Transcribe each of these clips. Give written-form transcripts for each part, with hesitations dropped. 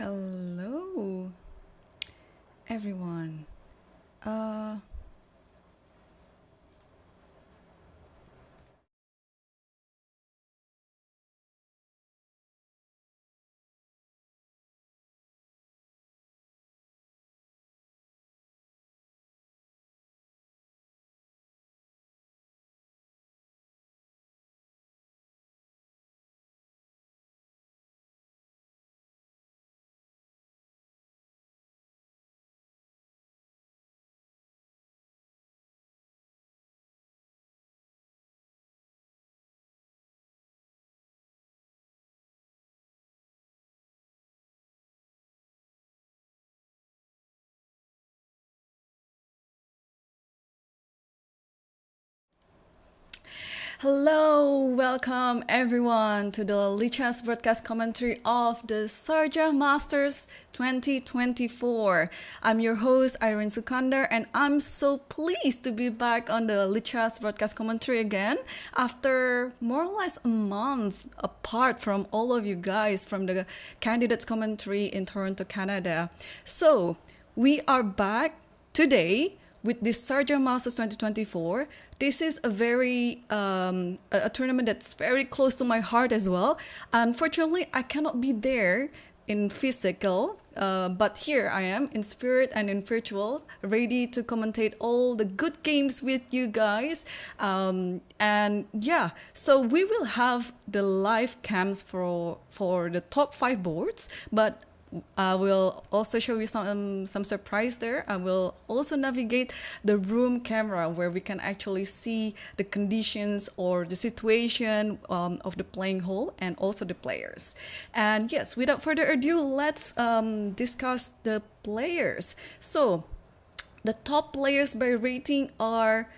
Hello, everyone. Uh, Hello, welcome everyone to the Lichess broadcast commentary of the Sharjah Masters 2024. I'm your host, Irene Sukandar, and I'm so pleased to be back on the Lichess broadcast commentary again after more or less a month apart from all of you guys from the candidates commentary in Toronto, Canada. So, we are back today with this Sharjah Masters 2024. This is a very a tournament that's very close to my heart as well. Unfortunately, I cannot be there in physical, but here I am in spirit and in virtual, ready to commentate all the good games with you guys. And yeah, so we will have the live cams for the top 5 boards, but I will also show you some surprise there. I will also navigate the room camera where we can actually see the conditions or the situation of the playing hall and also the players. And yes, without further ado, let's discuss the players. So the top players by rating are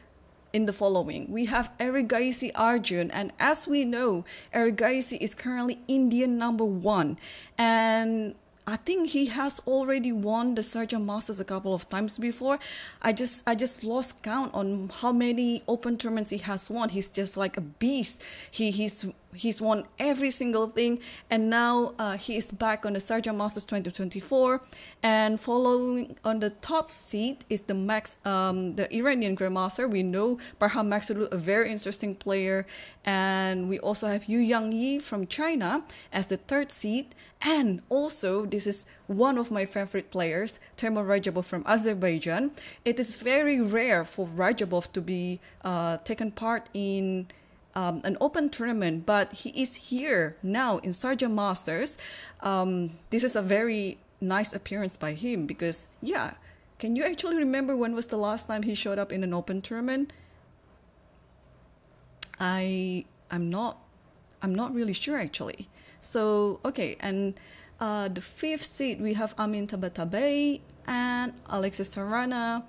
in the following. We have Erigaisi Arjun, and as we know, Erigaisi is currently Indian #1, and I think he has already won the Sharjah Masters a couple of times before. I just lost count on how many open tournaments he has won. He's just like a beast. He's won every single thing, and now he is back on the Sharjah Masters 2024. And following on the top seat is the Iranian Grandmaster. We know Parham Maksudlu, a very interesting player, and we also have Yu Yang-yi from China as the third seat. And also, this is one of my favorite players, Temur Rajabov from Azerbaijan. It is very rare for Rajabov to be taken part in an open tournament, but he is here now in Sharjah Masters. This is a very nice appearance by him because, yeah, can you actually remember when was the last time he showed up in an open tournament? I'm not really sure actually. So okay, and the fifth seed we have Amin Tabatabai and Alexis Sarana,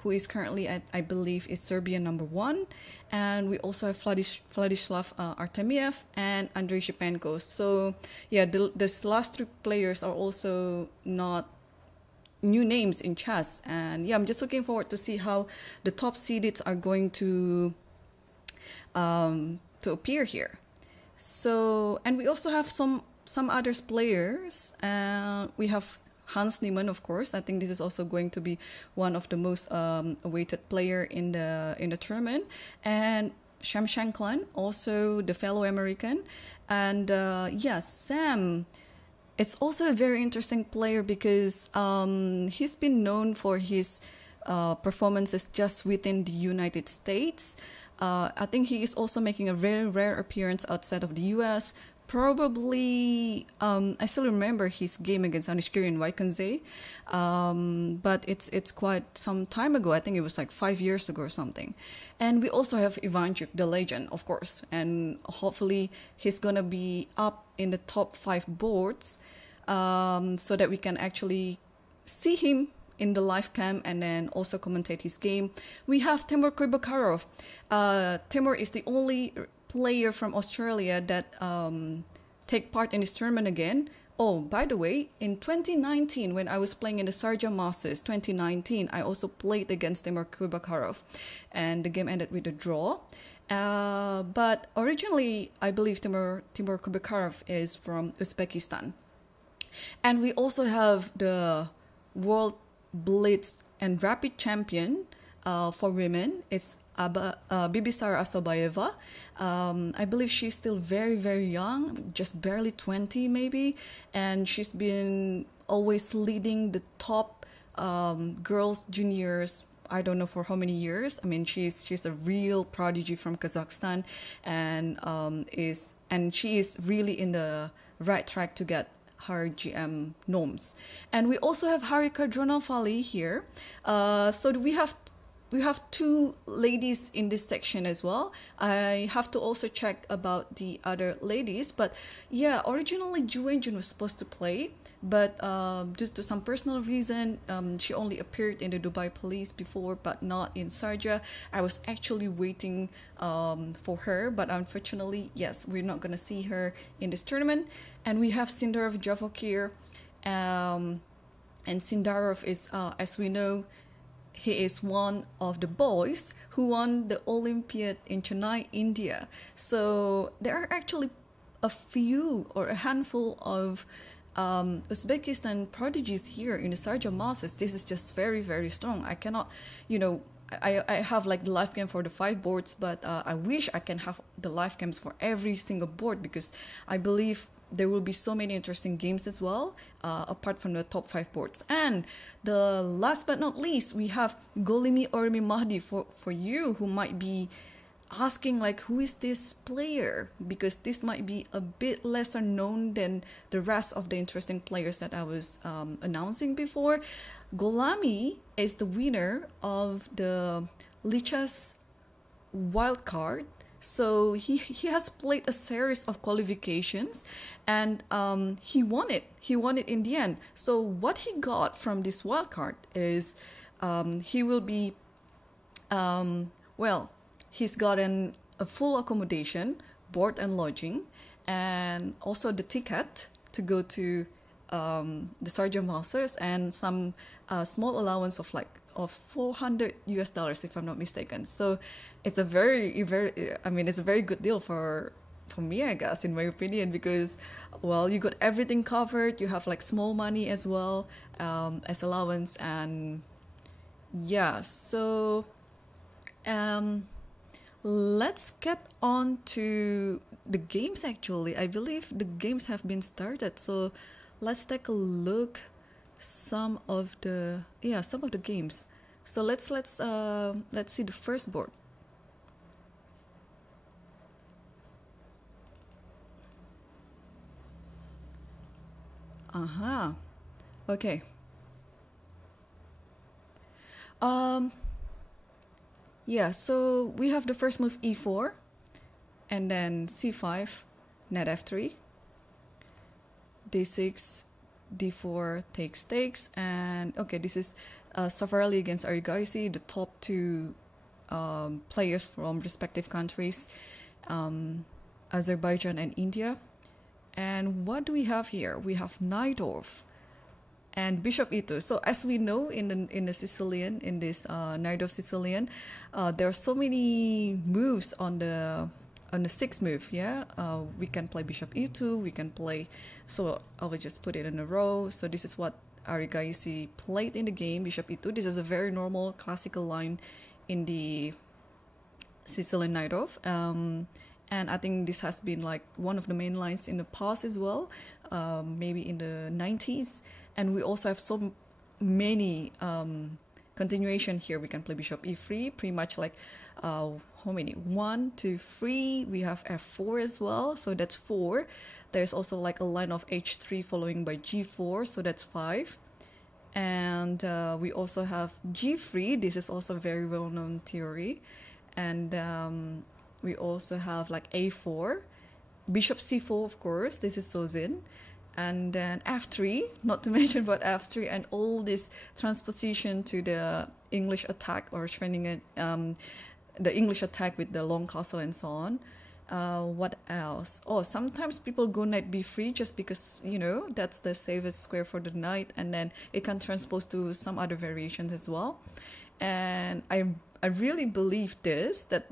who is currently at, I believe is Serbian #1, and we also have Vladislav Artemiev and Andrei Shipenko. So yeah, this last 3 players are also not new names in chess, and yeah, I'm just looking forward to see how the top seededs are going to appear here. So, and we also have some others players. We have Hans Niemann, of course. I think this is also going to be one of the most awaited player in the tournament. And Sham Shanklan, also the fellow American. And yeah, Sam. It's also a very interesting player because he's been known for his performances just within the United States. I think he is also making a very rare appearance outside of the US. Probably, I still remember his game against Anishkiri and Vaikanze, but it's quite some time ago. I think it was like 5 years ago or something. And we also have Ivanchuk, the legend, of course, and hopefully he's gonna be up in the top 5 boards, so that we can actually see him in the live cam and then also commentate his game. We have Timur Kuibakarov. Timur is the only player from Australia that take part in this tournament again. Oh, by the way, in 2019, when I was playing in the Sharjah Masters 2019, I also played against Timur Kuibakarov, and the game ended with a draw. But originally, I believe Timur Kuibakarov is from Uzbekistan. And we also have the World Blitz and Rapid Champion for women. It's Bibisara Asobayeva. I believe she's still very, very young, just barely 20 maybe. And she's been always leading the top girls juniors, I don't know for how many years. I mean, she's a real prodigy from Kazakhstan, and she is really in the right track to get her GM norms. And we also have Harika Dronafali here. So we have two ladies in this section as well. I have to also check about the other ladies, but yeah, originally Ju Wenjun was supposed to play, but due to some personal reason, she only appeared in the Dubai Police before, but not in Sharjah. I was actually waiting for her, but unfortunately, yes, we're not gonna see her in this tournament. And we have Sindarov Javokir, and Sindarov is, as we know, he is one of the boys who won the Olympiad in Chennai, India. So there are actually a few or a handful of Uzbekistan prodigies here in the Sharjah Masters. This is just very, very strong. I cannot, I have like the live game for the 5 boards, but I wish I can have the live games for every single board, because I believe there will be so many interesting games as well, apart from the top 5 boards. And the last but not least, we have Golimi Ormi Mahdi for you who might be asking like, who is this player? Because this might be a bit lesser known than the rest of the interesting players that I was announcing before. Golami is the winner of the Lichess wildcard. So he has played a series of qualifications, and he won it. He won it in the end. So what he got from this wildcard is he will be, he's gotten a full accommodation, board and lodging, and also the ticket to go to the Sharjah Masters, and some small allowance of 400 US dollars, if I'm not mistaken. So it's a it's a very good deal for me, I guess, in my opinion, because, well, you got everything covered. You have like small money as well as allowance, and yeah. So let's get on to the games. Actually, I believe the games have been started. So let's take a look some of the games. So let's see the first board. Okay. Yeah, so we have the first move e4, and then c5, knight f3, d6, d4 takes, and okay, this is Safarali against Arigaisi, the top 2 players from respective countries, Azerbaijan and India. And what do we have here? We have knight off and bishop e2. So as we know in the Sicilian, in this knight off Sicilian, there are so many moves on the 6th move. Yeah, we can play bishop e2. We can play. So I will just put it in a row. So this is what Arigaisi played in the game, bishop e2. This is a very normal classical line in the Sicilian knight off. And I think this has been like one of the main lines in the past as well, maybe in the 90s. And we also have so many continuation here. We can play bishop e3, pretty much like how many? 1, 2, 3. We have f4 as well, so that's 4. There's also like a line of h3 following by g4, so that's 5. And we also have g3. This is also a very well-known theory. And we also have like a4, bishop c4, of course. This is Sozin. And then f3, not to mention about f3, and all this transposition to the English attack, or Schwenningen, the English attack with the long castle and so on. What else? Oh, sometimes people go knight b3 just because, that's the safest square for the knight, and then it can transpose to some other variations as well. And I really believe this, that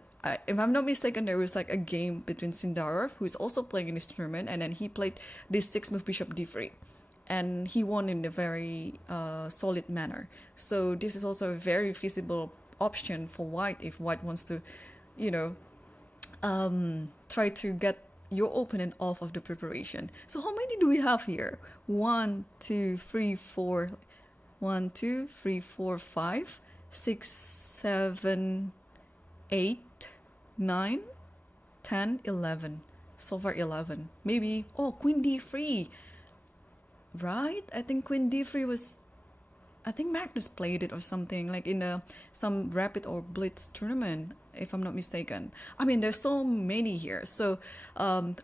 if I'm not mistaken, there was like a game between Sindarov, who is also playing in this tournament, and then he played this 6 move bishop d3. and he won in a very solid manner. So this is also a very feasible option for white if white wants to, you know, try to get your opponent off of the preparation. So how many do we have here? 1, 2, 3, 4. 1, 2, 3, 4, 5, 6, 7, 8, 9, 10, 11. So far 11. Maybe, oh, queen d3. Right? I think queen d3 was, I think Magnus played it or something, like in some rapid or blitz tournament, if I'm not mistaken. I mean, there's so many here. So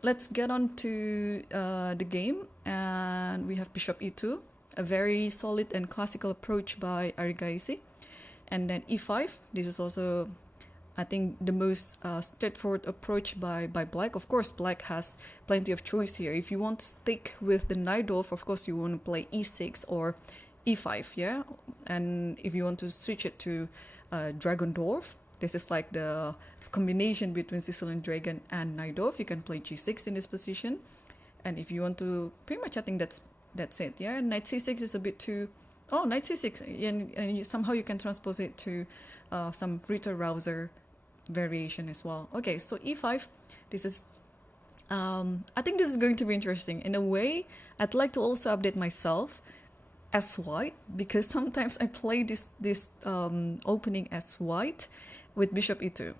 let's get on to the game. And we have bishop e2, a very solid and classical approach by Arigaisi. And then e5. This is also, I think, the most straightforward approach by black. Of course, black has plenty of choice here. If you want to stick with the Najdorf, of course, you want to play e6 or e5, yeah? And if you want to switch it to Dragendorf, this is like the combination between Sicilian Dragon and Najdorf. You can play g6 in this position. And if you want to, pretty much I think that's it, yeah? Knight c6 is a bit too, oh, knight c6, and somehow you can transpose it to some Ritter-Rauser variation as well. Okay, so e5, this is, I think this is going to be interesting. In a way, I'd like to also update myself as white, because sometimes I play this opening as white with bishop e2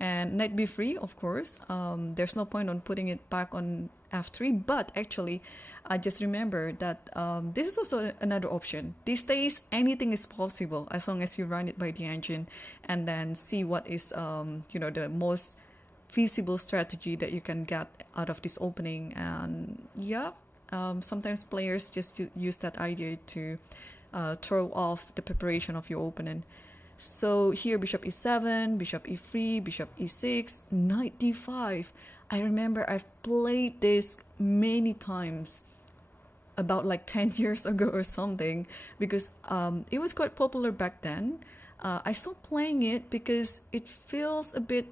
and knight b3. Of course, there's no point on putting it back on f3, but actually I just remember that this is also another option. These days anything is possible as long as you run it by the engine and then see what is you know, the most feasible strategy that you can get out of this opening. And yeah, sometimes players just use that idea to throw off the preparation of your opponent. So here bishop e7, bishop e3, bishop e6, knight d5. I remember I've played this many times, about like 10 years ago or something, because it was quite popular back then. I stopped playing it because it feels a bit,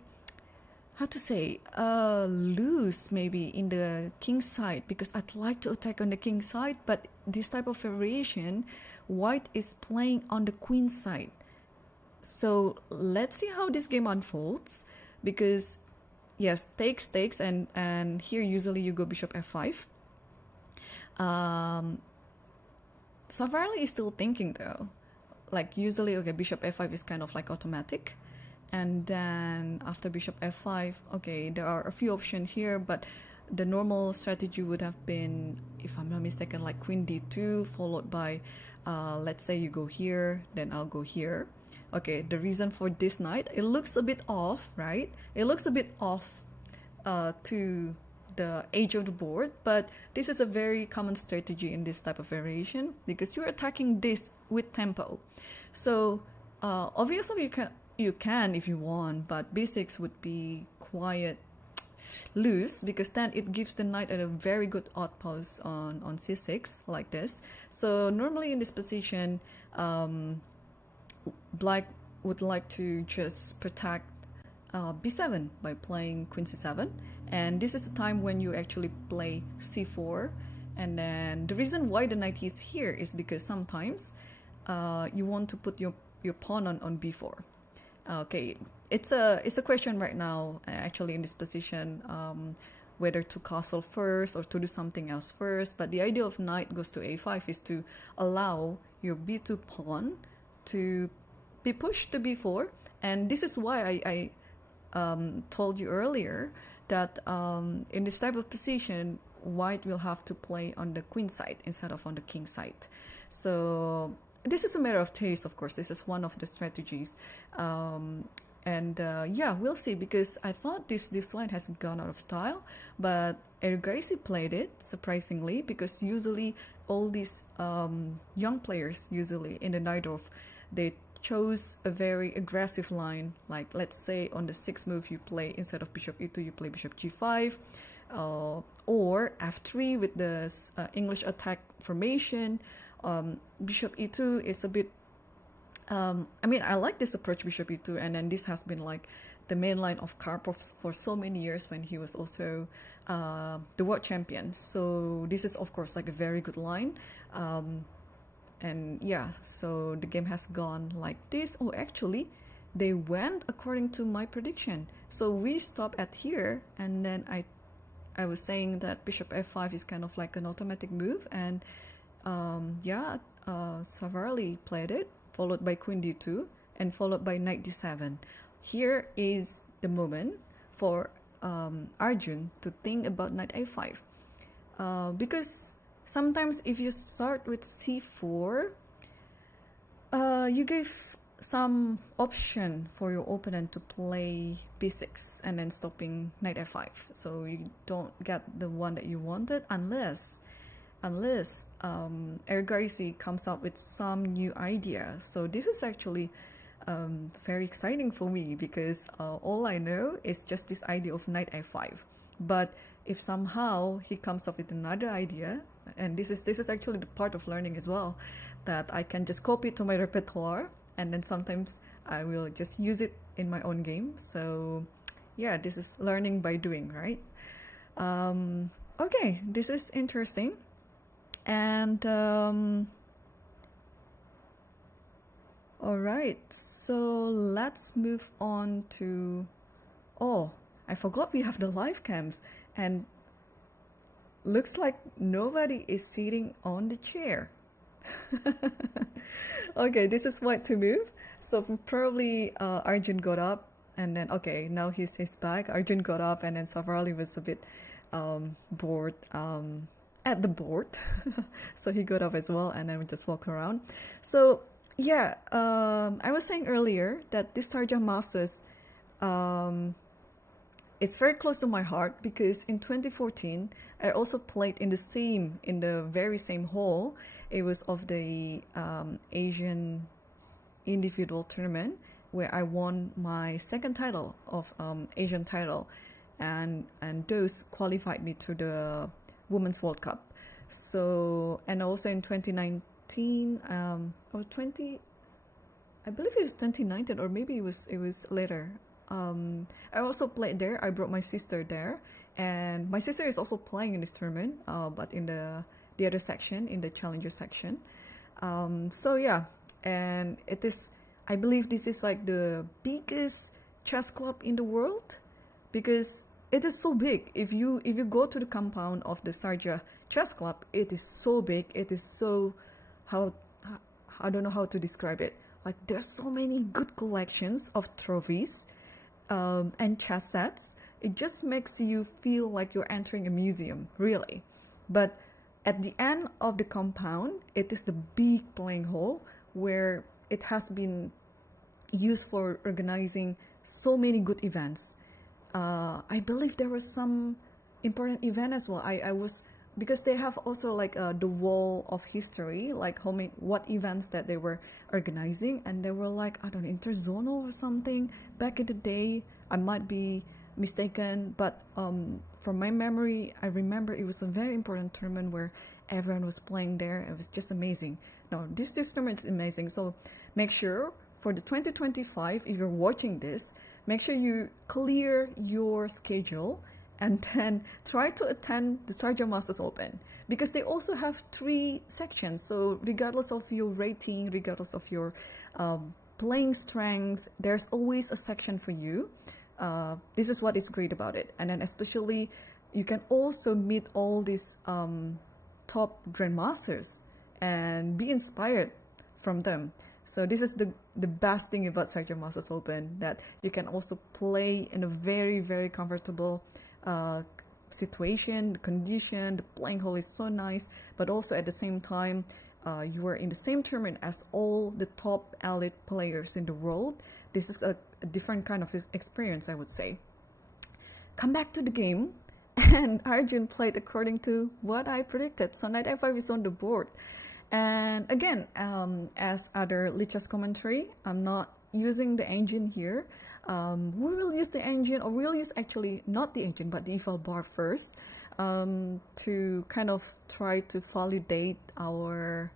how to say, loose maybe in the king side, because I'd like to attack on the king side, but this type of variation, white is playing on the queen side. So let's see how this game unfolds, because yes, takes, and here usually you go bishop f5. Savarli is still thinking though, like usually, okay, bishop f5 is kind of like automatic, and then after bishop f5, okay, there are a few options here, but the normal strategy would have been, if I'm not mistaken, like queen d2 followed by let's say you go here, then I'll go here. Okay, the reason for this knight, it looks a bit off, right? It looks a bit off to the edge of the board, but this is a very common strategy in this type of variation, because you're attacking this with tempo. So obviously you can if you want, but b6 would be quite loose, because then it gives the knight a very good outpost on c6 like this. So normally in this position, black would like to just protect b7 by playing queen c7, and this is the time when you actually play c4. And then the reason why the knight is here is because sometimes you want to put your pawn on b4. Okay, it's a question right now actually in this position, whether to castle first or to do something else first. But the idea of knight goes to a5 is to allow your b2 pawn to be pushed to b4. And this is why I told you earlier that in this type of position, white will have to play on the queen side instead of on the king side. So this is a matter of taste, of course. This is one of the strategies. Yeah, we'll see, because I thought this line has gone out of style, but Arigaisi played it surprisingly, because usually all these young players, usually in the Najdorf, they chose a very aggressive line. Like, let's say on the 6th move you play, instead of bishop e2, you play bishop g5, or f3 with the English attack formation. Bishop e2 is a bit, I mean, I like this approach, bishop e2, and then this has been like the main line of Karpov for so many years when he was also the world champion. So this is of course like a very good line. And yeah, so the game has gone like this. Oh, actually, they went according to my prediction. So we stop at here, and then I was saying that bishop f5 is kind of like an automatic move, and yeah, Savarli played it, followed by queen d2, and followed by knight d7. Here is the moment for Arjun to think about knight a5, because sometimes if you start with c4, you give some option for your opponent to play b6 and then stopping knight f5, so you don't get the one that you wanted unless Ergarisi comes up with some new idea. So this is actually very exciting for me, because all I know is just this idea of knight a5. But if somehow he comes up with another idea, and this is actually the part of learning as well, that I can just copy it to my repertoire, and then sometimes I will just use it in my own game. So yeah, this is learning by doing, right? Okay, this is interesting. And all right, so let's move on to, oh, I forgot we have the live cams, and looks like nobody is sitting on the chair. Okay, this is white to move. So probably Arjun got up, and then okay, now he's back. Arjun got up, and then Savarli was a bit bored at the board. So he got up as well, and then we just walk around. So yeah, I was saying earlier that this Sharjah Masters is very close to my heart, because in 2014 I also played in the very same hall. It was of the Asian individual tournament, where I won my second title of Asian title, and those qualified me to the Women's World Cup. So, and also in 2019 or 20, I believe it was 2019, or maybe it was later. I also played there. I brought my sister there, and my sister is also playing in this tournament, but in the other section, in the challenger section. So yeah, and it is, I believe this is like the biggest chess club in the world, because it is so big. If you go to the compound of the Sharjah Chess Club, it is so big. It is so, how I don't know how to describe it. Like, there's so many good collections of trophies and chess sets. It just makes you feel like you're entering a museum, really. But at the end of the compound, it is the big playing hall, where it has been used for organizing so many good events. I believe there was some important event as well. I was, because they have also like the wall of history, like what events that they were organizing, and they were like, I don't know, interzonal or something back in the day. I might be mistaken, but from my memory, I remember it was a very important tournament where everyone was playing there. It was just amazing. Now this tournament is amazing. So make sure for the 2025, if you're watching this, make sure you clear your schedule and then try to attend the Sharjah Masters Open, because they also have 3 sections. So regardless of your rating, regardless of your playing strength, there's always a section for you. This is what is great about it. And then especially, you can also meet all these top grandmasters and be inspired from them. So this is the best thing about Sharjah Masters Open, that you can also play in a very, very comfortable situation, condition. The playing hall is so nice, but also at the same time, you are in the same tournament as all the top elite players in the world. This is a different kind of experience, I would say. Come back to the game, and Arjun played according to what I predicted. So knight f5 is on the board. And again, as other Lichess commentary, I'm not using the engine here. We will use the engine, or we'll use actually not the engine, but the eval bar first, to kind of try to validate our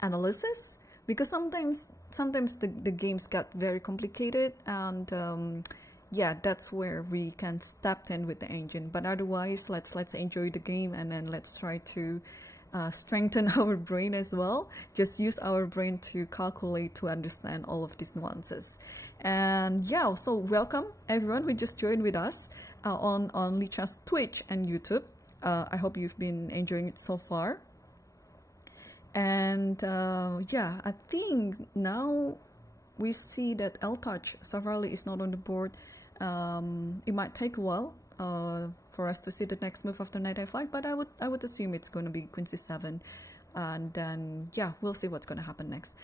analysis, because sometimes the games got very complicated, and yeah, that's where we can step in with the engine. But otherwise, let's enjoy the game, and then let's try to strengthen our brain as well. Just use our brain to calculate, to understand all of these nuances. And yeah, so welcome everyone who just joined with us on Lichess Twitch and YouTube. I hope you've been enjoying it so far. And yeah, I think now we see that L-Touch Savarli is not on the board. It might take a while for us to see the next move after knight f5, but I would assume it's going to be queen c7, and then yeah, we'll see what's going to happen next.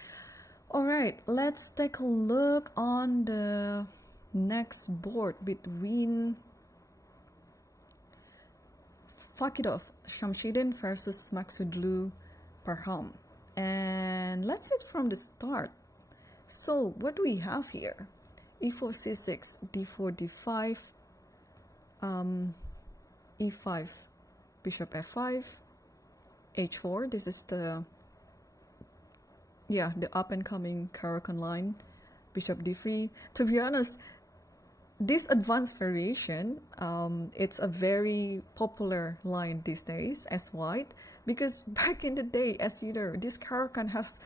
All right, let's take a look on the next board between Fakidov Shamshidin versus Maksudlu Parham. And let's see it from the start. So what do we have here? E4, c6, d4, d5, e5, bishop f5, h4. This is the up and coming Caro-Kann line. Bishop d3. To be honest, this advanced variation, it's a very popular line these days as white, because back in the day, as you know, this Caro-Kann has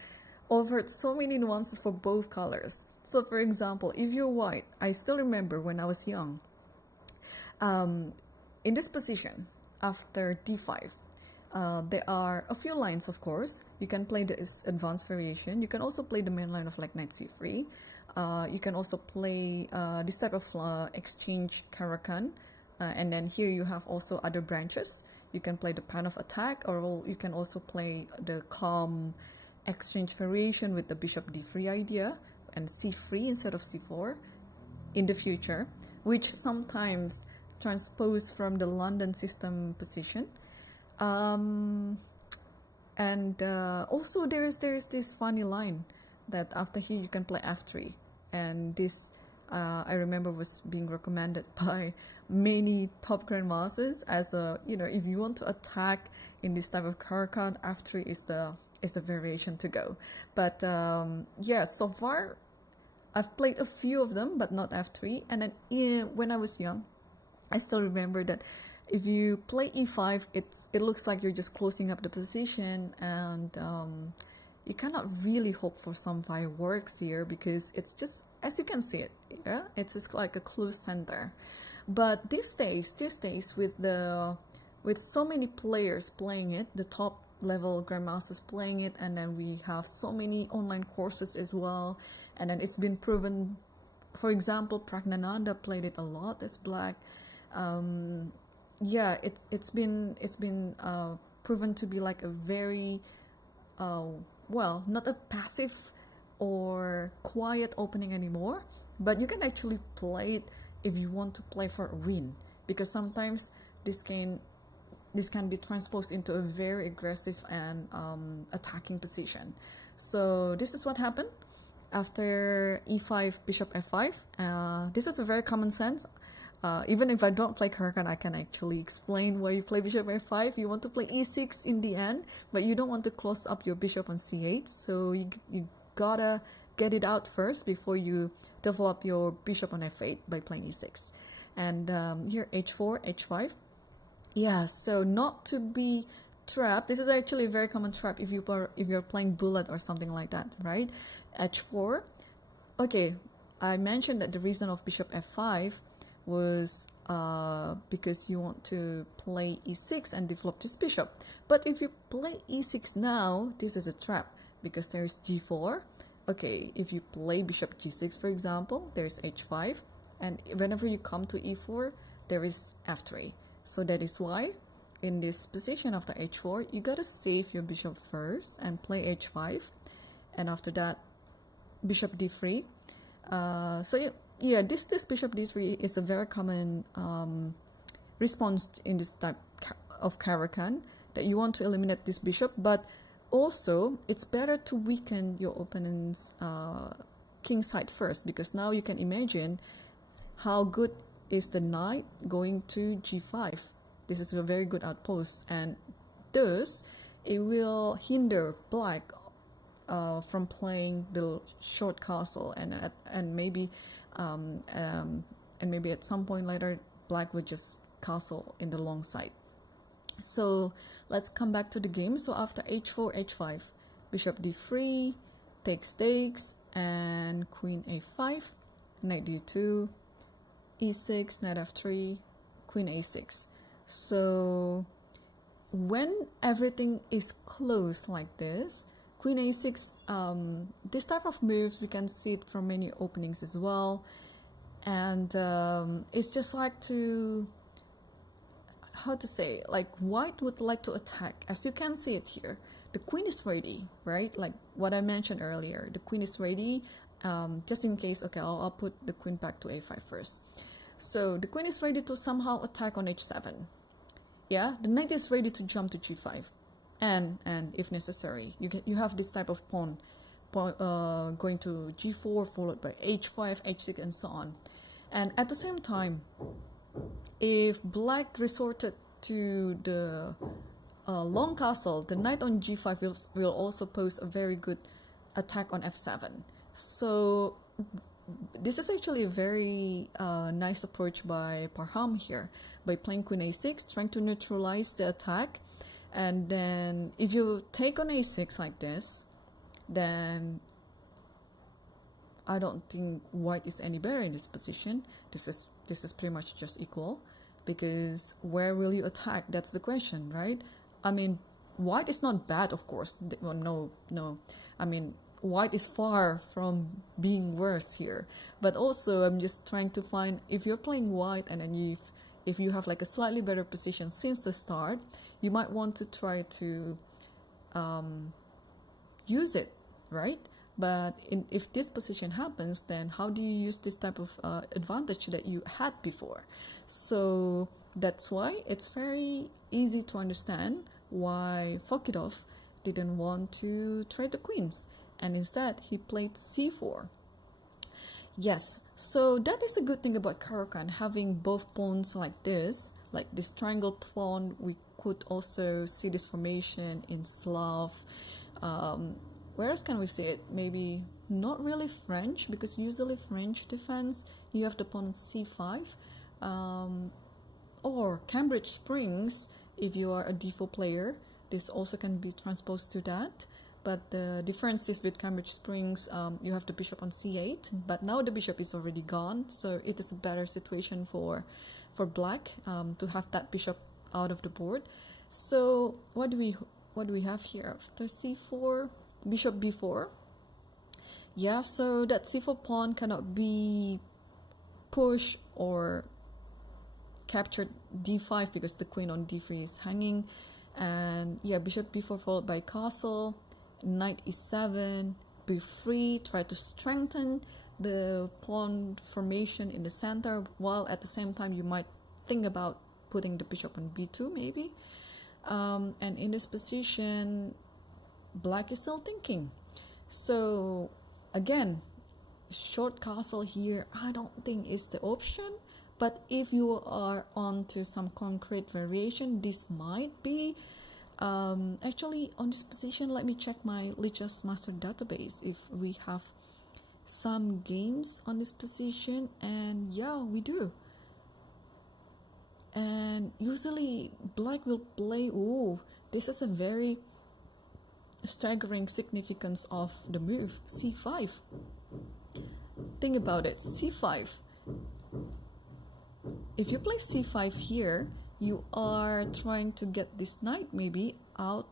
offered so many nuances for both colors. So for example, if you're white, I still remember when I was young, in this position after d5, there are a few lines, of course. You can play this advanced variation. You can also play the main line of like knight c3. You can also play this type of exchange Caro-Kann, and then here you have also other branches. You can play the pan of attack, or you can also play the calm exchange variation with the bishop d3 idea and c3 instead of c4 in the future, which sometimes transpose from the London system position. And also there's this funny line that after here you can play f3, and this I remember was being recommended by many top grandmasters as a, you know, if you want to attack in this type of Caro-Kann, f3 is the variation to go. But yeah, so far I've played a few of them, but not f3. And then when I was young, I still remember that if you play e5, it looks like you're just closing up the position, and you cannot really hope for some fireworks here, because it's just, as you can see it, yeah, it's just like a closed center. But these days with so many players playing it, the top level grandmasters playing it, and then we have so many online courses as well, and then it's been proven. For example, Pragnananda played it a lot as black. Yeah, it's been proven to be like a very well, not a passive or quiet opening anymore, but you can actually play it if you want to play for a win, because sometimes this can be transposed into a very aggressive and attacking position. So this is what happened after e5, bishop f5. This is a very common sense. Even if I don't play Caro-Kann, I can actually explain why you play bishop f5. You want to play e6 in the end, but you don't want to close up your bishop on c8. So you gotta get it out first before you develop your bishop on f8 by playing e6. And here h4, h5. Yeah, so not to be trapped. This is actually a very common trap if you're playing bullet or something like that, right? h4. Okay, I mentioned that the reason of bishop f5 was because you want to play e6 and develop this bishop. But if you play e6 now, this is a trap, because there's g4. Okay, if you play bishop g6, for example, there's h5, and whenever you come to e4, there is f3. So that is why in this position after h4, you gotta save your bishop first and play h5, and after that bishop d3. So yeah, this bishop d3 is a very common response in this type of Caro-Kann, that you want to eliminate this bishop, but also it's better to weaken your opponent's king side first, because now you can imagine how good is the knight going to g5. This is a very good outpost, and thus it will hinder black from playing the short castle and maybe and maybe at some point later black would just castle in the long side. So let's come back to the game. So after h4, h5, bishop d3, takes, and queen a5, knight d2, e6, knight f3, queen a6. So when everything is close like this, queen a6, this type of moves we can see it from many openings as well, and it's just like to, how to say, like white would like to attack. As you can see it here, the queen is ready, right? Like what I mentioned earlier, the queen is ready, just in case. Okay, I'll put the queen back to a5 first. So the queen is ready to somehow attack on h7. Yeah, the knight is ready to jump to g5, and if necessary, you have this type of pawn going to g4 followed by h5, h6, and so on. And at the same time, if black resorted to the long castle, the knight on g5 will also pose a very good attack on f7. So this is actually a very nice approach by Parham here, by playing queen a6, trying to neutralize the attack. And then if you take on a6 like this, then I don't think white is any better in this position. This is pretty much just equal, because where will you attack? That's the question, right? I mean, white is not bad, of course. Well, no. I mean, white is far from being worse here. But also, I'm just trying to find, if you're playing white and then if you have like a slightly better position since the start, you might want to try to use it, right? But if this position happens, then how do you use this type of advantage that you had before? So that's why it's very easy to understand why Fokidov didn't want to trade the queens, and instead he played c4. Yes, so that is a good thing about Caro-Kann, having both pawns like this triangle pawn. We could also see this formation in Slav. Where else can we see it? Maybe not really French, because usually French defense, you have the pawn on c5, or Cambridge Springs, if you are a d4 player, this also can be transposed to that. But the difference is with Cambridge Springs, you have the bishop on c8, but now the bishop is already gone, so it is a better situation for black to have that bishop out of the board. So what do we have here? After c4, bishop b4. Yeah, so that c4 pawn cannot be pushed or captured d5 because the queen on d3 is hanging. And yeah, bishop b4 followed by castle, knight e7, b3, try to strengthen the pawn formation in the center, while at the same time you might think about putting the bishop on b2 maybe. And in this position, black is still thinking. So again, short castle here I don't think is the option, but if you are on to some concrete variation, this might be. Actually, on this position, let me check my Lichess Master database if we have some games on this position, and yeah, we do. And usually black will play, oh, this is a very staggering significance of the move, c5. Think about it, c5. If you play c5 here, you are trying to get this knight maybe out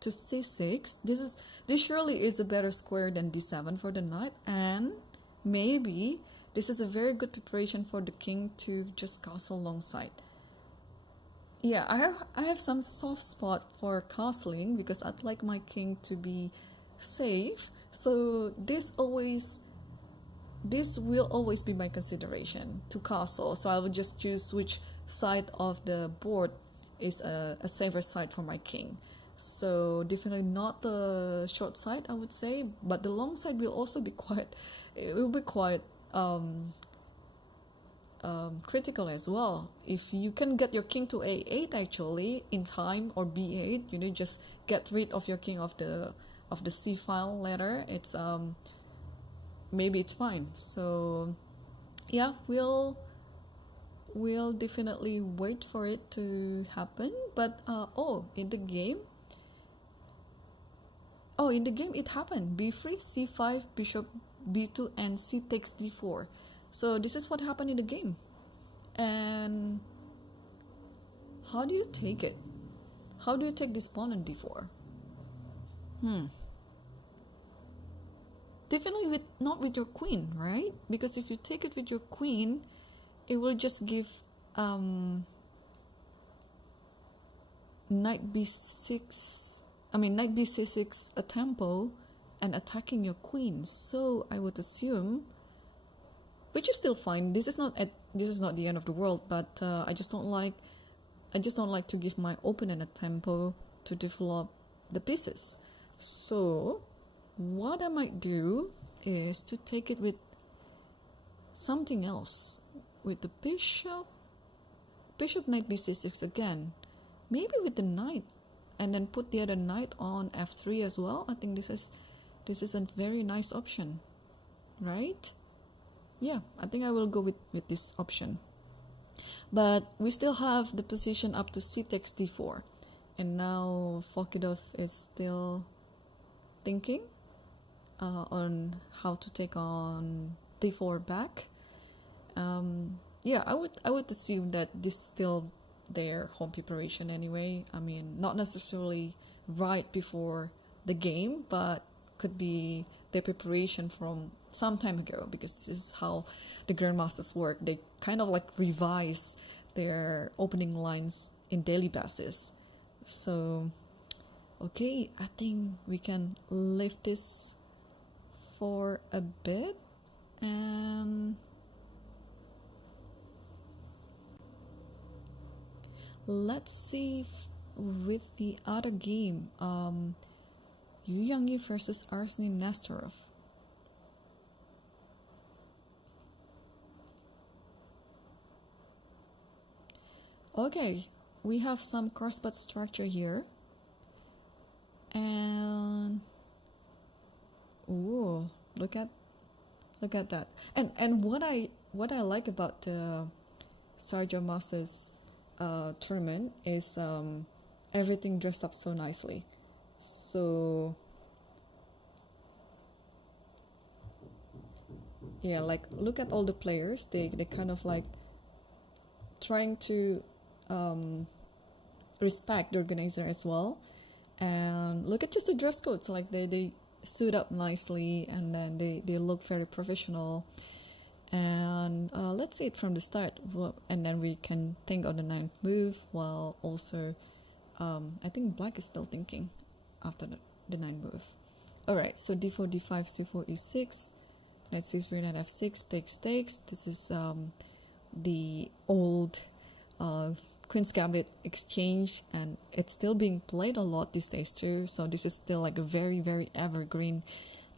to c6. This surely is a better square than d7 for the knight, and maybe this is a very good preparation for the king to just castle alongside. Yeah, I have some soft spot for castling because I'd like my king to be safe. So this will always be my consideration to castle. So I will just choose which side of the board is a safer side for my king. So definitely not the short side, I would say, but the long side will also be quite, it will be quite critical as well. If you can get your king to a8 actually in time, or b8, you know, just get rid of your king of the c file later. It's maybe it's fine. So yeah, we'll definitely wait for it to happen. But in the game it happened. b3, c5, bishop b2, and c takes d4. So this is what happened in the game. And how do you take it? How do you take this pawn on d4? Definitely not with your queen, right? Because if you take it with your queen, it will just give knight b6, knight b6 a tempo and attacking your queen. So I would assume, which is still fine. This is not the end of the world, but I just don't like to give my opponent a tempo to develop the pieces. So what I might do is to take it with something else, with the bishop knight b6 again, maybe with the knight, and then put the other knight on f3 as well. I think this is a very nice option, right? Yeah, I think I will go with this option. But we still have the position up to c takes d4, and now Fokidov is still thinking on how to take on d4 back. Yeah, I would assume that this is still their home preparation anyway. I mean, not necessarily right before the game, but could be their preparation from some time ago, because this is how the grandmasters work. They kind of like revise their opening lines in daily basis. So okay, I think we can leave this for a bit, and let's see with the other game, Yu Yangyi versus Arseniy Nesterov. Okay, we have some crossbar structure here, and ooh, look at that. And what I like about the Sharjah Masters tournament is everything dressed up so nicely. So yeah, like look at all the players. They kind of like trying to respect the organizer as well. And look at just the dress codes. Like they suit up nicely, and then they look very professional. And let's see it from the start, and then we can think on the ninth move, while also I think black is still thinking after the ninth move. Alright, so d4, d5, c4, e6, knight c3, knight f6, takes. This is the old Queen's Gambit exchange, and it's still being played a lot these days too. So this is still like a very, very evergreen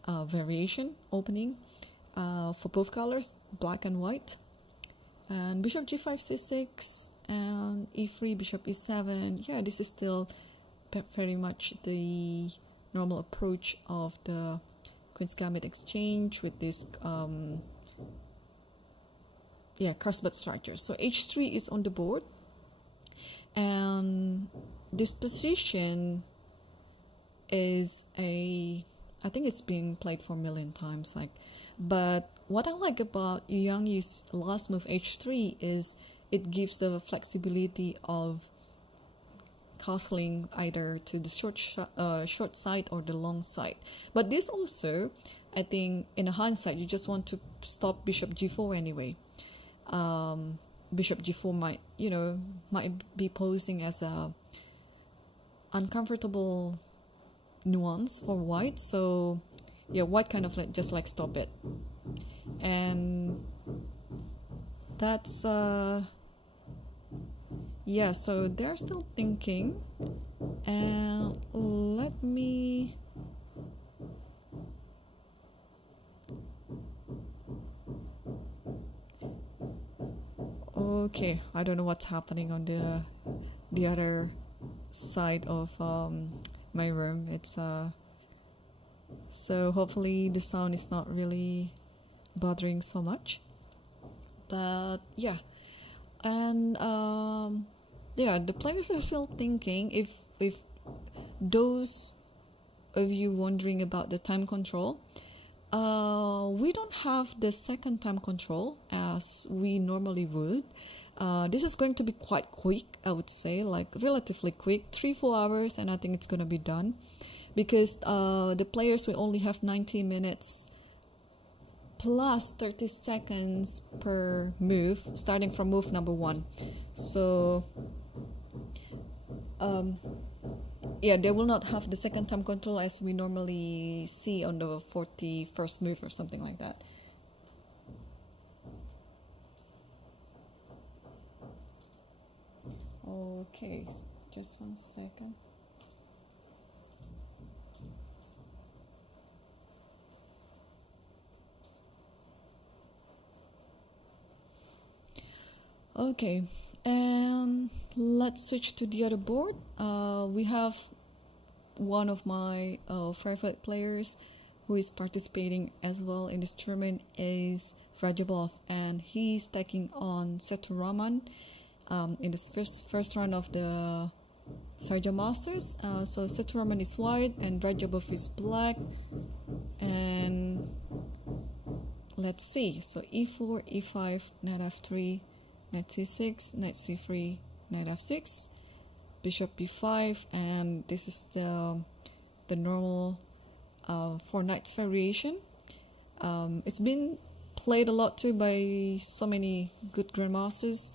variation opening for both colors, black and white. And bishop g5, c6, and e3, bishop e7. Yeah, this is still very much the normal approach of the Queen's Gambit exchange with this crossbar structure. So h3 is on the board, and this position is I think it's being played for a million times. But what I like about Yu Yangyi's last move h3 is it gives the flexibility of castling either to the short side or the long side. But this also, I think, in hindsight, you just want to stop bishop g4 anyway. Bishop g4 might be posing as a uncomfortable nuance for white. So yeah, white kind of just stop it, and that's yeah. So they're still thinking, and let me. Okay, I don't know what's happening on the other side of my room. It's so hopefully the sound is not really bothering so much. But yeah, and yeah, the players are still thinking, if those of you wondering about the time control, we don't have the second time control as we normally would. This is going to be quite quick, I would say, like relatively quick, 3-4 hours, and I think it's gonna be done, because the players will only have 90 minutes plus 30 seconds per move, starting from move number 1. So yeah, they will not have the second time control as we normally see on the 41st move or something like that. Okay, just 1 second. Okay, and let's switch to the other board. We have one of my favorite players who is participating as well in this tournament is Rajabov, and he's taking on Seturaman in this first round of the Sharjah Masters. So Seturaman is white and Rajabov is black, and let's see. So e4, e5, knight f3, knight c6, knight c3, knight f6, bishop b5, and this is the normal 4 knights variation. It's been played a lot too by so many good grandmasters,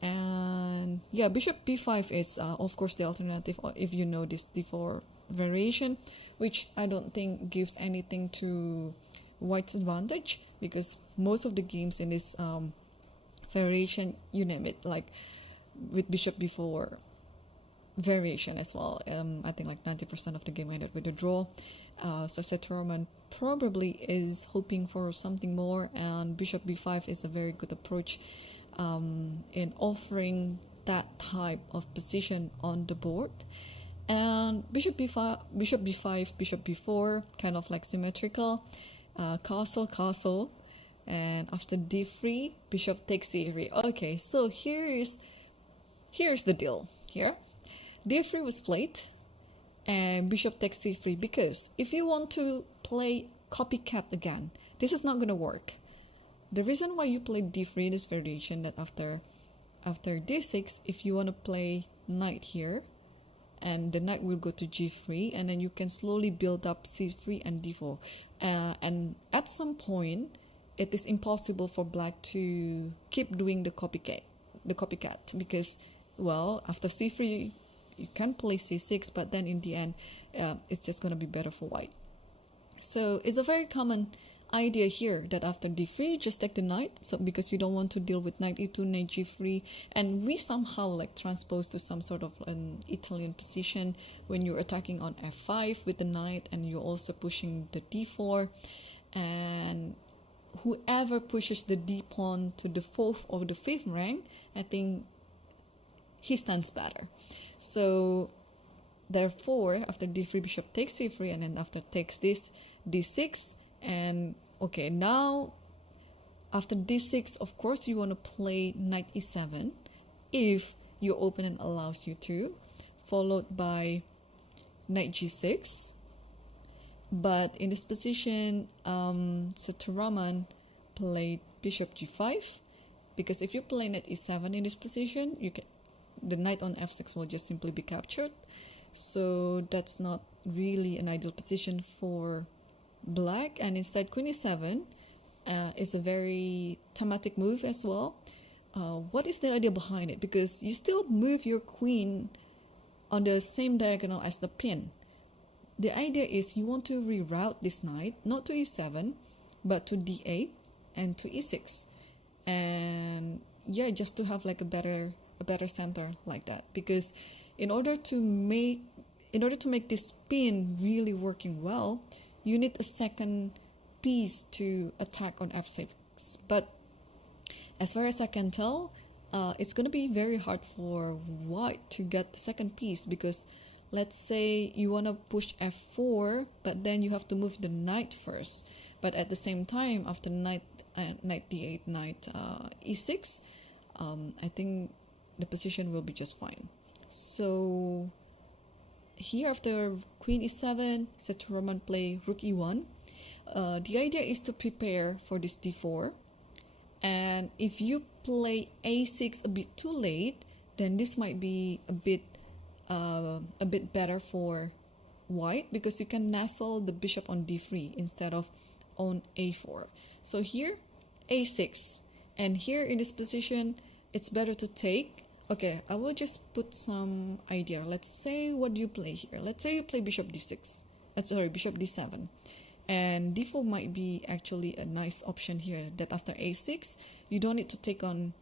and yeah, bishop b5 is of course the alternative if you know this d4 variation, which I don't think gives anything to white's advantage, because most of the games in this variation, you name it, like with bishop b4 variation as well, I think like 90% of the game ended with a draw. So Seturaman probably is hoping for something more, and bishop b5 is a very good approach in offering that type of position on the board. And bishop b5, bishop b4, kind of like symmetrical, castle, and after d3, bishop takes c3. Okay, so here's the deal here. d3 was played and bishop takes c3, because if you want to play copycat again, this is not gonna work. The reason why you play d3 in this variation, that after d6, if you want to play knight here, and the knight will go to g3, and then you can slowly build up c3 and d4, and at some point it is impossible for black to keep doing the copycat, because, well, after c3 you can play c6, but then in the end it's just going to be better for white. So it's a very common idea here that after d3 you just take the knight, so because you don't want to deal with knight e2, knight g3, and we somehow like transpose to some sort of an Italian position when you're attacking on f5 with the knight, and you're also pushing the d4, and whoever pushes the d pawn to the 4th or the 5th rank, I think he stands better. So therefore, after d3, bishop takes c3, and then after takes this, d6, and okay, now after d6, of course you want to play knight e7 if your opponent allows you to, followed by knight g6. But in this position, Seturaman played bishop g5, because if you play knight e7 in this position, you can, the knight on f6 will just simply be captured. So that's not really an ideal position for black, and instead queen e7 is a very thematic move as well. What is the idea behind it? Because you still move your queen on the same diagonal as the pin. The idea is you want to reroute this knight not to e7 but to d8 and to e6, and yeah, just to have like a better center like that, because in order to make this pin really working well, you need a second piece to attack on f6. But as far as I can tell, it's going to be very hard for white to get the second piece, because let's say you want to push f4, but then you have to move the knight first, but at the same time after knight knight d8, knight e6, I think the position will be just fine. So here after queen e7, Roman play rook e1. The idea is to prepare for this d4, and if you play a6 a bit too late, then this might be a bit better for white, because you can nestle the bishop on d3 instead of on a4. So here a6, and here in this position it's better to take. Okay, I will just put some idea. Let's say, what do you play here? Let's say you play bishop d6. Sorry, bishop d7. And d4 might be actually a nice option here, that after a6, you don't need to take on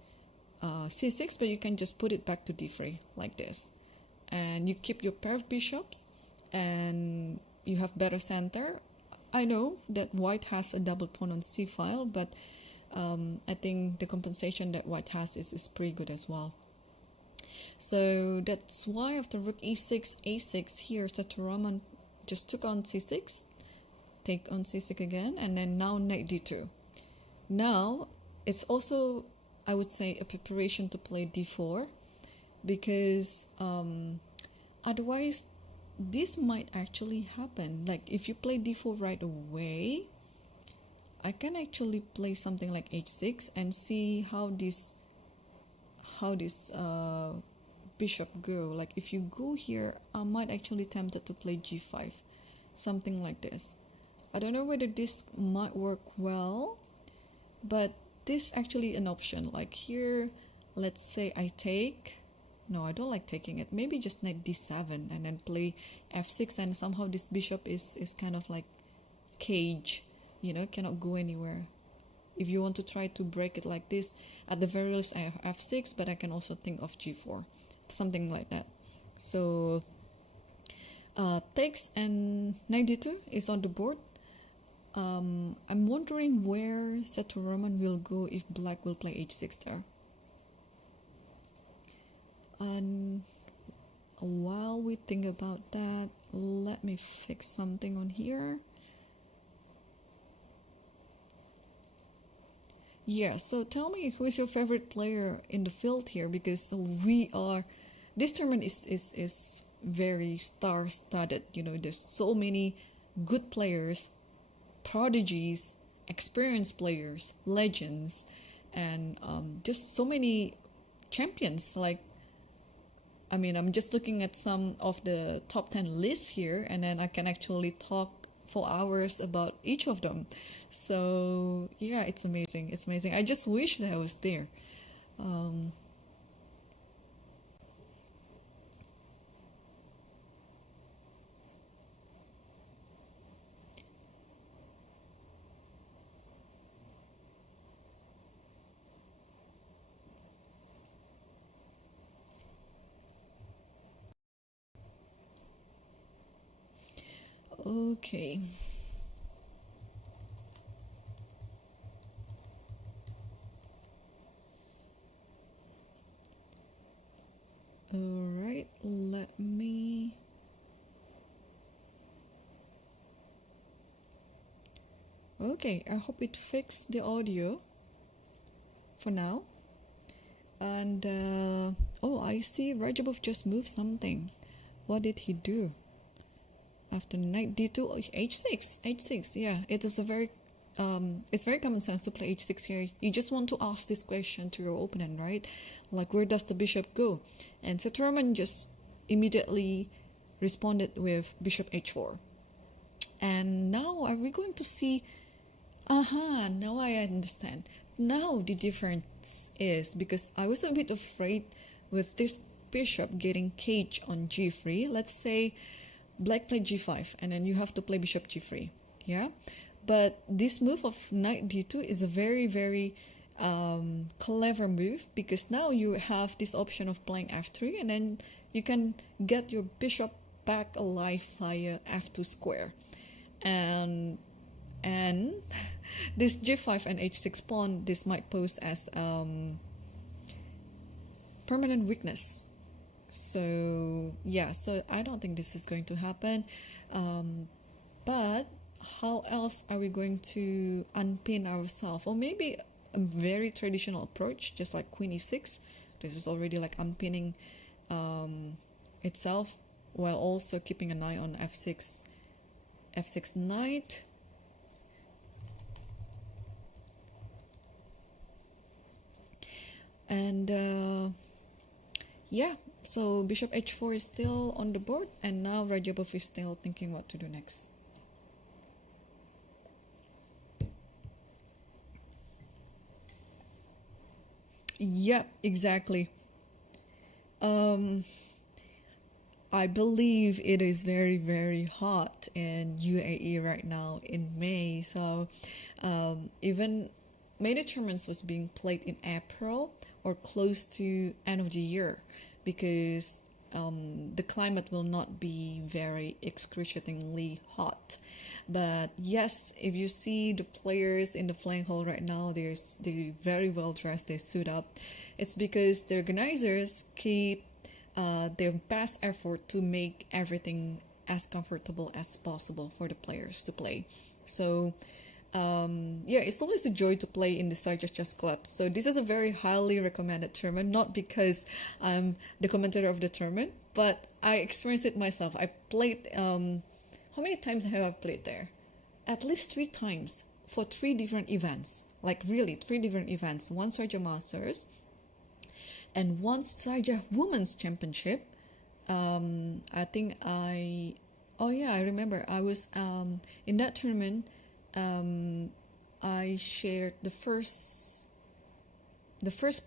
c6, but you can just put it back to d3 like this. And you keep your pair of bishops, and you have better center. I know that white has a double pawn on c file, but I think the compensation that white has is pretty good as well. So that's why after rook e6, a6, here Roman just took on c6, take on c6 again, and then now knight d2. Now it's also, I would say, a preparation to play d4, because otherwise this might actually happen. Like if you play d4 right away, I can actually play something like h6 and see how this bishop go. Like if you go here, I might actually tempted to play g5, something like this. I don't know whether this might work well, but this actually an option. Like here, let's say I take, no, I don't like taking it, maybe just knight d7 and then play f6, and somehow this bishop is kind of like cage, you know, cannot go anywhere. If you want to try to break it like this, at the very least I have f6, but I can also think of g4, something like that. So takes, and knight d2 is on the board. I'm wondering where Roman will go if black will play h6 there. And while we think about that, let me fix something on here. Yeah, so tell me, who is your favorite player in the field here? Because this tournament is very star-studded. You know, there's so many good players, prodigies, experienced players, legends, and just so many champions. Like, I mean, I'm just looking at some of the top 10 lists here, and then I can actually talk for hours about each of them. So yeah, it's amazing. It's amazing. I just wish that I was there. Okay. All right, let me. Okay, I hope it fixed the audio for now. And oh, I see Rajabov just moved something. What did he do? After knight d2, h6, yeah, it is a very it's very common sense to play h6 here. You just want to ask this question to your opponent, right? Like, where does the bishop go? And Roman just immediately responded with bishop h4. And now are we going to see, now I understand. Now the difference is, because I was a bit afraid with this bishop getting caged on g3. Let's say black played g5, and then you have to play bishop g3, yeah? But this move of knight d2 is a very, very clever move, because now you have this option of playing f3, and then you can get your bishop back alive via f2 square. And this g5 and h6 pawn, this might pose as permanent weakness. So yeah, so I don't think this is going to happen, but how else are we going to unpin ourselves? Or maybe a very traditional approach, just like queen e6. This is already like unpinning itself, while also keeping an eye on f6 knight. And yeah, so bishop h4 is still on the board, and now Rajabov is still thinking what to do next. Yeah, exactly. I believe it is very, very hot in UAE right now in May. So even many tournaments was being played in April or close to end of the year, because the climate will not be very excruciatingly hot. But yes, if you see the players in the playing hall right now, they're very well dressed, they suit up. It's because the organizers keep their best effort to make everything as comfortable as possible for the players to play. So yeah, it's always a joy to play in the Sharjah Chess Club. So this is a very highly recommended tournament, not because I'm the commentator of the tournament, but I experienced it myself. I played, how many times have I played there? At least 3 times for 3 different events. Like really, 3 different events. One Sharjah Masters and one Sharjah Women's Championship. I think I remember I was in that tournament. I shared the first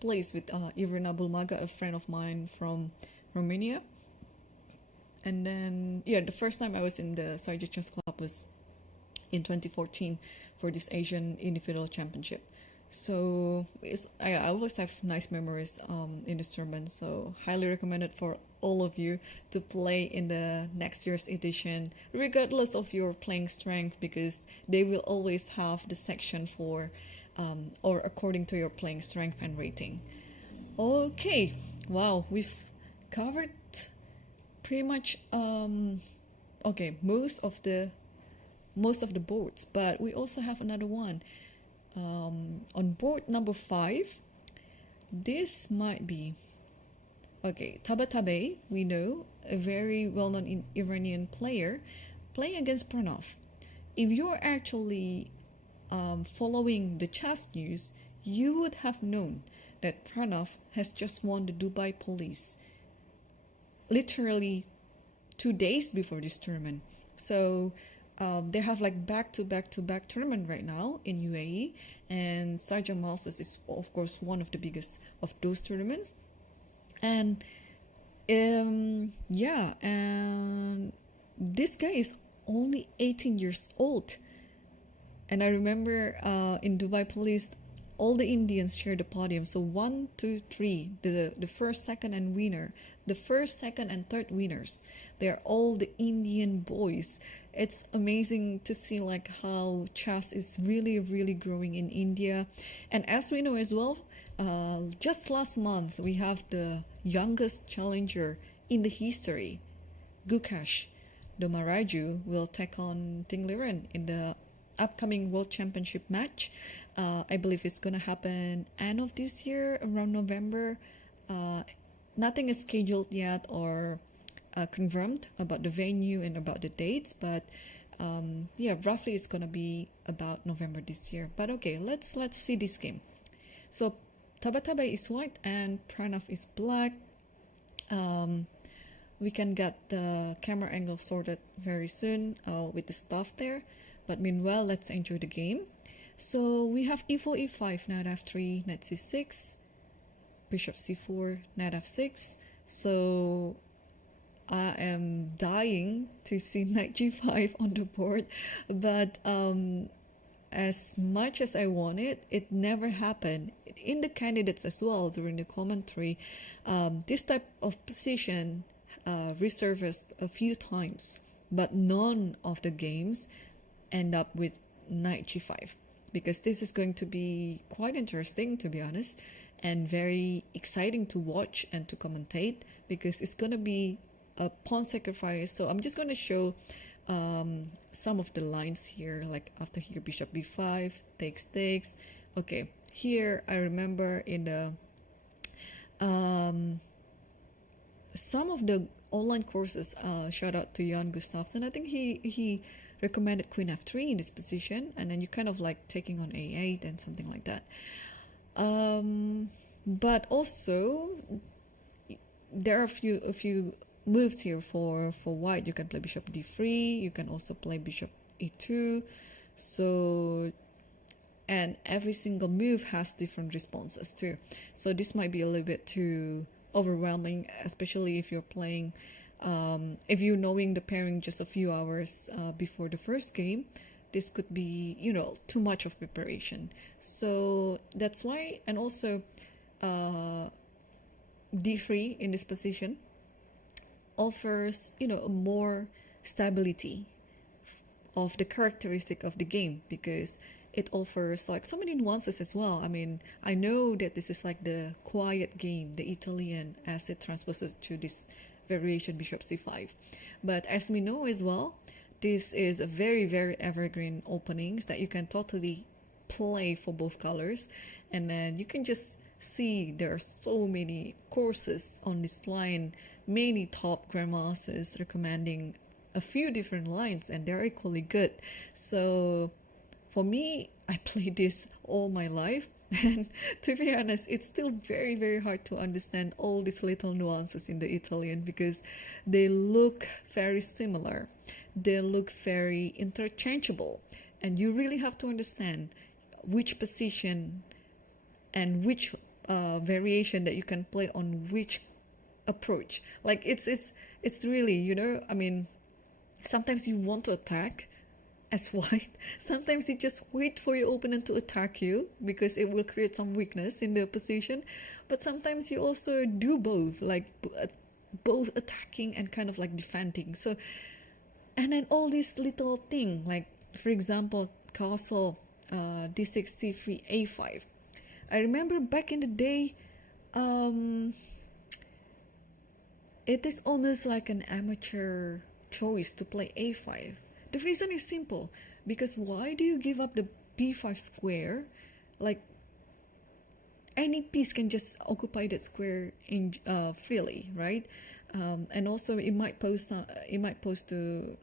place with Irene Sukandar, a friend of mine from Romania. And then yeah, the first time I was in the Sharjah Chess Club was in 2014 for this Asian Individual Championship. So I always have nice memories in this tournament. So highly recommended for all of you to play in the next year's edition, regardless of your playing strength, because they will always have the section for or according to your playing strength and rating. Okay, wow, we've covered pretty much okay, most of the boards, but we also have another one. On board number 5, this might be okay. Tabatabai, we know, a very well-known Iranian player, playing against Pranav. If you're actually following the chess news, you would have known that Pranav has just won the Dubai Police literally 2 days before this tournament. So they have like back-to-back tournament right now in UAE, and Sharjah Masters is of course one of the biggest of those tournaments. And yeah, and this guy is only 18 years old. And I remember in Dubai Police, all the Indians share the podium. So 1, 2, 3, the first, second, and winner, the first, second, and third winners, they're all the Indian boys. It's amazing to see like how chess is really, really growing in India. And as we know as well, just last month we have the youngest challenger in the history, Gukash. The Maraju will take on Ting Liren in the upcoming World Championship match. I believe it's gonna happen end of this year, around November. Nothing is scheduled yet or confirmed about the venue and about the dates, but yeah, roughly it's gonna be about November this year. But okay, let's see this game. So Tabatabai is white and Pranav is black. We can get the camera angle sorted very soon with the stuff there, but meanwhile let's enjoy the game. So we have e4, e5, knight f3, knight c6, bishop c4, knight f6. So I am dying to see knight g5 on the board, but as much as I want it, it never happened. In the candidates as well, during the commentary, this type of position resurfaced a few times, but none of the games end up with knight g5, because this is going to be quite interesting, to be honest, and very exciting to watch and to commentate, because it's going to be a pawn sacrifice. So I'm just going to show some of the lines here, like after here bishop b5 takes. Okay, here I remember in the some of the online courses, shout out to Jan Gustafsson, I think he recommended queen f3 in this position, and then you kind of like taking on a8 and something like that. But also there are a few moves here for white. You can play bishop d3, you can also play bishop e2. So, and every single move has different responses too, so this might be a little bit too overwhelming, especially if you're playing if you're knowing the pairing just a few hours before the first game. This could be, you know, too much of preparation. So that's why, and also d3 in this position offers, you know, more stability of the characteristic of the game, because it offers like so many nuances as well. I mean, I know that this is like the quiet game, the Italian, as it transposes to this variation bishop c5, but as we know as well, this is a very, very evergreen openings that you can totally play for both colors. And then you can just see there are so many courses on this line, many top grandmasters recommending a few different lines, and they're equally good. So for me, I played this all my life, and to be honest, it's still very, very hard to understand all these little nuances in the Italian, because they look very similar, they look very interchangeable, and you really have to understand which position and which variation that you can play on which approach. Like it's really, you know, I mean, sometimes you want to attack as white, sometimes you just wait for your opponent to attack you because it will create some weakness in the position, but sometimes you also do both, like both attacking and kind of like defending. So, and then all these little thing, like for example castle d6 c3 a5. I remember back in the day, it is almost like an amateur choice to play a5. The reason is simple, because why do you give up the b5 square? Like any piece can just occupy that square in freely, right? And also it might pose to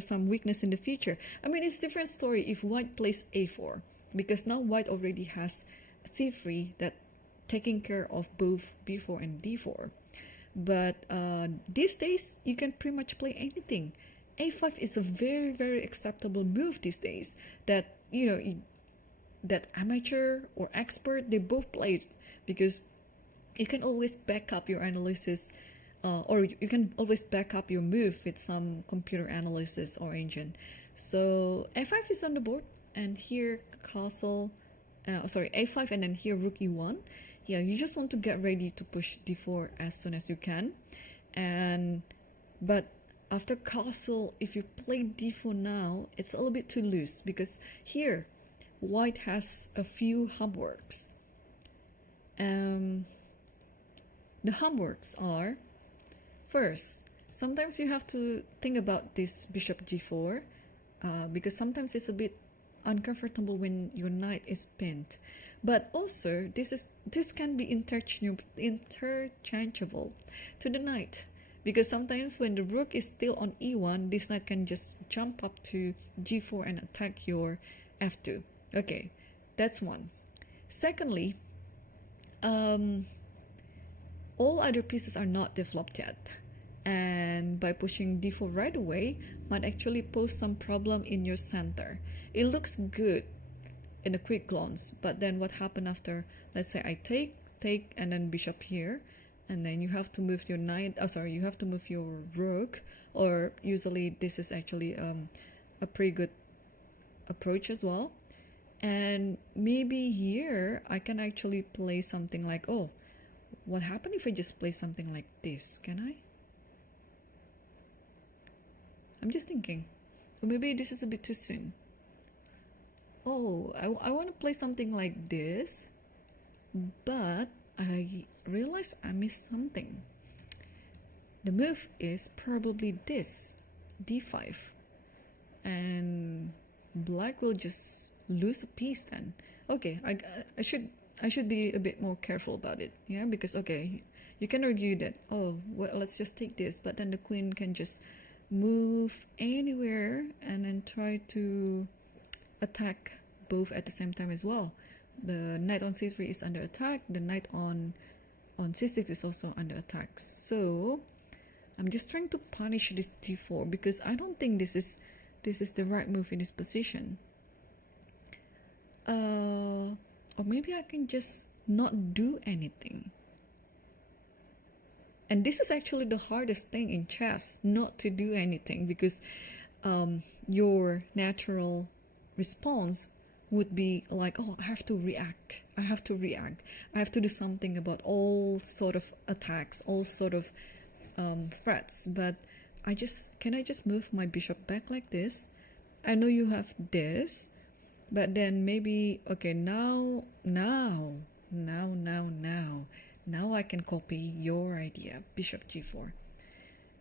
some weakness in the future. I mean, it's a different story if white plays a4, because now white already has c3 that taking care of both b4 and d4. But these days you can pretty much play anything. a5 is a very, very acceptable move these days, that, you know, that amateur or expert, they both play it, because you can always back up your analysis, or you can always back up your move with some computer analysis or engine. So a5 is on the board, and here castle, a5, and then here rook e1. Yeah, you just want to get ready to push d4 as soon as you can. And but after castle, if you play d4 now, it's a little bit too loose, because here white has a few homeworks. The homeworks are, first, sometimes you have to think about this bishop g4, because sometimes it's a bit uncomfortable when your knight is pinned. But also this can be interchangeable to the knight, because sometimes when the rook is still on e1, this knight can just jump up to g4 and attack your f2. Okay, that's one. Secondly, all other pieces are not developed yet, and by pushing d4 right away might actually pose some problem in your center. It looks good in a quick glance, but then what happened after, let's say I take and then bishop here, and then you have to move your knight, you have to move your rook, or usually this is actually a pretty good approach as well. And maybe here I can actually play something like, oh, what happened if I just play something like this? Can I? I'm just thinking, or maybe this is a bit too soon. Oh, I want to play something like this, but I realized I missed something. The move is probably this. d5, and black will just lose a piece then. Okay, I should be a bit more careful about it, yeah, because okay, you can argue that, oh well, let's just take this, but then the queen can just move anywhere and then try to attack both at the same time as well. The knight on c3 is under attack, the knight on c6 is also under attack. So I'm just trying to punish this d4 because I don't think this is the right move in this position. Or maybe I can just not do anything. And this is actually the hardest thing in chess, not to do anything, because your natural response would be like, oh, I have to react, I have to do something about all sort of attacks, all sort of threats. But can I just move my bishop back like this? I know you have this, but then maybe, okay, now I can copy your idea, bishop g4.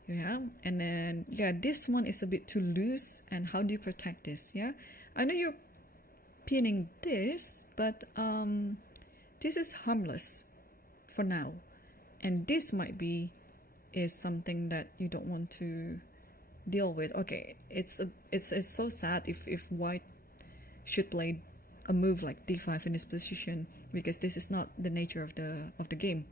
Yeah, and then yeah, this one is a bit too loose, and how do you protect this? Yeah, I know you're pinning this, but this is harmless for now, and this might be is something that you don't want to deal with. Okay, it's so sad if white should play a move like d5 in this position, because this is not the nature of the game,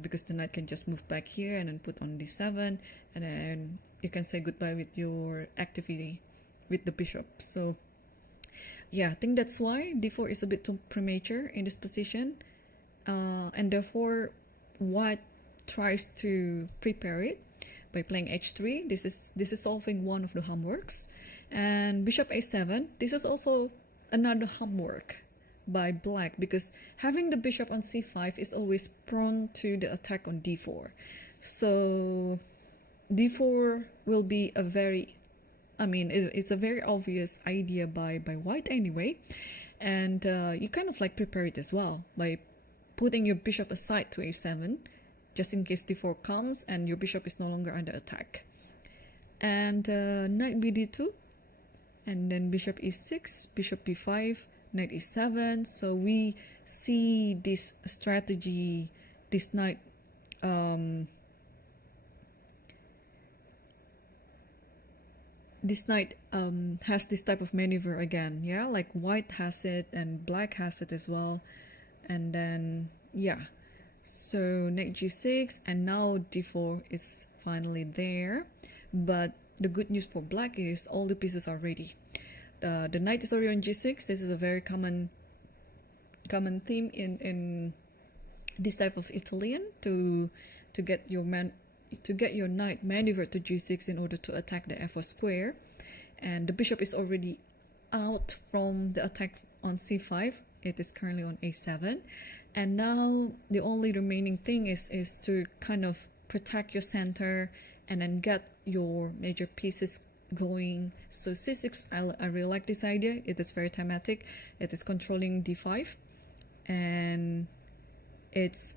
because the knight can just move back here and then put on d7, and then you can say goodbye with your activity with the bishop. So yeah, I think that's why d4 is a bit too premature in this position, and therefore white tries to prepare it by playing h3. This is solving one of the homeworks, and bishop a7. This is also another homework by black, because having the bishop on c5 is always prone to the attack on d4. So d4 will be a very, it's a very obvious idea by white anyway, and you kind of like prepare it as well by putting your bishop aside to a7, just in case d4 comes and your bishop is no longer under attack. And knight bd2, and then bishop e6, bishop b5, knight e7. So we see this strategy, this knight has this type of maneuver again, yeah, like white has it and black has it as well. And then yeah, so knight g6, and now d4 is finally there. But the good news for black is all the pieces are ready. The knight is already on g6. This is a very common theme in this type of Italian, to get your knight maneuvered to g6 in order to attack the f4 square. And the bishop is already out from the attack on c5. It is currently on a7, and now the only remaining thing is to kind of protect your center and then get your major pieces going. So c6, I really like this idea. It is very thematic. It is controlling d5, and it's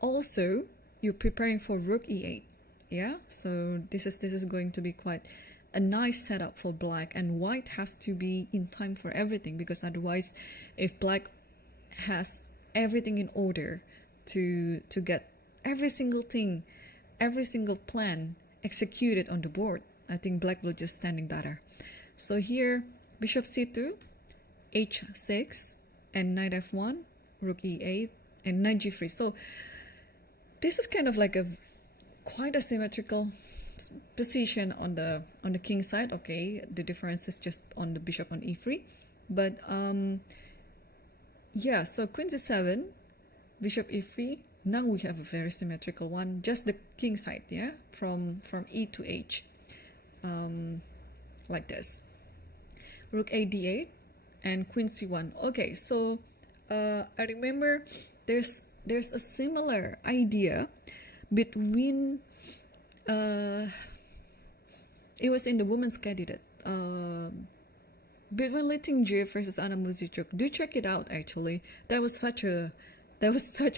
also you're preparing for rook e8. Yeah, so this is going to be quite a nice setup for black, and white has to be in time for everything, because otherwise, if black has everything in order to get every single thing, every single plan executed on the board, I think black will just standing better. So here, bishop c2, h6, and knight f1, rook e8, and knight g3. So this is kind of like quite a symmetrical position on the king side. Okay, the difference is just on the bishop on e3, but yeah, so queen c7, bishop e3. Now we have a very symmetrical one, just the king side, yeah, from e to h, like this. Rook a d8 and queen c1. Okay, so I remember there's a similar idea between it was in the women's candidate, between Li Tingjie versus Anna Muzychuk. Do check it out, actually. That was such a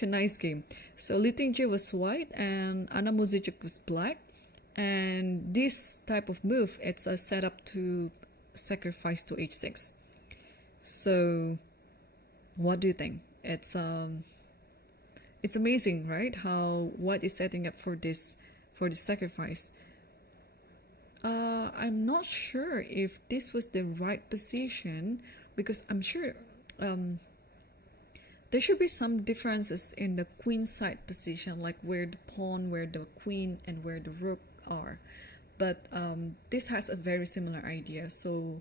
nice game. So Li Tingjie was white and Anna Muzychuk was black, And this type of move, it's a setup to sacrifice to h6. So what do you think? It's amazing, right? How white is setting up for this sacrifice. I'm not sure if this was the right position, because I'm sure there should be some differences in the queen side position, like where the pawn, where the queen, and where the rook are. But this has a very similar idea. So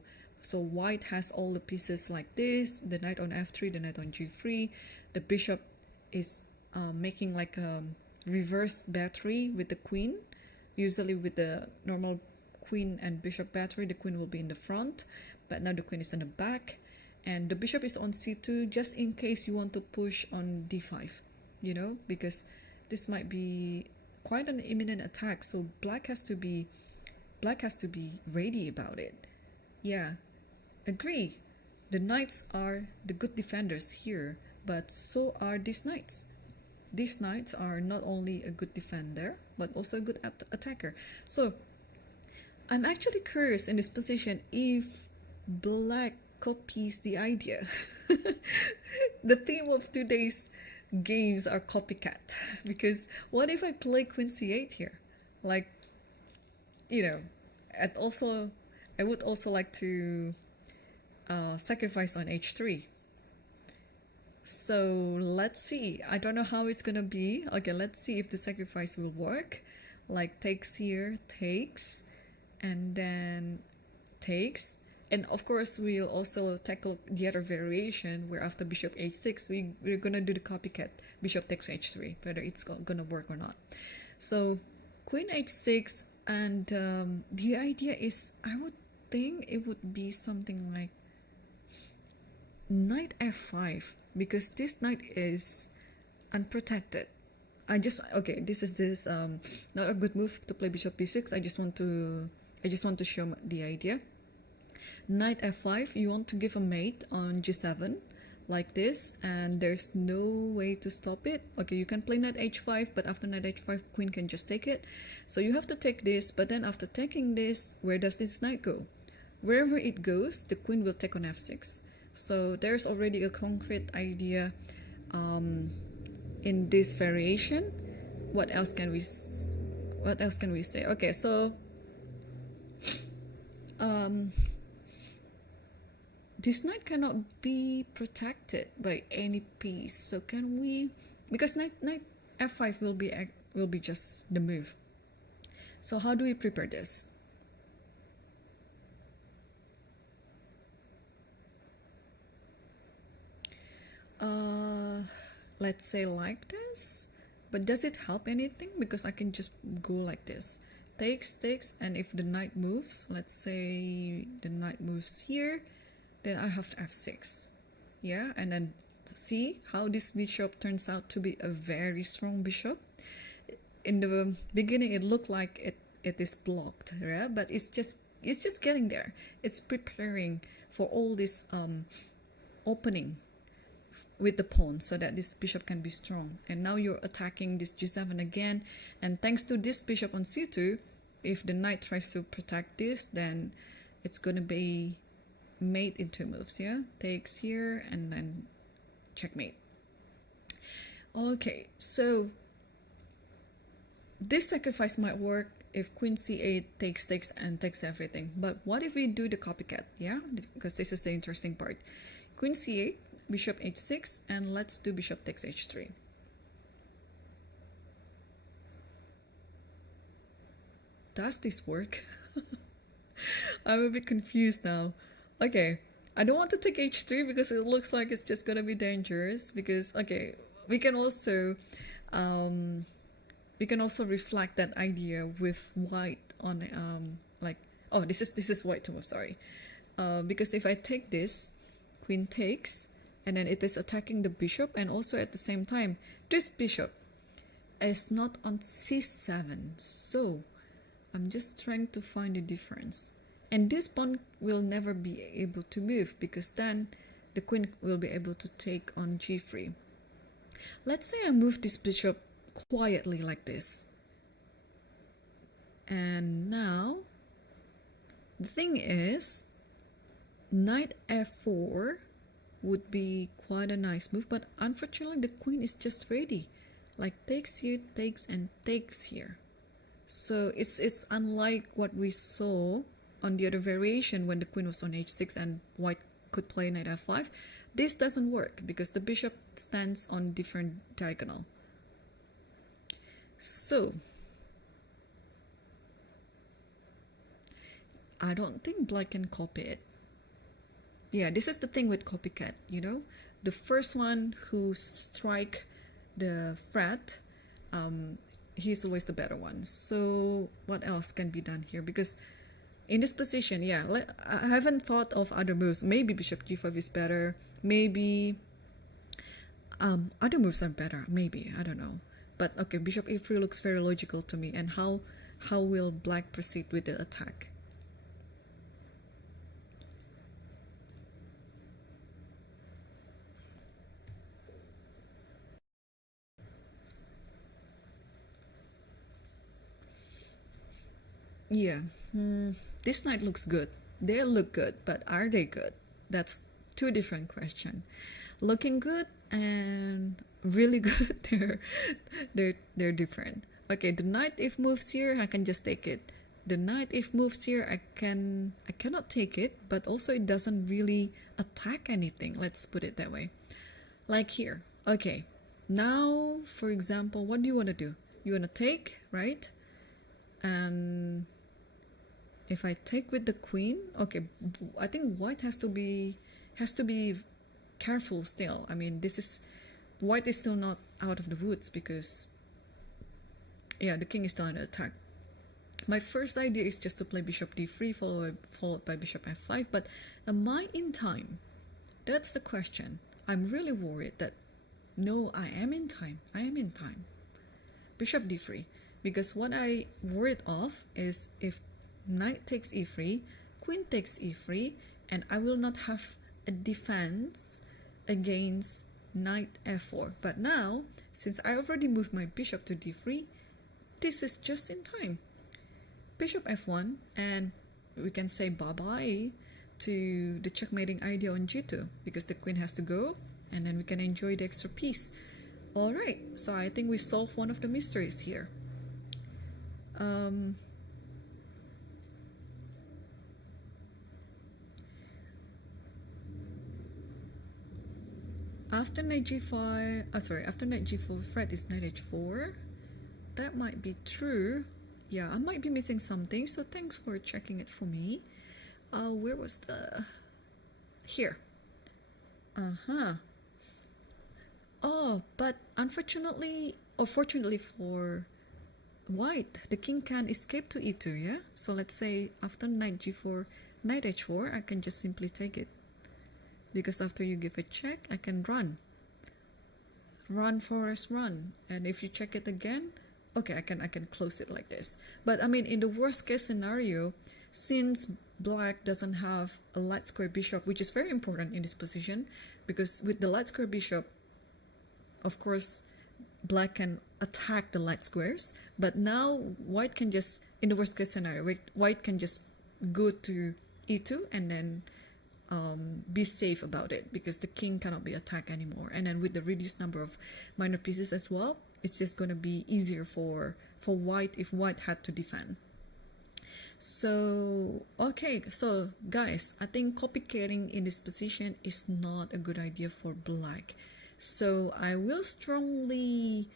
white has all the pieces like this: the knight on f3, the knight on g3. The bishop is making like a reverse battery with the queen. Usually with the normal queen and bishop battery, the queen will be in the front, but now the queen is in the back, and the bishop is on c2 just in case you want to push on d5, you know, because this might be quite an imminent attack. So black has to be ready about it. Yeah, agree. The knights are the good defenders here, but so are these knights. These knights are not only a good defender, but also a good attacker. So I'm actually curious in this position if black copies the idea. The theme of today's games are copycat. Because what if I play queen c8 here? Like, you know, I would also like to sacrifice on h3. So let's see. I don't know how it's gonna be. Okay, let's see if the sacrifice will work. Like takes here, takes, and then takes. And of course, we'll also tackle the other variation where after bishop h6, we're gonna do the copycat bishop takes h3, whether it's gonna work or not. So queen h6, and the idea is, I would think it would be something like knight f5, because this knight is unprotected. Okay, this is not a good move to play bishop b6. I just want to show the idea. Knight f5, you want to give a mate on g7 like this, and there's no way to stop it. Okay, you can play knight h5, but after knight h5, queen can just take it. So you have to take this, but then after taking this, where does this knight go? Wherever it goes, the queen will take on f6. So there's already a concrete idea in this variation. What else can we say? Okay, so this knight cannot be protected by any piece. So can we? Because knight f5 will be just the move. So how do we prepare this? Let's say like this, but does it help anything? Because I can just go like this, takes, and if the knight moves, let's say the knight moves here, then I have to f6, yeah, and then see how this bishop turns out to be a very strong bishop. In the beginning, it looked like it is blocked, yeah, but it's just getting there. It's preparing for all this opening with the pawn so that this bishop can be strong. And now you're attacking this g7 again, and thanks to this bishop on c2, if the knight tries to protect this, then it's gonna be mate in two moves, yeah, takes here and then checkmate. Okay, so this sacrifice might work if queen c8 takes and takes everything, but what if we do the copycat? Yeah, because this is the interesting part. Queen c8, bishop h6, and let's do bishop takes h3. Does this work? I'm a bit confused now. Okay, I don't want to take h3 because it looks like it's just gonna be dangerous. Because okay, we can also reflect that idea with white on like, oh, this is white to move, sorry. Because if I take this, queen takes, and then it is attacking the bishop, and also at the same time this bishop is not on c7, so I'm just trying to find the difference. And this pawn will never be able to move because then the queen will be able to take on g3. Let's say I move this bishop quietly like this, And now the thing is, knight f4 would be quite a nice move, but unfortunately the queen is just ready, like takes here, takes, and takes here. So it's unlike what we saw on the other variation when the queen was on h6 and white could play knight f5. This doesn't work because the bishop stands on different diagonal. So I don't think black can copy it. Yeah, this is the thing with copycat, you know, the first one who strike the fret, he's always the better one. So what else can be done here? Because in this position, yeah, I haven't thought of other moves. Maybe bishop g5 is better. Maybe other moves are better. Maybe, I don't know. But okay, bishop e3 looks very logical to me. And how will black proceed with the attack? Yeah, this knight looks good. They look good, but are they good? That's two different questions. Looking good and really good, they're different. Okay, the knight if moves here, I can just take it. The knight if moves here, I cannot take it, but also it doesn't really attack anything. Let's put it that way. Like here. Okay, now for example, what do you want to do? You want to take, right? And if I take with the queen, okay, I think white has to be careful still. I mean, white is still not out of the woods because, yeah, the king is still under attack. My first idea is just to play bishop d3 followed by bishop f5, but am I in time? That's the question. I'm really worried that, no, I am in time. I am in time. Bishop d3. Because what I worried of is if knight takes e3, queen takes e3, and I will not have a defense against knight f4. But now, since I already moved my bishop to d3, this is just in time. Bishop f1, and we can say bye-bye to the checkmating idea on g2, because the queen has to go, and then we can enjoy the extra piece. Alright, so I think we solved one of the mysteries here. After knight g5, after knight g4 fret is knight h4. That might be true. Yeah, I might be missing something, so thanks for checking it for me. Where was the... Here. Oh, but unfortunately, or fortunately for white, the king can escape to e2, yeah? So let's say after knight g4, knight h4, I can just simply take it. Because after you give a check, I can run. Run, forest, run. And if you check it again, okay, I can close it like this. But I mean, in the worst case scenario, since black doesn't have a light square bishop, which is very important in this position, because with the light square bishop, of course, black can attack the light squares, but now white can just, in the worst case scenario, white can just go to e2 and then be safe about it, because the king cannot be attacked anymore. And then with the reduced number of minor pieces as well, it's just going to be easier for white if white had to defend. So okay, so guys, I think copycatting in this position is not a good idea for black. So I will strongly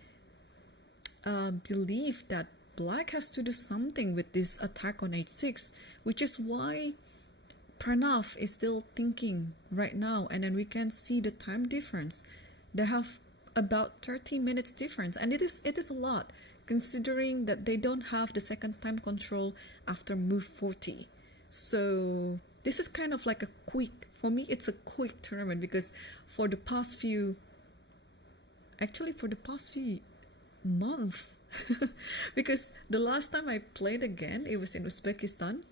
believe that black has to do something with this attack on h6, which is why Pranav is still thinking right now, and then we can see the time difference. They have about 30 minutes difference, and it is a lot, considering that they don't have the second time control after move 40. So this is kind of like a quick, for me it's a quick tournament, because for the past few months because the last time I played again, it was in Uzbekistan.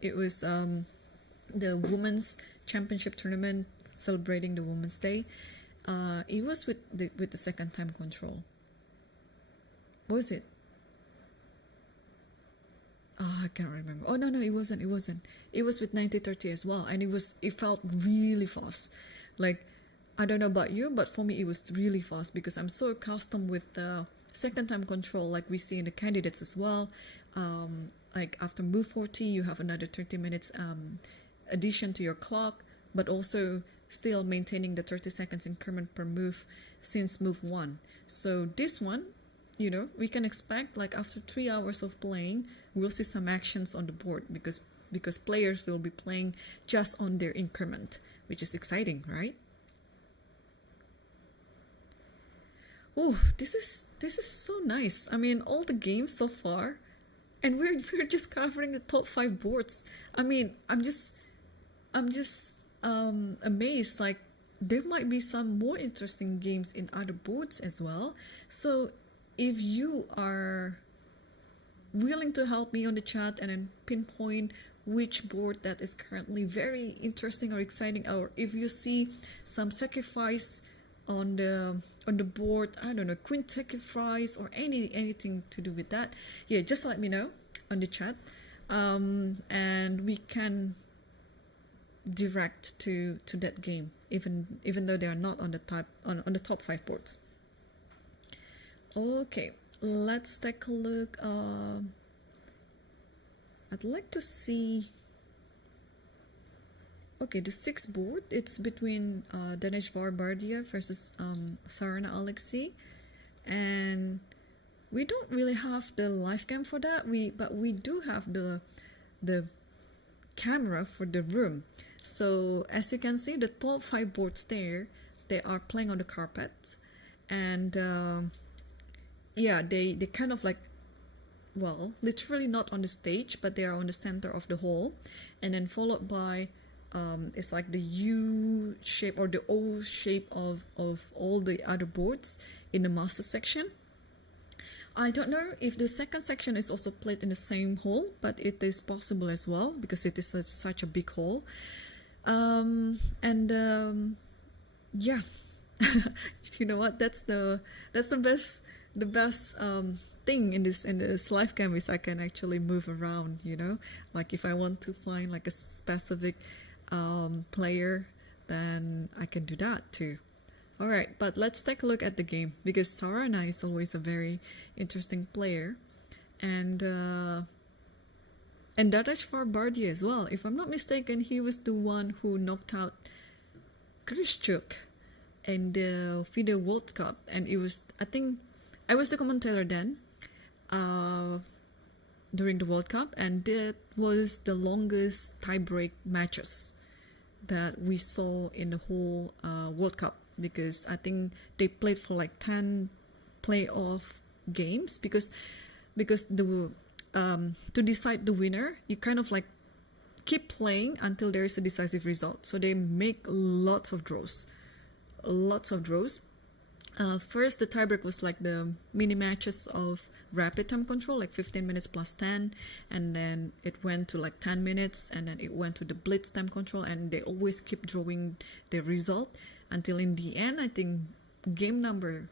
It was the women's championship tournament celebrating the Women's Day. It was with the second time control. What was it? I can't remember. Oh no, it wasn't. It wasn't. It was with 90-30 as well, and it felt really fast. Like, I don't know about you, but for me it was really fast because I'm so accustomed with the second time control, like we see in the candidates as well. Like after move 40, you have another 30 minutes addition to your clock, but also still maintaining the 30 seconds increment per move since move 1. So this one, you know, we can expect like after 3 hours of playing, we'll see some actions on the board because players will be playing just on their increment, which is exciting, right? Oh, this is so nice. I mean, all the games so far, and we're just covering the top 5 boards. I mean, I'm just amazed. Like, there might be some more interesting games in other boards as well. So if you are willing to help me on the chat and then pinpoint which board that is currently very interesting or exciting, or if you see some sacrifice on the board, I don't know, queen sacrifice or anything to do with that, yeah, just let me know on the chat, and we can direct to that game, even though they are not on the top 5 boards. Okay, let's take a look. I'd like to see. Okay, the 6th board, it's between Danesh Varbardia versus Sarana Alexei, and we don't really have the live cam for that. But we do have the camera for the room. So as you can see, the top 5 boards there, they are playing on the carpet, and yeah, they kind of like, well, literally not on the stage, but they are on the center of the hall, and then followed by it's like the U shape or the O shape of all the other boards in the master section. I don't know if the second section is also played in the same hall, but it is possible as well because it is such a big hall. Yeah, you know what? That's the best thing in this live cam is I can actually move around. You know, like if I want to find like a specific player, then I can do that too. All right, but let's take a look at the game because Sarana is always a very interesting player, and Danesh Varbardia as well. If I'm not mistaken, he was the one who knocked out Krishchuk in the FIDE World Cup, and it was, I think I was the commentator then during the World Cup, and that was the longest tie-break matches that we saw in the whole World Cup, because I think they played for like 10 playoff games because the to decide the winner, you kind of like keep playing until there is a decisive result. So they make lots of draws. First, the tiebreak was like the mini matches of rapid time control, like 15 minutes plus 10, and then it went to like 10 minutes, and then it went to the blitz time control, and they always keep drawing the result until in the end, I think it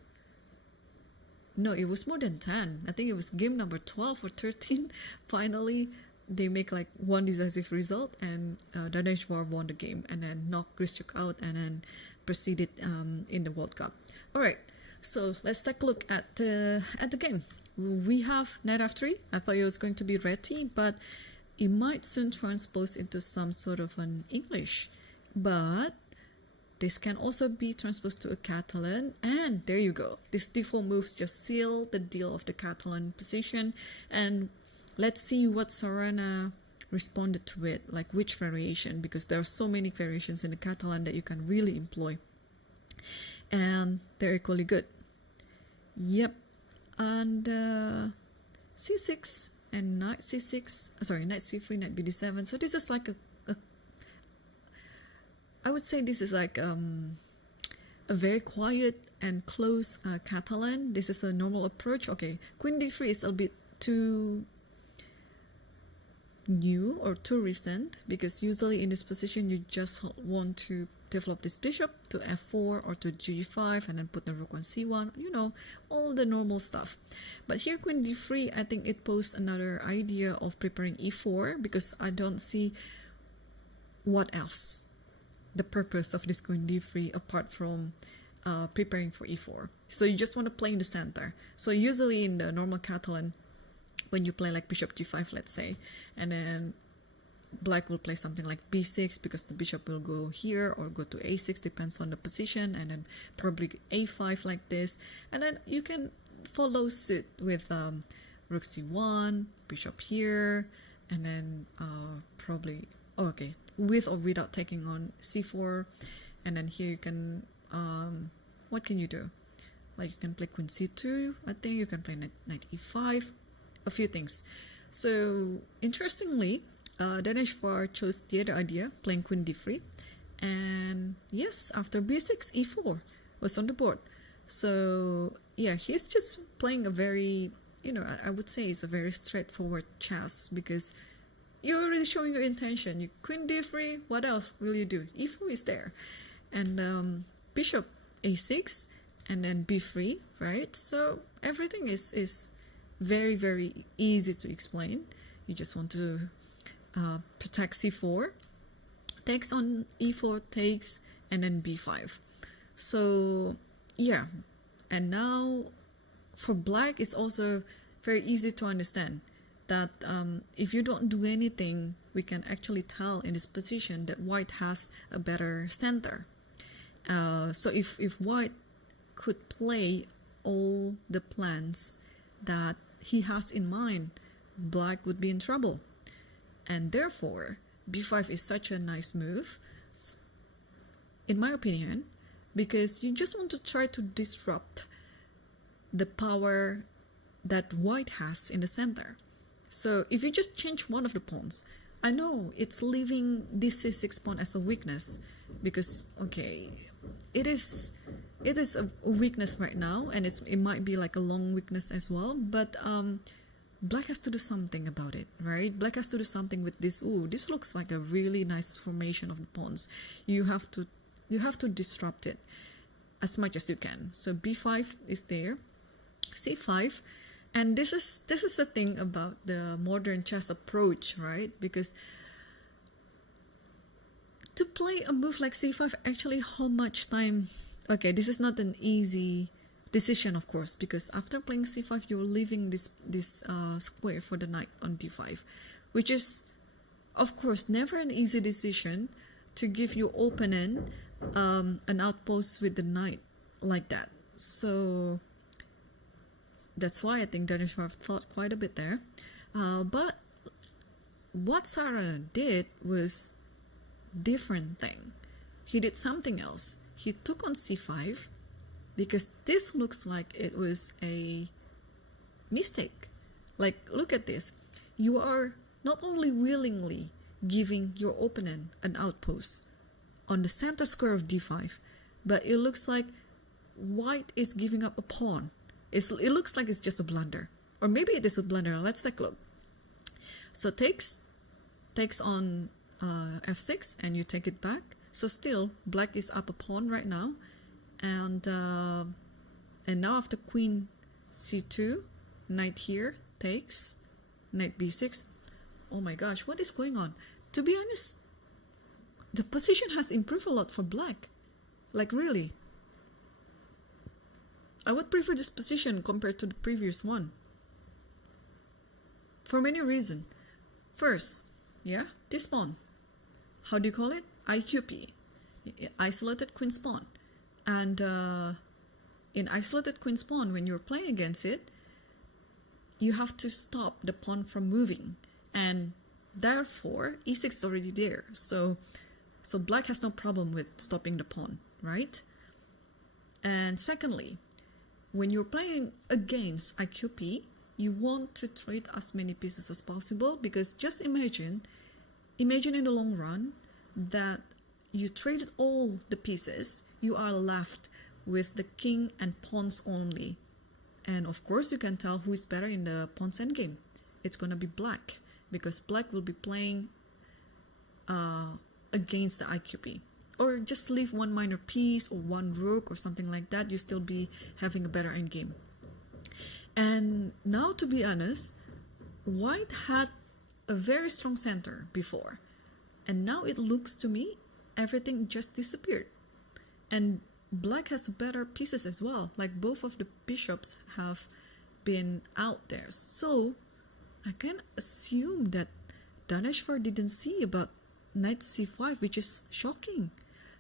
was more than 10. I think it was game number 12 or 13. Finally, they make like one decisive result, and Danesh Var won the game and then knocked Krishchuk out and then proceeded in the World Cup. All right, so let's take a look at the game. We have knight f3. I thought it was going to be Reti, but it might soon transpose into some sort of an English. But this can also be transposed to a Catalan, and there you go. These default moves just seal the deal of the Catalan position, and let's see what Sarana responded to it, like which variation, because there are so many variations in the Catalan that you can really employ, and they're equally good. Yep, and c6 and knight c6, sorry, knight c3, knight bd7. So this is like I would say this is like a very quiet and close Catalan. This is a normal approach. Okay, queen d3 is a bit too new or too recent, because usually in this position you just want to develop this bishop to f4 or to g5 and then put the rook on c1, you know, all the normal stuff. But here queen d3, I think it posed another idea of preparing e4, because I don't see what else the purpose of this queen d3 apart from preparing for e4. So you just want to play in the center. So usually in the normal Catalan, when you play like bishop g5, let's say, and then black will play something like b6 because the bishop will go here, or go to a6, depends on the position, and then probably a5 like this, and then you can follow suit with rook c1, bishop here, and then probably okay, with or without taking on c4, and then here you can what can you do? Like you can play queen c2, I think you can play knight e5, a few things. So interestingly, Daneshvar chose the other idea, playing queen d3, and yes, after b6, e4 was on the board. So yeah, he's just playing a very, you know, I would say it's a very straightforward chess, because you're already showing your intention. You queen d3, what else will you do? e4 is there, and bishop a6, and then b3, right? So everything is very, very easy to explain. You just want to protect c4, takes on e4, takes, and then b5. So yeah, and now for black, it's also very easy to understand that if you don't do anything, we can actually tell in this position that white has a better center. So if white could play all the plans that he has in mind, black would be in trouble. And therefore, b5 is such a nice move, in my opinion, because you just want to try to disrupt the power that white has in the center. So if you just change one of the pawns, I know it's leaving this c6 pawn as a weakness, because okay, it is a weakness right now, and it might be like a long weakness as well, but black has to do something about it, right? Black has to do something with this. Ooh, this looks like a really nice formation of the pawns. You have to disrupt it as much as you can. So b5 is there, c5, and this is the thing about the modern chess approach, right? Because to play a move like c5, actually, how much time? Okay, this is not an easy decision, of course, because after playing c5, you're leaving this square for the knight on d5, which is, of course, never an easy decision to give your opponent an outpost with the knight like that. So that's why I think Daneshvar thought quite a bit there. But what Sarah did was different thing. He did something else. He took on c5, because this looks like it was a mistake. Like, look at this. You are not only willingly giving your opponent an outpost on the center square of d5, but it looks like white is giving up a pawn. It looks like it's just a blunder. Or maybe it is a blunder. Let's take a look. So takes on f6, and you take it back. So still, black is up a pawn right now. And now after queen c2, knight here, takes, knight b6. Oh my gosh, what is going on? To be honest, the position has improved a lot for black. Like, really. I would prefer this position compared to the previous one, for many reasons. First, yeah, this pawn. How do you call it? IQP. Isolated queen's pawn. And in isolated queen's pawn, when you're playing against it, you have to stop the pawn from moving, and therefore e6 is already there. So black has no problem with stopping the pawn, right? And secondly, when you're playing against IQP, you want to trade as many pieces as possible, because just imagine in the long run that you traded all the pieces, you are left with the king and pawns only. And of course, you can tell who is better in the pawns endgame. It's going to be black, because black will be playing against the IQP. or just leave one minor piece or one rook or something like that, you still be having a better endgame. And now, to be honest, white had a very strong center before, and now it looks to me everything just disappeared. And black has better pieces as well, like both of the bishops have been out there. So I can assume that Daneshvar didn't see about knight c5, which is shocking,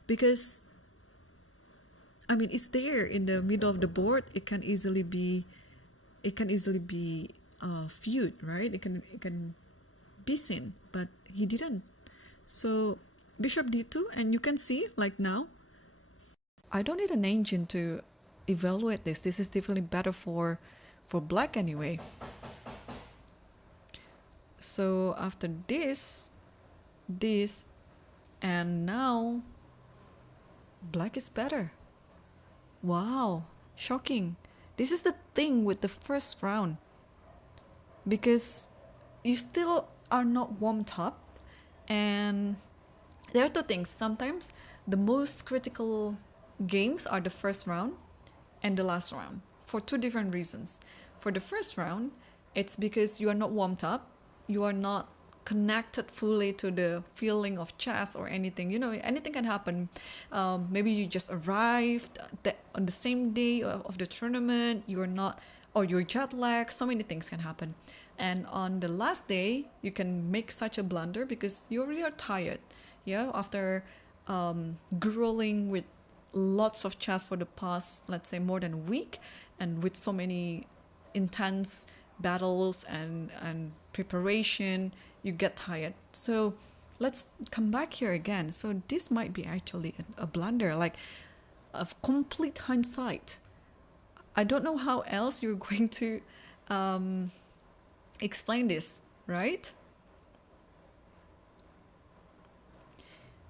because I mean, it's there in the middle of the board. It can easily be viewed, right? It can be seen, but he didn't. So bishop d2, and you can see, like now, I don't need an engine to evaluate this. This is definitely better for black anyway. So after this, and now black is better. Wow, shocking. This is the thing with the first round, because you still are not warmed up, and there are two things. Sometimes the most critical games are the first round and the last round, for two different reasons. For the first round, it's because you are not warmed up, you are not connected fully to the feeling of chess or anything. You know, anything can happen. Maybe you just arrived on the same day of the tournament, you're not, or you're jet lagged, so many things can happen. And on the last day, you can make such a blunder because you already are tired, yeah, after grueling with lots of chess for the past, let's say, more than a week, and with so many intense battles and preparation, you get tired. So let's come back here again. So this might be actually a blunder, like a complete hindsight. I don't know how else you're going to explain this, right?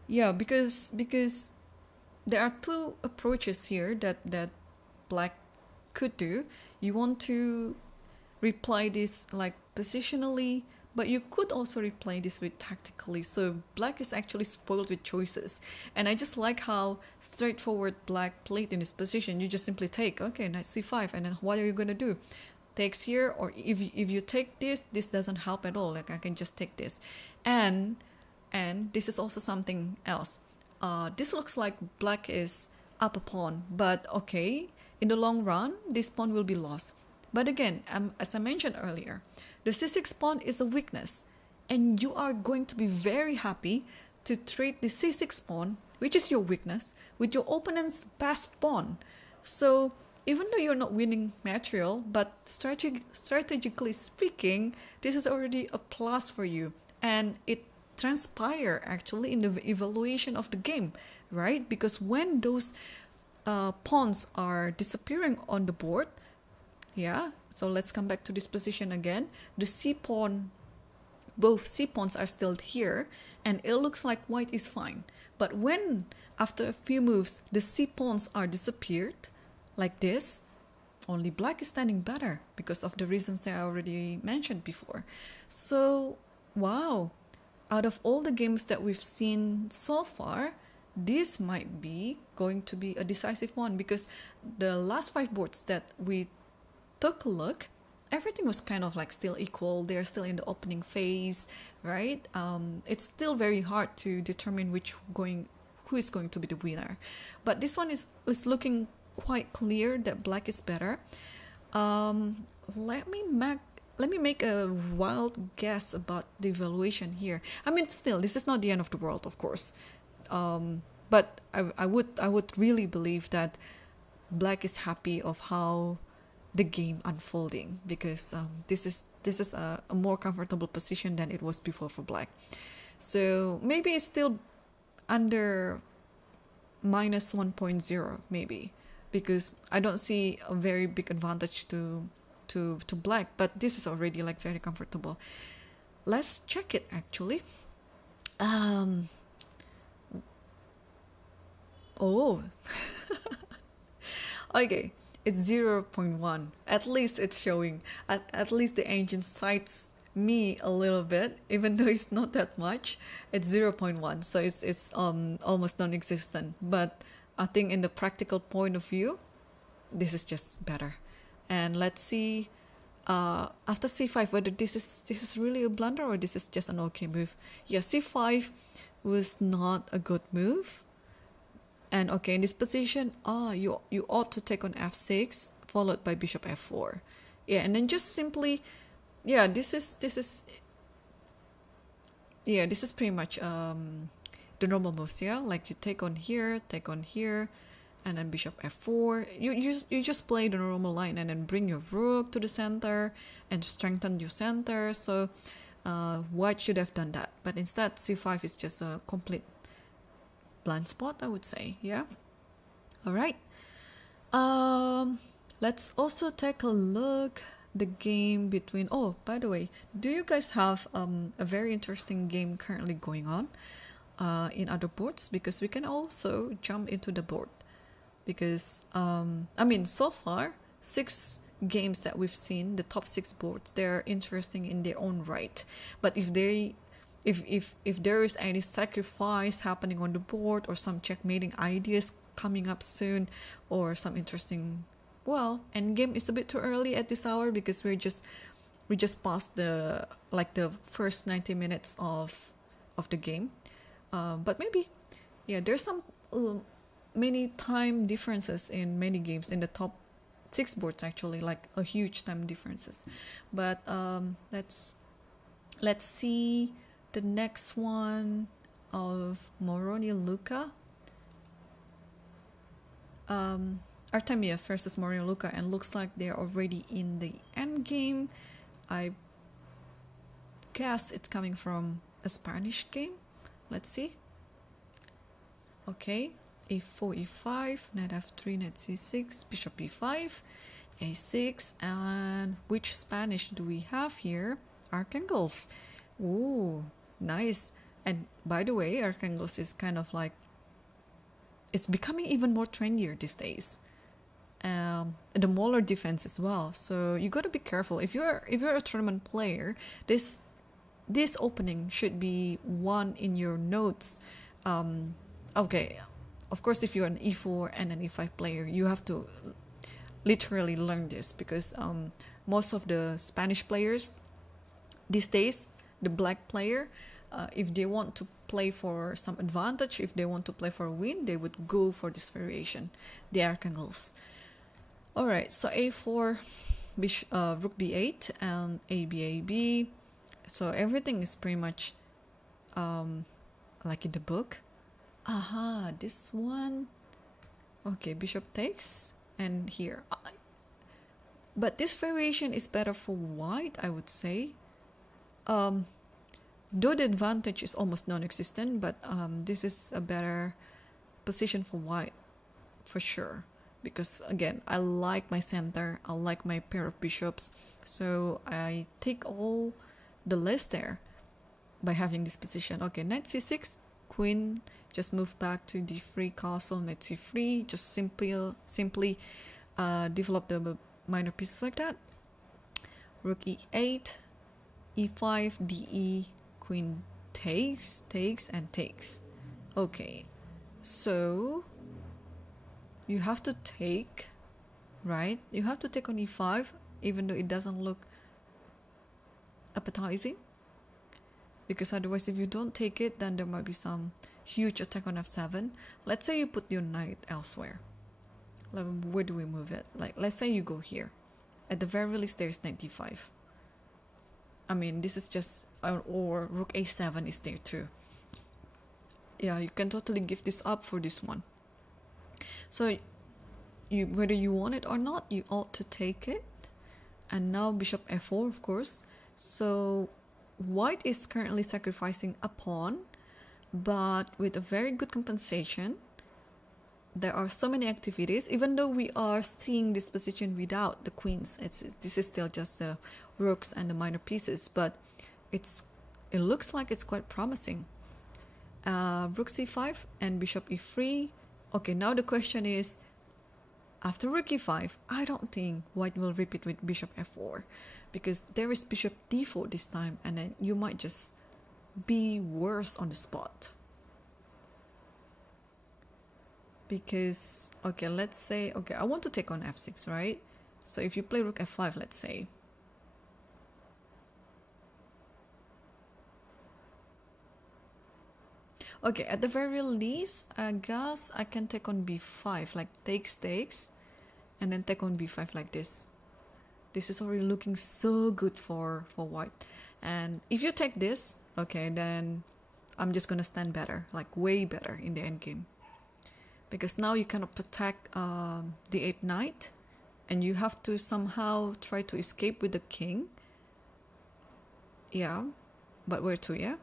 Yeah, because there are two approaches here that black could do. You want to replay this like positionally, but you could also replay this with tactically. So black is actually spoiled with choices, and I just like how straightforward black played in this position. You just simply take, okay, knight c5, and then what are you gonna do? Takes here, or if you take this doesn't help at all. Like I can just take this, and this is also something else. This looks like black is up a pawn, but okay, in the long run, this pawn will be lost. But again, as I mentioned earlier, the c6 pawn is a weakness, and you are going to be very happy to trade the c6 pawn, which is your weakness, with your opponent's best pawn. So even though you're not winning material, but strategically speaking, this is already a plus for you, and it transpire actually in the evaluation of the game, right? Because when those pawns are disappearing on the board, yeah, so let's come back to this position again. The c pawn, both c pawns are still here, and it looks like white is fine. But when after a few moves the c pawns are disappeared like this, only black is standing better because of the reasons that I already mentioned before. So wow, out of all the games that we've seen so far, this might be going to be a decisive one, because the last 5 boards that we took a look, everything was kind of like still equal. They're still in the opening phase, right? It's still very hard to determine who is going to be the winner. But this one is looking quite clear that black is better. Let me make a wild guess about the evaluation here. I mean, still, this is not the end of the world, of course. But I would really believe that black is happy of how the game unfolding, because this is a more comfortable position than it was before for black. So maybe it's still under minus 1.0 maybe, because I don't see a very big advantage to black, but this is already like very comfortable. Let's check it actually. Oh okay, it's 0.1. At least it's showing, at least the engine cites me a little bit, even though it's not that much. It's 0.1, so it's almost non-existent. But I think in the practical point of view, this is just better. And let's see after c5 whether this is really a blunder or this is just an okay move. Yeah, c5 was not a good move. And okay, in this position, you ought to take on f6 followed by bishop f4. Yeah, and then just simply, yeah, this is pretty much the normal moves. Yeah, like you take on here, and then bishop f4. You just play the normal line and then bring your rook to the center and strengthen your center. So white should have done that, but instead c5 is just a complete blind spot, I would say. Yeah. All right. Let's also take a look the game between. Oh, by the way, do you guys have a very interesting game currently going on in other boards? Because we can also jump into the board. Because I mean, so far 6 games that we've seen, the top 6 boards, they're interesting in their own right. But if there is any sacrifice happening on the board, or some checkmating ideas coming up soon, or some interesting, well, endgame is a bit too early at this hour because we just passed the first 90 minutes of the game. But maybe, yeah, there's some many time differences in many games in the top 6 boards, actually, like a huge time differences. But let's see the next one of Moroni Luka. Artemiev versus Moroni Luka, and looks like they're already in the end game. I guess it's coming from a Spanish game. Let's see. Okay, a4, e5, knight f3, knight c6, bishop e5, a6, and which Spanish do we have here? Archangels. Ooh, nice. And by the way, Archangels is kind of like, it's becoming even more trendier these days. The Molar defense as well. So you got to be careful. If you're a tournament player, this opening should be one in your notes. Okay, of course, if you're an e4 and an e5 player, you have to literally learn this, because most of the Spanish players these days, the black player, if they want to play for some advantage, if they want to play for a win, they would go for this variation, the Archangels. All right, so a4, rook b8, and ab. So everything is pretty much like in the book. Aha, this one. Okay, bishop takes, and here. But this variation is better for white, I would say. Though the advantage is almost non-existent, but this is a better position for white, for sure. Because again, I like my center, I like my pair of bishops, so I take all the list there by having this position. Okay, knight c6, queen just move back to d3 castle, knight c3, just simply develop the minor pieces like that. Rook e8, e5, de, queen takes, and takes. Okay, so you have to take, right? You have to take on e5, even though it doesn't look appetizing, because otherwise if you don't take it, then there might be some huge attack on f7. Let's say you put your knight elsewhere. Where do we move it? Like, let's say you go here. At the very least, there's knight d5. I mean, this is just, or rook a7 is there too. Yeah, you can totally give this up for this one. So whether you want it or not, you ought to take it. And now bishop f4, of course. So white is currently sacrificing a pawn, but with a very good compensation. There are so many activities, even though we are seeing this position without the queens. This is still just the rooks and the minor pieces, but it looks like it's quite promising. Rook c5 and bishop e3. Okay, now the question is, after rook e5, I don't think white will repeat with bishop f4, because there is bishop d4 this time, and then you might just be worse on the spot. Because, okay, let's say, okay, I want to take on f6, right? So if you play rook f5, let's say, okay, at the very least, I guess I can take on b5, like takes, and then take on b5 like this. This is already looking so good for white. And if you take this, okay, then I'm just gonna stand better, like way better in the endgame. Because now you cannot protect the 8th knight, and you have to somehow try to escape with the king. Yeah, but where to, yeah?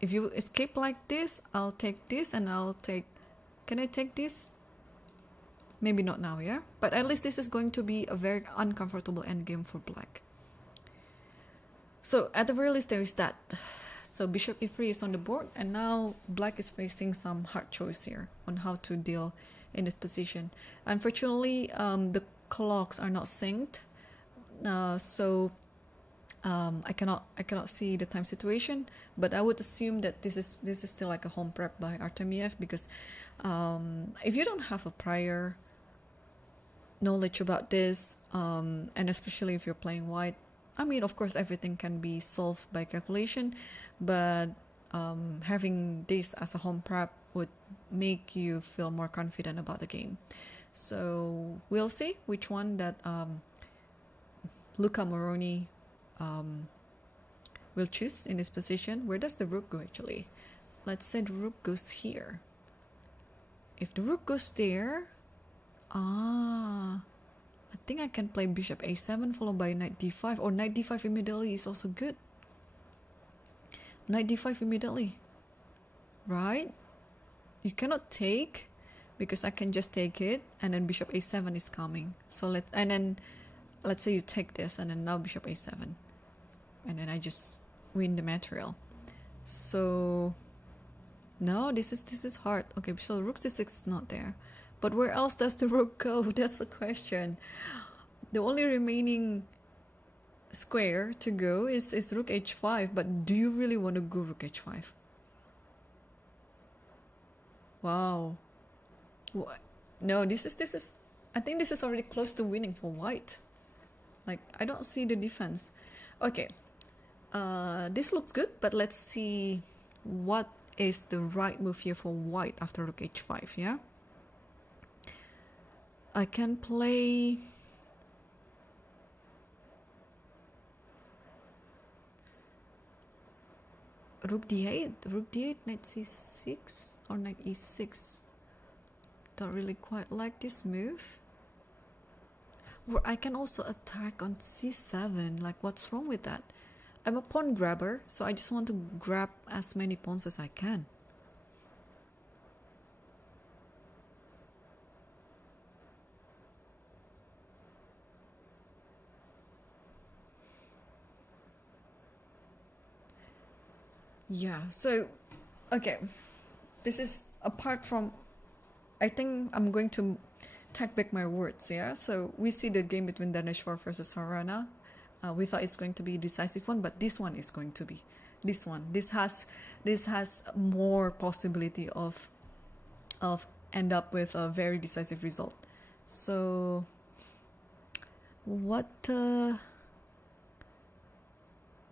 If you escape like this, I'll take this, and I'll take... Can I take this? Maybe not now, yeah? But at least this is going to be a very uncomfortable endgame for black. So at the very least there is that. So bishop e3 is on the board, and now black is facing some hard choice here on how to deal in this position. Unfortunately, the clocks are not synced, so I cannot see the time situation. But I would assume that this is still like a home prep by Artemiev, because if you don't have a prior knowledge about this, and especially if you're playing white, I mean, of course, everything can be solved by calculation, but having this as a home prep would make you feel more confident about the game. So we'll see which one that Luca Moroni will choose in this position. Where does the rook go actually? Let's say the rook goes here. If the rook goes there, I think I can play bishop a7 followed by knight d5, or knight d5 immediately is also good. Knight d5 immediately, right? You cannot take, because I can just take it, and then bishop a7 is coming. So let's say you take this, and then now bishop a7, and then I just win the material. So no, this is hard. Okay, so rook c6 is not there. But where else does the rook go? That's the question. The only remaining square to go is rook h5. But do you really want to go rook h5? Wow. No, this is. I think this is already close to winning for white. Like, I don't see the defense. Okay. This looks good, but let's see what is the right move here for white after rook h5. Yeah. I can play rook d8, knight c6 or knight e6. Don't really quite like this move. Or I can also attack on c7. Like, what's wrong with that? I'm a pawn grabber, so I just want to grab as many pawns as I can. Yeah, so, okay, this is apart from, I think I'm going to take back my words, yeah? So we see the game between Daneshvar versus Harana. We thought it's going to be a decisive one, but this one is going to be. This one. This has more possibility of end up with a very decisive result. So what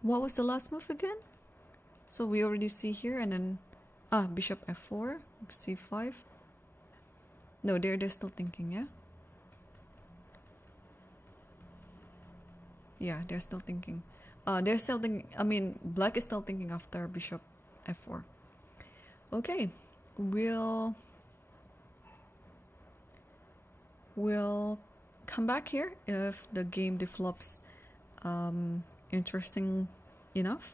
was the last move again? So we already see here, and then bishop f4, c5. No, they're still thinking, yeah? Yeah, they're still thinking. They're still thinking, I mean, black is still thinking after bishop f4. Okay, we'll come back here if the game develops interesting enough.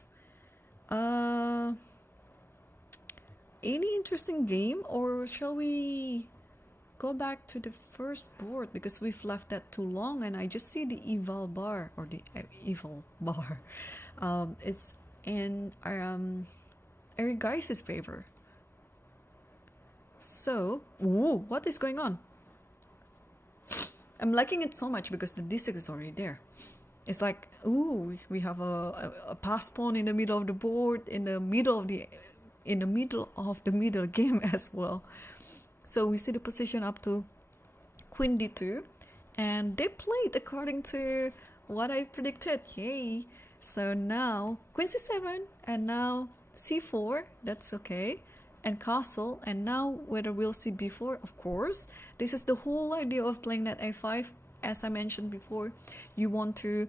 Any interesting game, or shall we go back to the first board, because we've left that too long and I just see the eval bar, or the evil bar. It's in Eric Geis's favor. So, ooh, what is going on? I'm liking it so much because the d6 is already there. It's like, ooh, we have a pass pawn in the middle of the board, in the middle of the middle game as well. So we see the position up to queen d2, and they played according to what I predicted. Yay! So now queen c7, and now c4. That's okay. And castle, and now whether we'll see b4, of course. This is the whole idea of playing that a5. As I mentioned before, you want to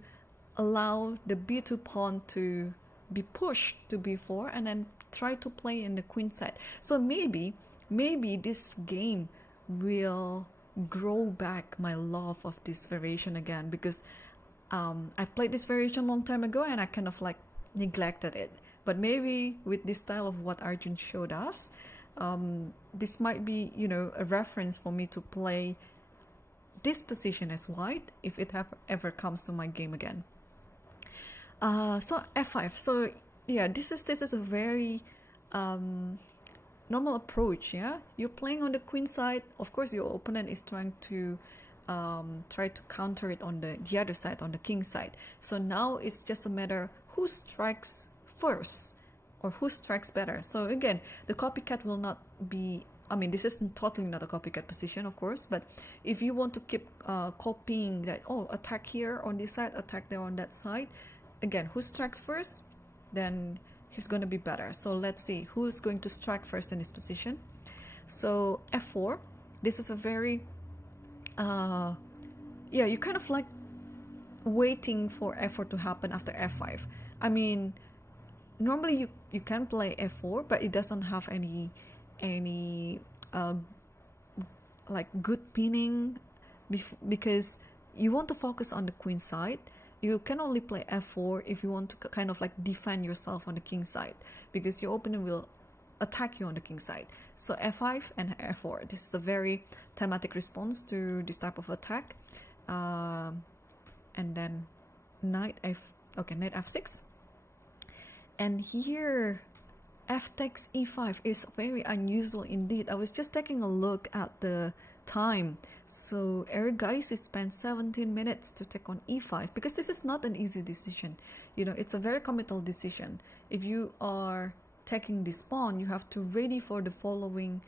allow the b2 pawn to be pushed to b4 and then try to play in the queen side. So maybe this game will grow back my love of this variation again, because I played this variation a long time ago and I kind of like neglected it. But maybe with this style of what Arjun showed us, this might be, you know, a reference for me to play this position as white if it ever comes to my game again. So f5. So yeah, this is a very normal approach. Yeah, you're playing on the queen side. Of course, your opponent is trying to counter it on the other side, on the king side. So now it's just a matter who strikes first or who strikes better. So again, the copycat will not be, I mean, this is totally not a copycat position, of course, but if you want to keep copying that, oh, attack here on this side, attack there on that side, again, who strikes first, then he's going to be better. So let's see who's going to strike first in this position. So f4, this is a very yeah, you kind of like waiting for f4 to happen after f5. I mean, normally you can play f4, but it doesn't have any like good meaning, because you want to focus on the queen side. You can only play f4 if you want to kind of like defend yourself on the king side, because your opponent will attack you on the king side. So f5 and f4, this is a very thematic response to this type of attack. And then knight f6, and here f takes e5 is very unusual indeed. I was just taking a look at the time. So Eric Gaisi spent 17 minutes to take on e5, because this is not an easy decision. You know, it's a very committal decision. If you are taking this pawn, you have to ready for the following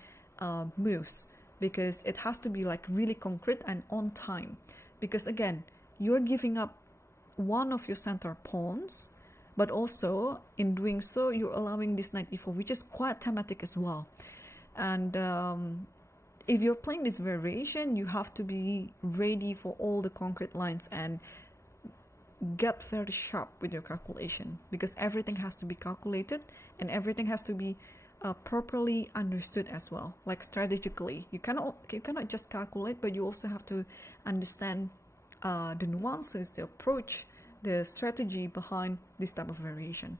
moves, because it has to be like really concrete and on time, because again, you're giving up one of your center pawns, but also in doing so you're allowing this knight e4, which is quite thematic as well. And if you're playing this variation, you have to be ready for all the concrete lines and get very sharp with your calculation, because everything has to be calculated and everything has to be properly understood as well, like strategically. You cannot just calculate, but you also have to understand the nuances, the approach, the strategy behind this type of variation.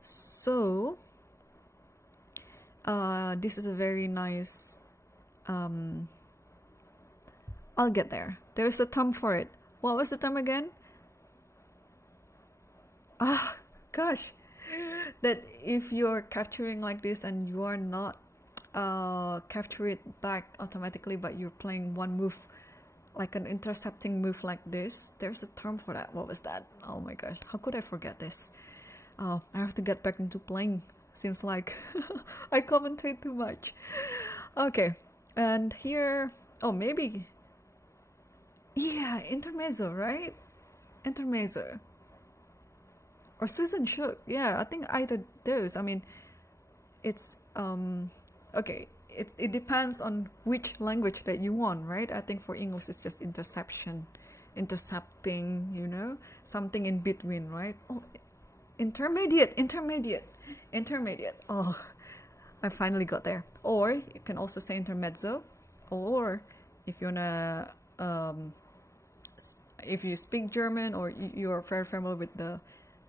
So this is a very nice I'll get there. There's a term for it. What was the term again? Gosh, that if you're capturing like this and you are not capture it back automatically, but you're playing one move, like an intercepting move like this, there's a term for that. What was that? Oh my gosh, how could I forget this? I have to get back into playing. Seems like I commentate too much. Okay, and here, oh, maybe, yeah, intermezzo, right? Intermezzo. Or Susan Shook. Yeah, I think either those. I mean, it's, okay, it depends on which language that you want, right? I think for English it's just interception, intercepting, you know, something in between, right? Oh, intermediate. Oh, I finally got there. Or you can also say intermezzo, or if you wanna, if you speak German or you're very familiar with the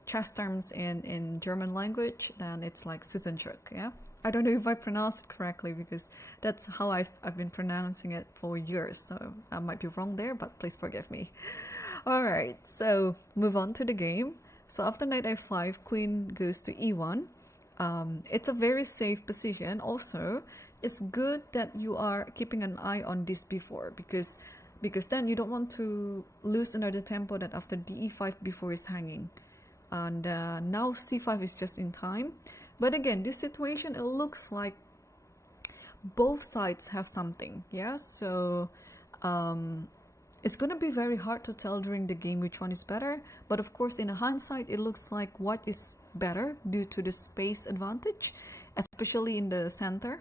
chess terms in German language, then it's like Susanschuk, yeah? I don't know if I pronounced it correctly, because that's how I've been pronouncing it for years, so I might be wrong there, but please forgive me. Alright, so move on to the game. So after knight f5, queen goes to e1. It's a very safe position. Also, it's good that you are keeping an eye on this b4, because because then you don't want to lose another tempo that after de5 before is hanging. And now c5 is just in time. But again, this situation, it looks like both sides have something. Yeah, so it's going to be very hard to tell during the game which one is better. But of course, in hindsight, it looks like white is better due to the space advantage, especially in the center.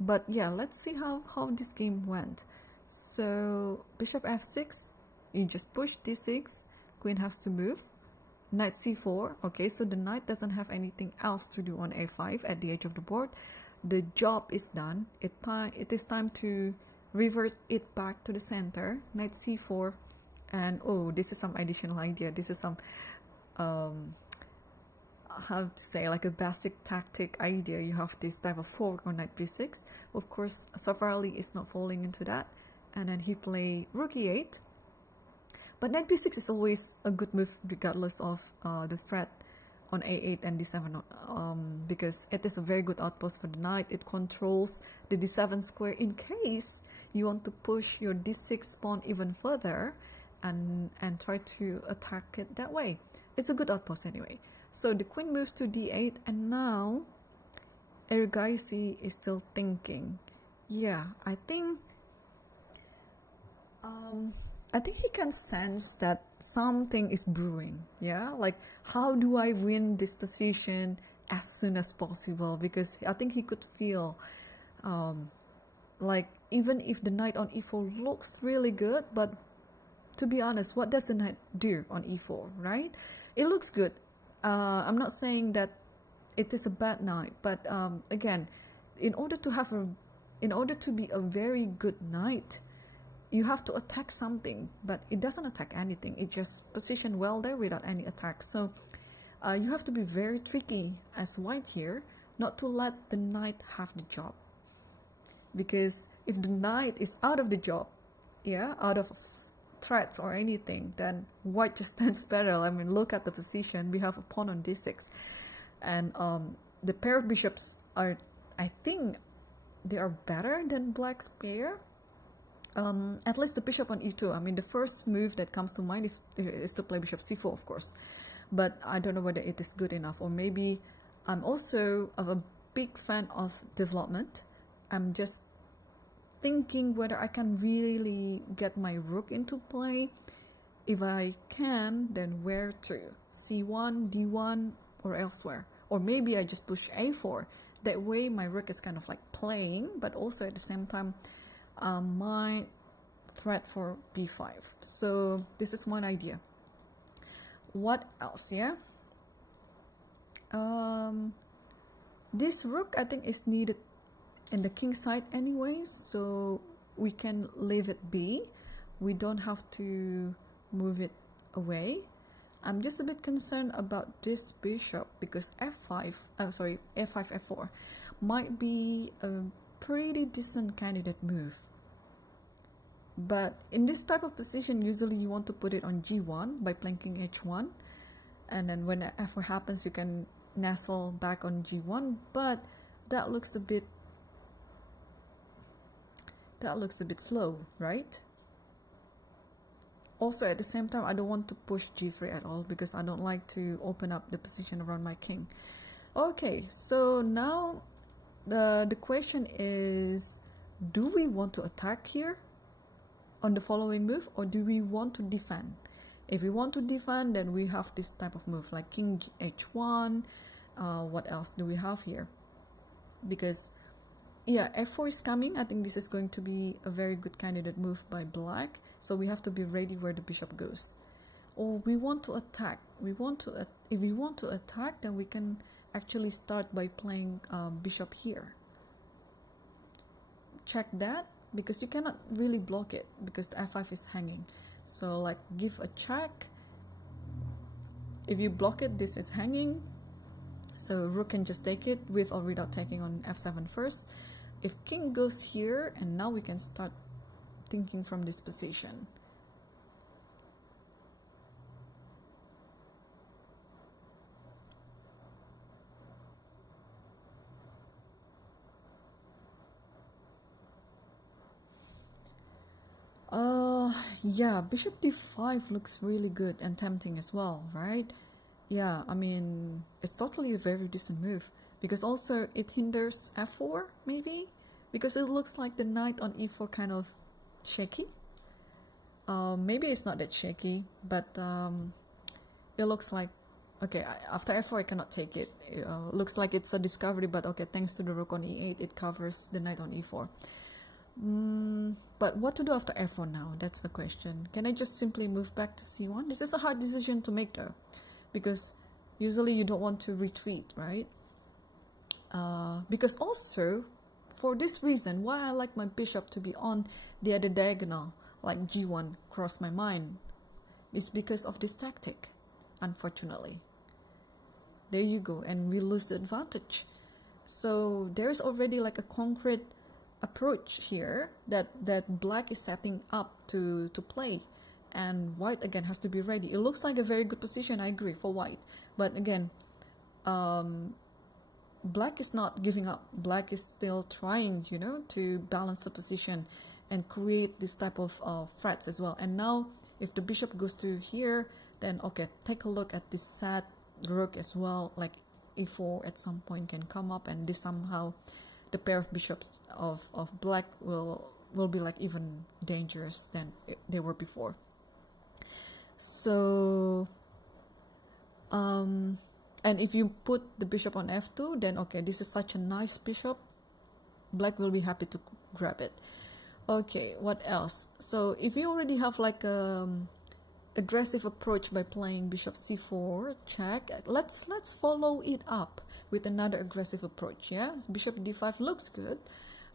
But yeah, let's see how this game went. So bishop f6, you just push d6, queen has to move, knight c4. Okay, so the knight doesn't have anything else to do on a5 at the edge of the board. The job is done. It is time to revert it back to the center. Knight c4, and oh, this is some additional idea. This is some how to say, like a basic tactic idea. You have this type of fork on knight b6. Of course, Safarli is not falling into that, and then he play rook e8. But knight b6 is always a good move regardless of the threat on a8 and d7, because it is a very good outpost for the knight. It controls the d7 square in case you want to push your d6 pawn even further and try to attack it that way. It's a good outpost anyway. So the queen moves to d8, and now Erigaisi is still thinking. Yeah, I think he can sense that something is brewing. Yeah, like how do I win this position as soon as possible? Because I think he could feel like even if the knight on e4 looks really good, but to be honest, what does the knight do on e4, right? It looks good. I'm not saying that it is a bad knight, but again, in order to be a very good knight, you have to attack something, but it doesn't attack anything. It just positioned well there without any attack. So you have to be very tricky as white here, not to let the knight have the job. Because if the knight is out of the job, yeah, out of threats or anything, then white just stands better. I mean, look at the position. We have a pawn on d6, and the pair of bishops are, I think, they are better than black's pair. At least the bishop on e2. I mean, the first move that comes to mind is to play bishop c4, of course, but I don't know whether it is good enough. Or maybe I'm also a big fan of development. I'm just thinking whether I can really get my rook into play. If I can, then where to? c1, d1, or elsewhere. Or maybe I just push a4. That way my rook is kind of like playing, but also at the same time my threat for b5. So this is one idea. What else? Yeah, this rook I think is needed in the king side anyway, so we can leave it be. We don't have to move it away. I'm just a bit concerned about this bishop because f5, f4 might be a pretty decent candidate move. But in this type of position, usually you want to put it on g1 by planking h1, and then when f4 happens, you can nestle back on g1. But that looks a bit slow, right? Also, at the same time, I don't want to push g3 at all because I don't like to open up the position around my king. Okay, so now the question is, do we want to attack here on the following move, or do we want to defend? If we want to defend, then we have this type of move like king h1. What else do we have here? Because yeah, f4 is coming. I think this is going to be a very good candidate move by black. So we have to be ready where the bishop goes. Or we want to attack. If we want to attack, then we can actually start by playing bishop here. Check that, because you cannot really block it because the f5 is hanging. So like give a check. If you block it, this is hanging. So rook can just take it with or without taking on f7 first. If king goes here, and now we can start thinking from this position. Yeah, bishop d5 looks really good and tempting as well, right? Yeah, I mean, it's totally a very decent move because also it hinders f4 maybe, because it looks like the knight on e4 kind of shaky. Maybe it's not that shaky, but it looks like, okay, after f4 I cannot take it. It looks like it's a discovery, but okay, thanks to the rook on e8 it covers the knight on e4. But what to do after f4 now? That's the question. Can I just simply move back to c1? This is a hard decision to make though, because usually you don't want to retreat, right? Because also, for this reason, why I like my bishop to be on the other diagonal, like g1 crossed my mind, is because of this tactic, unfortunately. There you go, and we lose the advantage. So there's already like a concrete approach here that black is setting up to play, and white again has to be ready. It looks like a very good position, I agree, for white, but again, black is not giving up. Black is still trying, you know, to balance the position and create this type of threats as well. And now if the bishop goes to here, then okay, take a look at this sad rook as well, like e4 at some point can come up, and this somehow the pair of bishops of black will be like even dangerous than they were before. So and if you put the bishop on f2, then okay, this is such a nice bishop, black will be happy to grab it. Okay, what else? So if you already have like aggressive approach by playing bishop c4 check, let's follow it up with another aggressive approach. Yeah, bishop d5 looks good,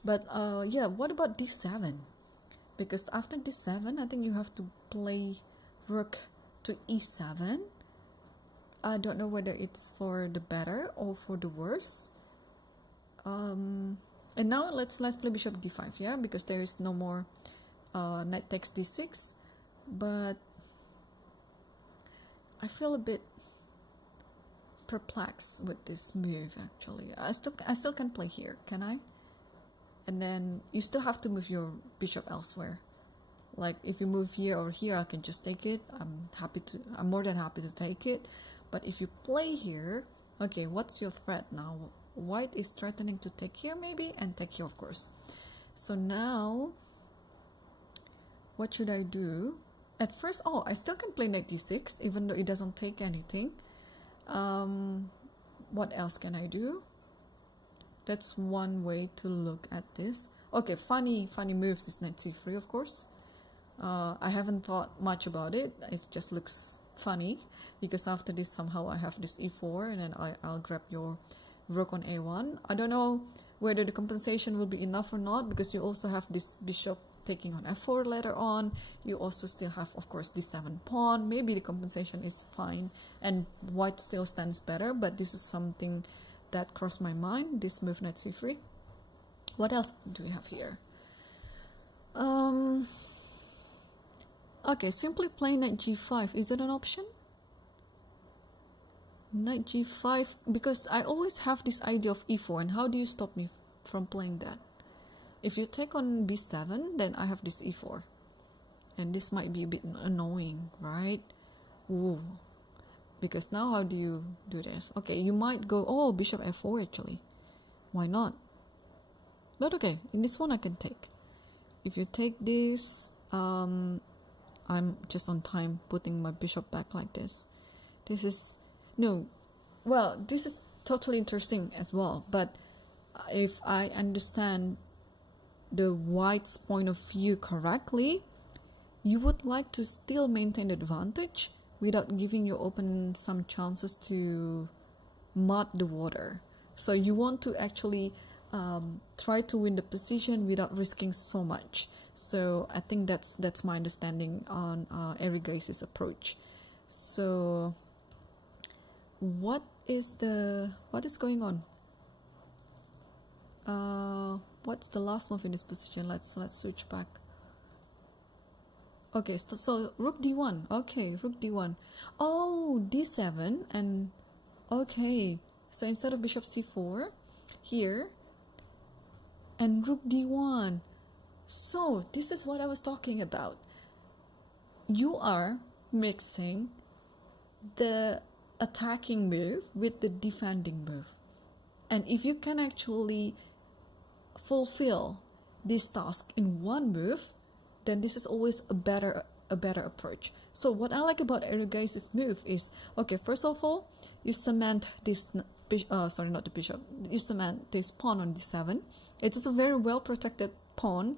but yeah, what about d7? Because after d7 I think you have to play rook to e7. I don't know whether it's for the better or for the worse. And now let's play bishop d5, yeah, because there is no more knight takes d6. But I feel a bit perplexed with this move actually. I still can play here, can I? And then you still have to move your bishop elsewhere. Like if you move here or here, I can just take it. I'm more than happy to take it. But if you play here, okay, what's your threat now? White is threatening to take here maybe, and take here of course. So now what should I do? At first, oh, I still can play knight d6 even though it doesn't take anything. What else can I do? That's one way to look at this. Okay, funny moves is knight c3 of course. I haven't thought much about it. It just looks funny because after this somehow I have this e4, and then I'll grab your rook on a1. I don't know whether the compensation will be enough or not, because you also have this bishop taking on f4 later on. You also still have of course d7 pawn. Maybe the compensation is fine and white still stands better, but this is something that crossed my mind, this move knight c3. What else do we have here? Okay, simply playing knight g5, is it an option? Knight g5, because I always have this idea of e4, and how do you stop me from playing that? If you take on b7, then I have this e4, and this might be a bit annoying, right? Ooh, because now how do you do this? Okay, you might go, oh, bishop f4 actually, why not? But okay, in this one I can take. If you take this, I'm just on time putting my bishop back like this. This is no, well, this is totally interesting as well, but if I understand the white's point of view correctly, you would like to still maintain the advantage without giving your opponent some chances to mud the water. So you want to actually try to win the position without risking so much. So I think that's my understanding on Eric Grace's approach. So what is going on? What's the last move in this position? Let's switch back. Okay, so rook d1. Okay, rook d1. Oh, d7, and okay, so instead of bishop c4 here, and rook d1. So this is what I was talking about. you are mixing the attacking move with the defending move. And if you can actually fulfill this task in one move, then this is always a better approach. So what I like about Erugais's move is, okay, first of all, you cement this not the bishop, you cement this pawn on d7. It is a very well protected pawn,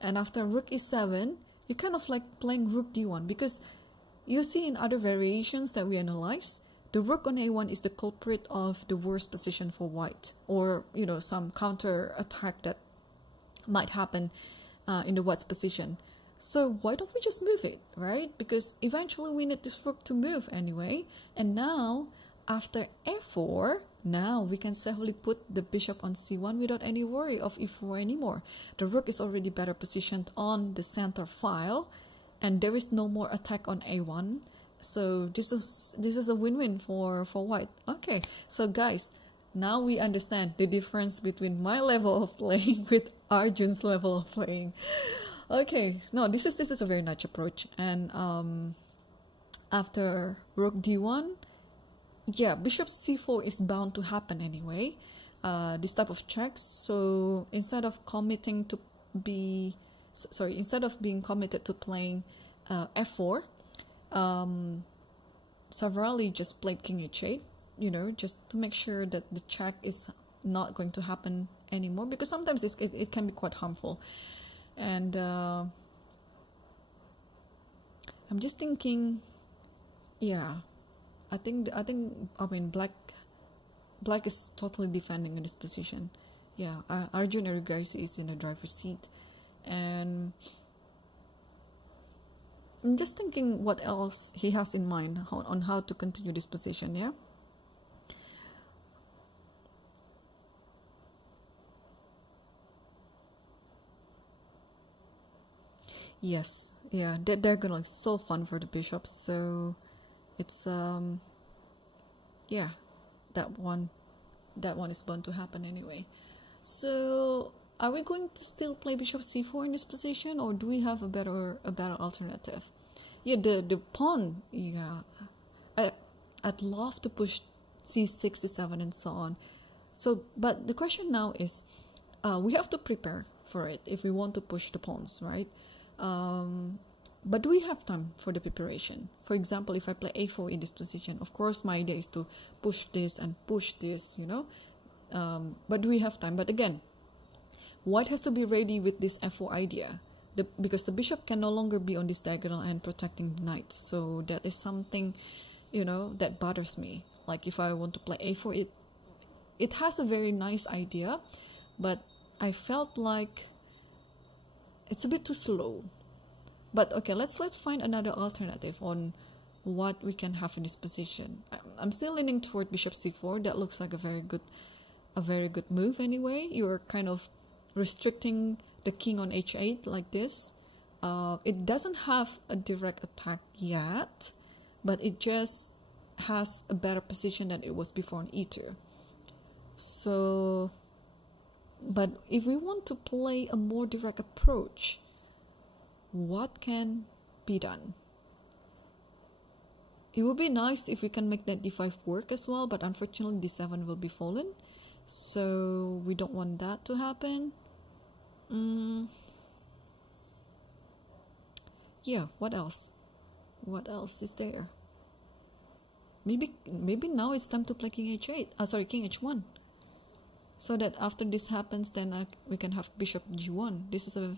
and after rook e7, you kind of like playing rook d1, because you see in other variations that we analyze, the rook on a1 is the culprit of the worst position for white, or some counter attack that might happen in the white's position. So why don't we just move it, right? Because eventually we need this rook to move anyway. And now, after f4, now we can safely put the bishop on c1 without any worry of e4 anymore. The rook is already better positioned on the center file, and there is no more attack on a1. So this is a win-win for white. Okay, so guys, now we understand the difference between my level of playing with Arjun's level of playing. Okay, no, this is a very nice approach. And after rook d1, yeah, bishop c4 is bound to happen anyway. This type of checks. So instead of committing to instead of being committed to playing f4, Savarali just played king h8, just to make sure that the check is not going to happen anymore, because sometimes it can be quite harmful. And I'm just thinking, yeah, I mean black is totally defending in this position. Yeah, Arjun Erigaisi is in the driver's seat, and I'm just thinking what else he has in mind on how to continue this position. Yeah. Yes, yeah, they're gonna so fun for the bishops. So it's yeah, that one is bound to happen anyway. So are we going to still play bishop c4 in this position, or do we have a better alternative? Yeah, the pawn. Yeah, I'd love to push c6, c7, and so on. So, but the question now is, we have to prepare for it if we want to push the pawns, right? But do we have time for the preparation? For example, if I play a4 in this position, of course my idea is to push this and push this, but do we have time? But again, white has to be ready with this f4 idea, because the bishop can no longer be on this diagonal and protecting the knight. So that is something, that bothers me. Like if I want to play a4, it has a very nice idea, but I felt like it's a bit too slow. But okay, let's find another alternative on what we can have in this position. I'm still leaning toward bishop c4. That looks like a very good move anyway. You're kind of restricting the king on h8 like this. It doesn't have a direct attack yet, but it just has a better position than it was before on e2. So, but if we want to play a more direct approach, what can be done? It would be nice if we can make that d5 work as well, but unfortunately d7 will be fallen, so we don't want that to happen. Yeah, what else is there? Maybe now it's time to play king h8. King h1. So that after this happens, then we can have bishop g1. This is a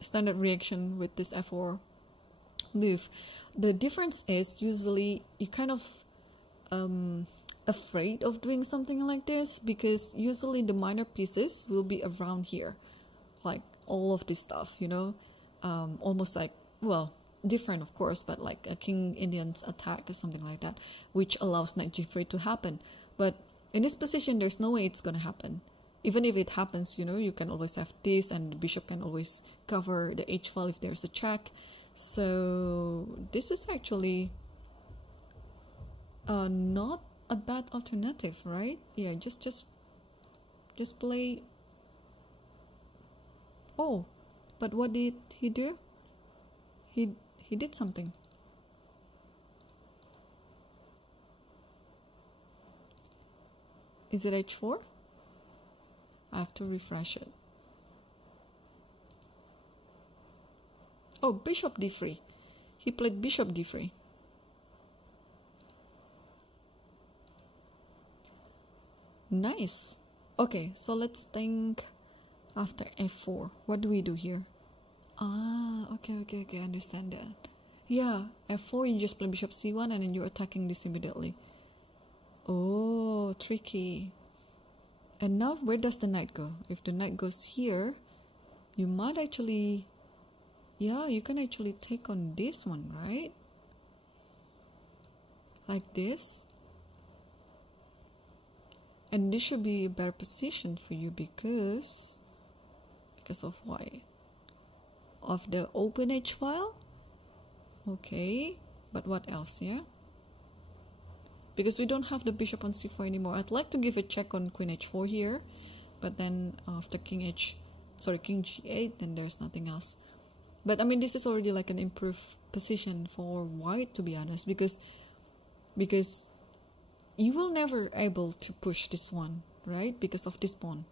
standard reaction with this f4 move. The difference is usually you kind of afraid of doing something like this, because usually the minor pieces will be around here, like all of this stuff, almost like, well, different of course, but like a king Indian's attack or something like that, which allows knight g3 to happen. But in this position, there's no way it's gonna happen. Even if it happens, you can always have this, and the bishop can always cover the h file if there's a check. So this is actually not a bad alternative, right? Yeah, just play. Oh, but what did he do? He did something. Is it h4? I have to refresh it. Oh, bishop d3. He played bishop d3. Nice. Okay, so let's think after f4. What do we do here? Ah, okay, I understand that. Yeah, f4, you just play bishop c1 and then you're attacking this immediately. Oh, tricky. And now where does the knight go? If the knight goes here, you might actually... Yeah, you can actually take on this one, right? Like this. And this should be a better position for you because of why? Of the open H file? Okay, but what else, yeah? Because we don't have the bishop on c4 anymore. I'd like to give a check on queen h4 here, but then after king g8, then there's nothing else. But I mean, this is already like an improved position for white, to be honest, because you will never able to push this one, right? Because of this pawn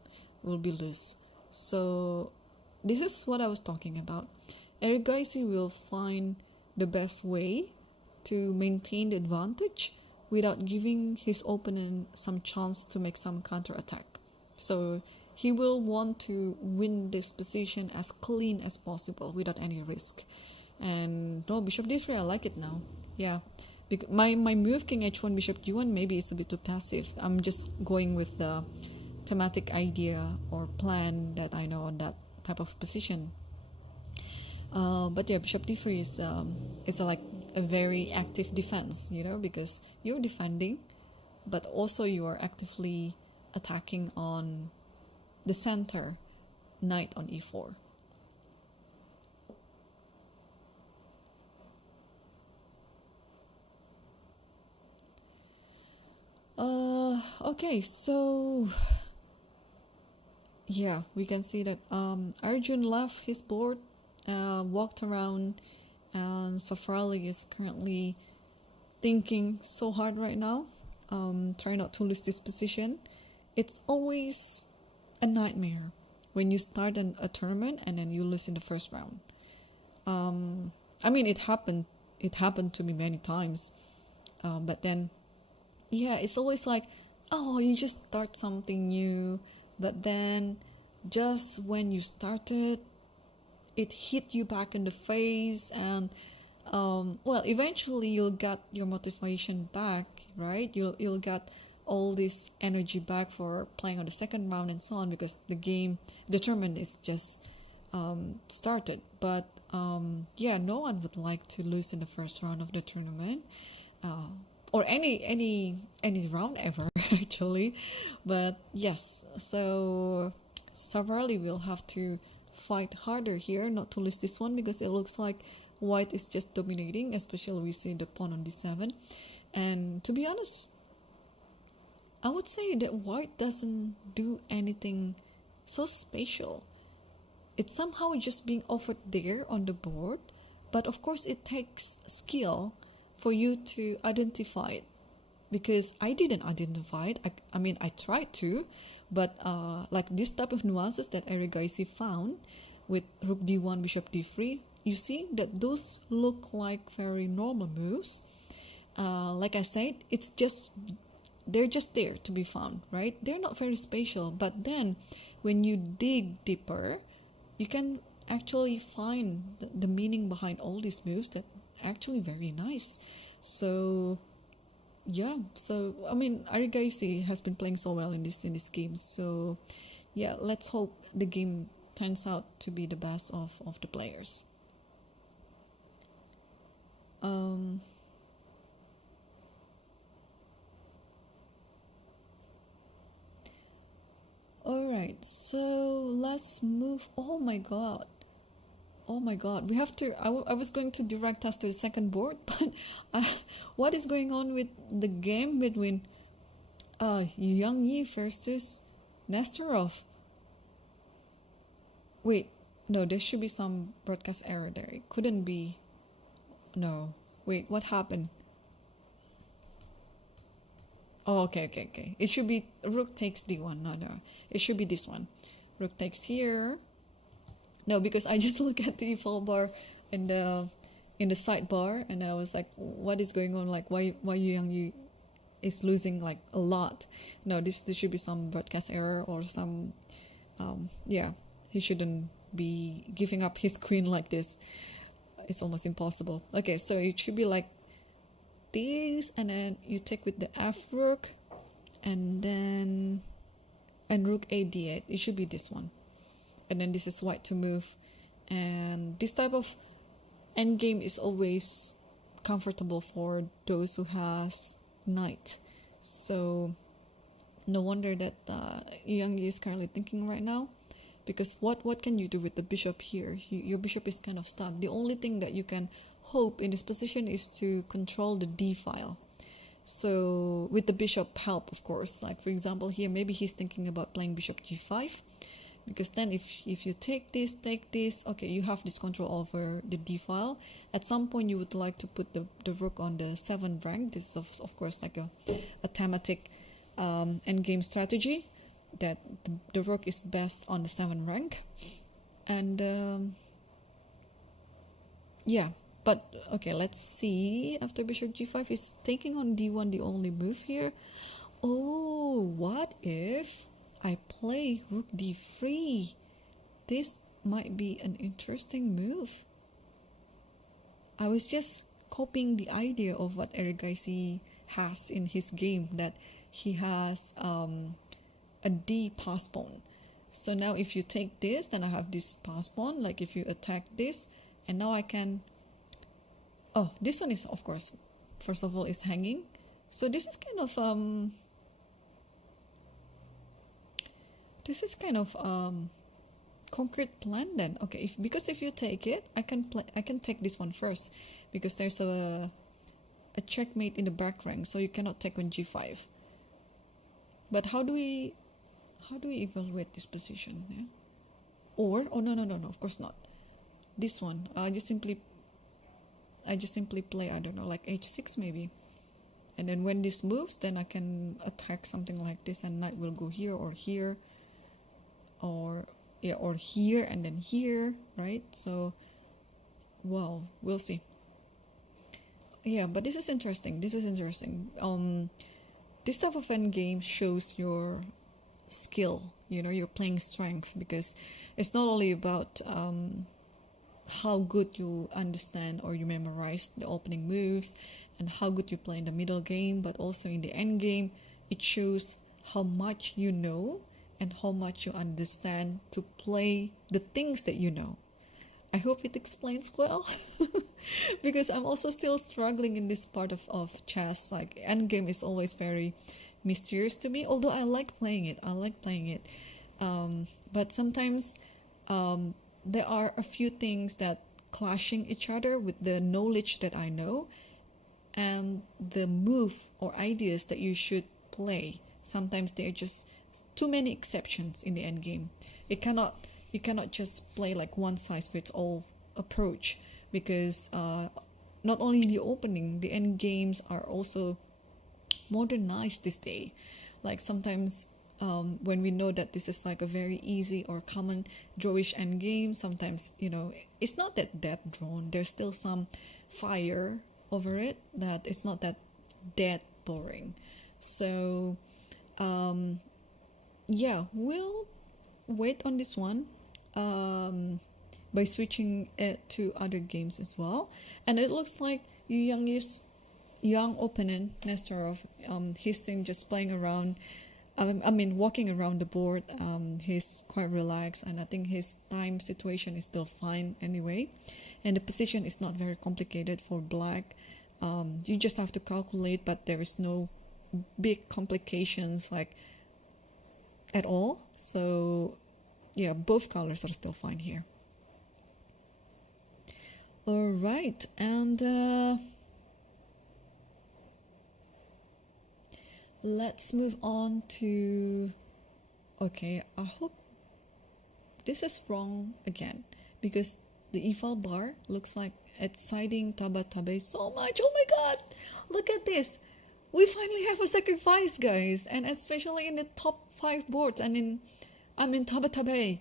will be loose. So this is what I was talking about. Erigaisi will find the best way to maintain the advantage without giving his opponent some chance to make some counter attack. So he will want to win this position as clean as possible without any risk. And no, bishop d3, I like it now. Yeah, my move king h1 bishop g1 maybe is a bit too passive. I'm just going with the thematic idea or plan that I know on that type of position. But yeah, bishop d3 is like a very active defense, you know, because you're defending, but also you are actively attacking on the center, knight on e4. Okay, so yeah, we can see that Arjun left his board, walked around, and Safrali is currently thinking so hard right now, trying not to lose this position. It's always a nightmare when you start a tournament and then you lose in the first round. I mean, it happened to me many times, but then yeah, it's always like, oh, you just start something new, but then just when you started, it hit you back in the face, and well, eventually you'll get your motivation back, right? You'll get all this energy back for playing on the second round and so on, because the tournament is just started. But yeah, no one would like to lose in the first round of the tournament, or any round ever actually. But yes, so Savarli will have to fight harder here not to lose this one, because it looks like white is just dominating, especially we see the pawn on d7. And to be honest, I would say that white doesn't do anything so special. It's somehow just being offered there on the board, but of course it takes skill for you to identify it, because I didn't identify it. I mean, I tried to, but like this type of nuances that Erigaisi found with rook d1, bishop d3, you see that those look like very normal moves. Like I said, they're just there to be found, right? They're not very special, but then when you dig deeper, you can actually find the meaning behind all these moves that are actually very nice. So yeah, so I mean, Arigaisi has been playing so well in this game. So yeah, let's hope the game turns out to be the best of the players. Alright, so let's move. Oh my god, we have to. I was going to direct us to the second board, but what is going on with the game between Yang Yi versus Nesterov? Wait, no, there should be some broadcast error there. It couldn't be No. Wait, what happened? Oh, okay. It should be rook takes d1. No. It should be this one. Rook takes here. No, because I just look at the e-file bar in the sidebar, and I was like, what is going on? Like, why Yang Yu is losing like a lot? No, this should be some broadcast error or some yeah, he shouldn't be giving up his queen like this. It's almost impossible. Okay, so it should be like this, and then you take with the f rook, and then rook a d8. It should be this one, and then this is white to move. And this type of endgame is always comfortable for those who has knight. So no wonder that Yang Yi is currently thinking right now, because what can you do with the bishop here? Your bishop is kind of stuck. The only thing that you can hope in this position is to control the d file. So with the bishop help, of course, like for example here, maybe he's thinking about playing bishop g5, because then if you take this, okay, you have this control over the d file. At some point you would like to put the rook on the 7th rank. This is of course like a thematic endgame strategy, that the rook is best on the 7th rank. And yeah, but okay, let's see. After bishop g5 is taking on d1, the only move here. Oh, what if I play rook d3? This might be an interesting move. I was just copying the idea of what Eric Gaisi has in his game, that he has a d pass pawn. So now if you take this, then I have this pass pawn. Like if you attack this, and now I can, oh, this one is of course, first of all, is hanging. So this is kind of concrete plan then. Okay, because if you take it, I can take this one first, because there's a checkmate in the back rank, so you cannot take on g5. But how do we evaluate this position? Yeah? Or oh no, of course not. This one, I just simply play, I don't know, like h6 maybe, and then when this moves, then I can attack something like this, and knight will go here or here, or yeah, or here and then here, right? So well, we'll see. Yeah, but this is interesting. This type of endgame shows your skill, your playing strength, because it's not only about how good you understand or you memorize the opening moves and how good you play in the middle game, but also in the end game, it shows how much you know and how much you understand to play the things that you know. I hope it explains well, because I'm also still struggling in this part of chess. Like endgame is always very mysterious to me, although I like playing it. But sometimes there are a few things that clashing each other with the knowledge that I know and the move or ideas that you should play. Sometimes there are just too many exceptions in the end game. You cannot just play like one size fits all approach, because not only the opening, the end games are also modernized this day. Like sometimes when we know that this is like a very easy or common drawish end game, sometimes it's not that drawn. There's still some fire over it, that it's not that dead boring. So yeah, we'll wait on this one by switching it to other games as well. And it looks like Yu's young opponent Nestorov, he's seen just playing around, walking around the board. He's quite relaxed, and I think his time situation is still fine anyway, and the position is not very complicated for black. You just have to calculate, but there is no big complications like at all. So yeah, both colors are still fine here. All right, and let's move on to, okay, I hope this is wrong again, because the e-file bar looks like exciting Taba so much. Oh my god, look at this. We finally have a sacrifice, guys, and especially in the top 5 boards and in Taba.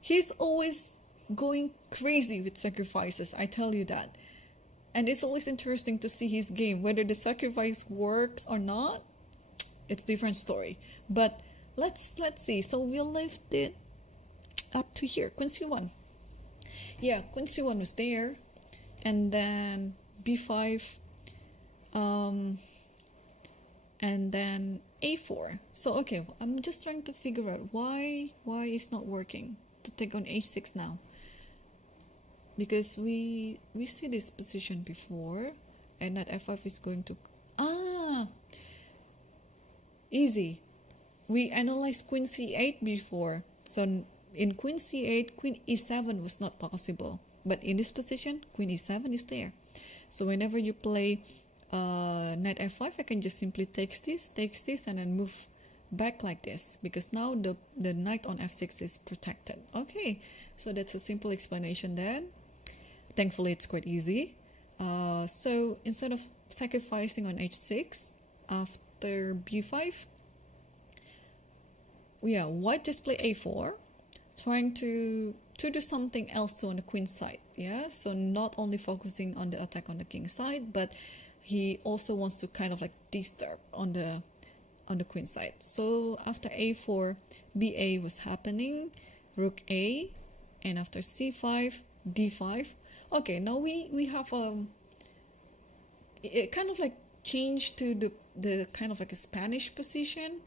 He's always going crazy with sacrifices, I tell you that. And it's always interesting to see his game, whether the sacrifice works or not. It's a different story. But let's see. So we'll lift it up to here. Queen c1. Yeah, Queen c1 was there, and then b5, and then a4. So okay, I'm just trying to figure out why it's not working to take on h6 now, because we see this position before, and that f5 is going to easy. We analyzed Queen c8 before, so in Queen c8, Queen e7 was not possible, but in this position, Queen e7 is there. So whenever you play knight f5, I can just simply take this, and then move back like this, because now the knight on f6 is protected. Okay, so that's a simple explanation then. Thankfully, it's quite easy. So instead of sacrificing on h6 after b5, white just play a4, trying to do something else on the queen side. Yeah, so not only focusing on the attack on the king side, but he also wants to kind of like disturb on the queen side. So after a4, ba was happening, rook a, and after c5, d5. Okay, now we have it kind of like changed to the kind of like a Spanish position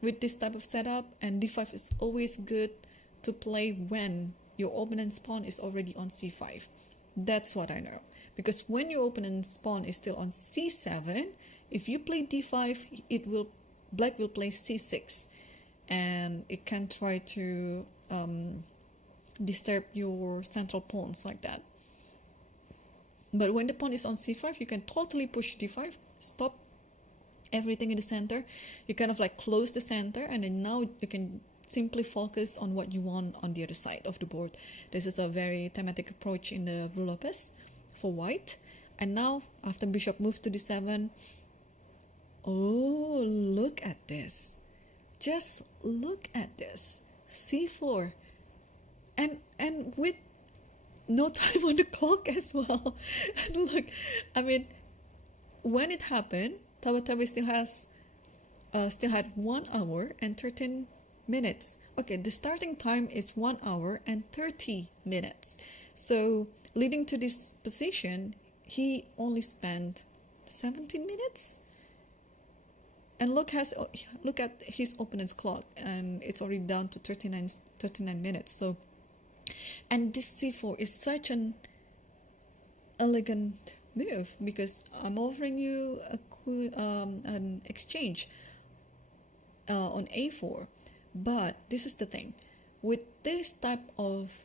with this type of setup, and d5 is always good to play when your opponent's pawn is already on c5. That's what I know, because when your opponent's pawn is still on c7, if you play d5, black will play c6, and it can try to disturb your central pawns like that. But when the pawn is on c5, you can totally push d5, stop everything in the center. You kind of like close the center, and then now you can simply focus on what you want on the other side of the board. This is a very thematic approach in the rule of peace for white. And now after bishop moves to d7, oh, look at this. Just look at this. c4, and with no time on the clock as well. And look, I mean, when it happened, Taba still had 1 hour and 13 minutes. Okay, the starting time is 1 hour and 30 minutes. So leading to this position, he only spent 17 minutes. And look at his opponent's clock, and it's already down to 39 minutes. So, and this c4 is such an elegant move, because I'm offering you an exchange on a4. But this is the thing, with this type of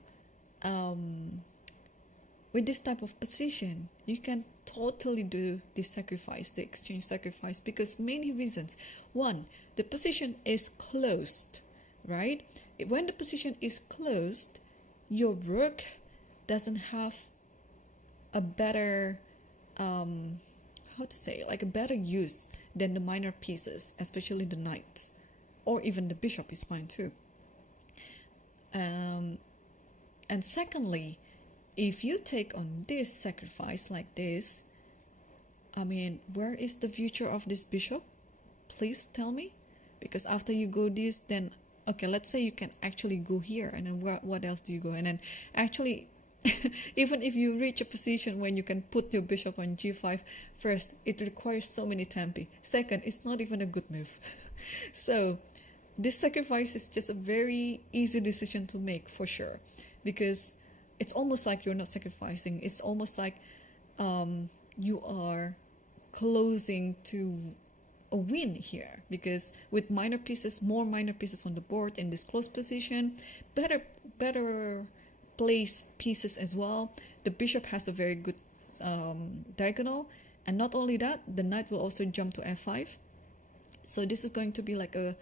position, you can totally do the sacrifice, the exchange sacrifice, because many reasons. One, the position is closed, right? When the position is closed, your rook doesn't have a better a better use than the minor pieces, especially the knights, or even the bishop is fine too. And secondly, if you take on this sacrifice like this, I mean, where is the future of this bishop? Please tell me. Because after you go this, then okay, let's say you can actually go here, and then what else do you go? And then actually, even if you reach a position when you can put your bishop on g5, first, it requires so many tempi. Second, it's not even a good move. So this sacrifice is just a very easy decision to make for sure, because it's almost like you're not sacrificing. It's almost like you are closing to a win here, because with more minor pieces on the board in this close position, better place pieces as well. The bishop has a very good diagonal, and not only that, the knight will also jump to f5. So this is going to be like a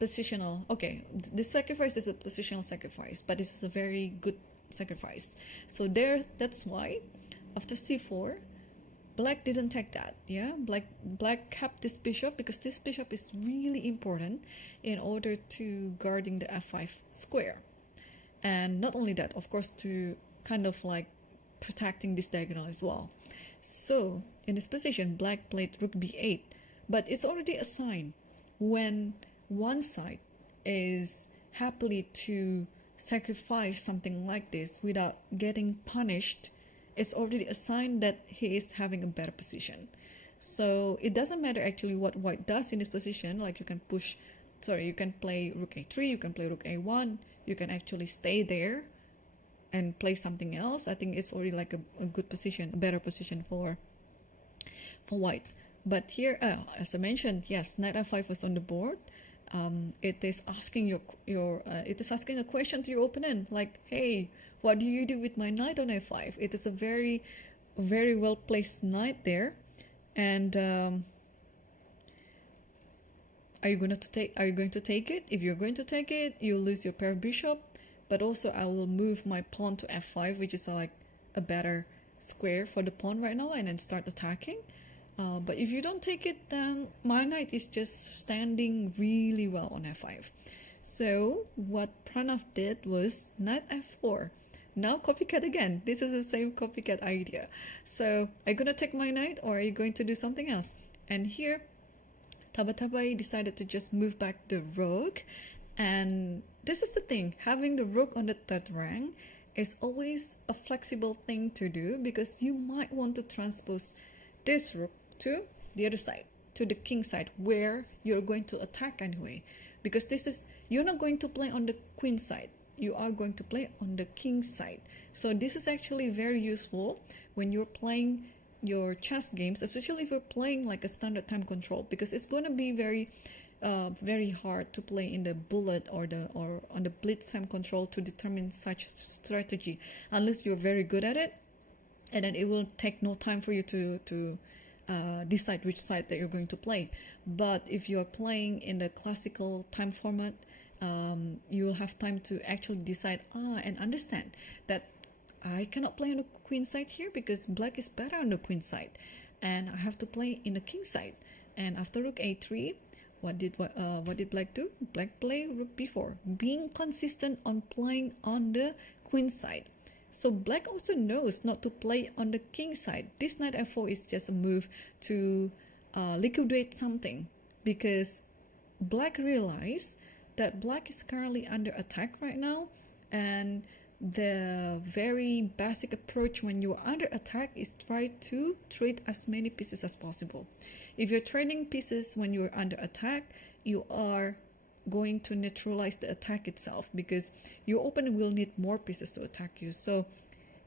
positional. Okay, this sacrifice is a positional sacrifice, but this is a very good sacrifice. So there, that's why after c4, black didn't take that. Yeah, black kept this bishop because this bishop is really important in order to guarding the f5 square. And not only that, of course, to kind of like protecting this diagonal as well. So in this position, black played rook b8, but it's already a sign when one side is happily to sacrifice something like this without getting punished. It's already a sign that he is having a better position. So it doesn't matter actually what white does in this position. Like you can you can play rook a3, you can play rook a1, you can actually stay there and play something else. I think it's already like a good position, a better position for white. But here, as I mentioned, yes, knight f5 was on the board. It is asking it is asking a question to your opponent, like, hey, what do you do with my knight on f5? It is a very, very well placed knight there, and are you going to take it? If you're going to take it, you'll lose your pair bishop, but also I will move my pawn to f5, which is like a better square for the pawn right now, and then start attacking. But if you don't take it, then my knight is just standing really well on f5. So what Pranav did was knight f4. Now copycat again. This is the same copycat idea. So are you going to take my knight, or are you going to do something else? And here Tabatabai decided to just move back the rook. And this is the thing, having the rook on the third rank is always a flexible thing to do, because you might want to transpose this rook to the other side, to the king side, where you're going to attack anyway, because you're not going to play on the queen side, you are going to play on the king side. So this is actually very useful when you're playing your chess games, especially if you're playing like a standard time control, because it's going to be very hard to play in the bullet or on the blitz time control to determine such strategy unless you're very good at it, and then it will take no time for you to decide which side that you're going to play. But if you're playing in the classical time format, you will have time to actually decide and understand that I cannot play on the queen side here because black is better on the queen side, and I have to play in the king side. And after rook a3, what did black do? Black played rook b4, being consistent on playing on the queen side. So black also knows not to play on the king side. This knight f4 is just a move to liquidate something, because black realized that black is currently under attack right now, and the very basic approach when you are under attack is try to trade as many pieces as possible. If you're trading pieces when you're under attack, you are going to neutralize the attack itself, because your opponent will need more pieces to attack you. So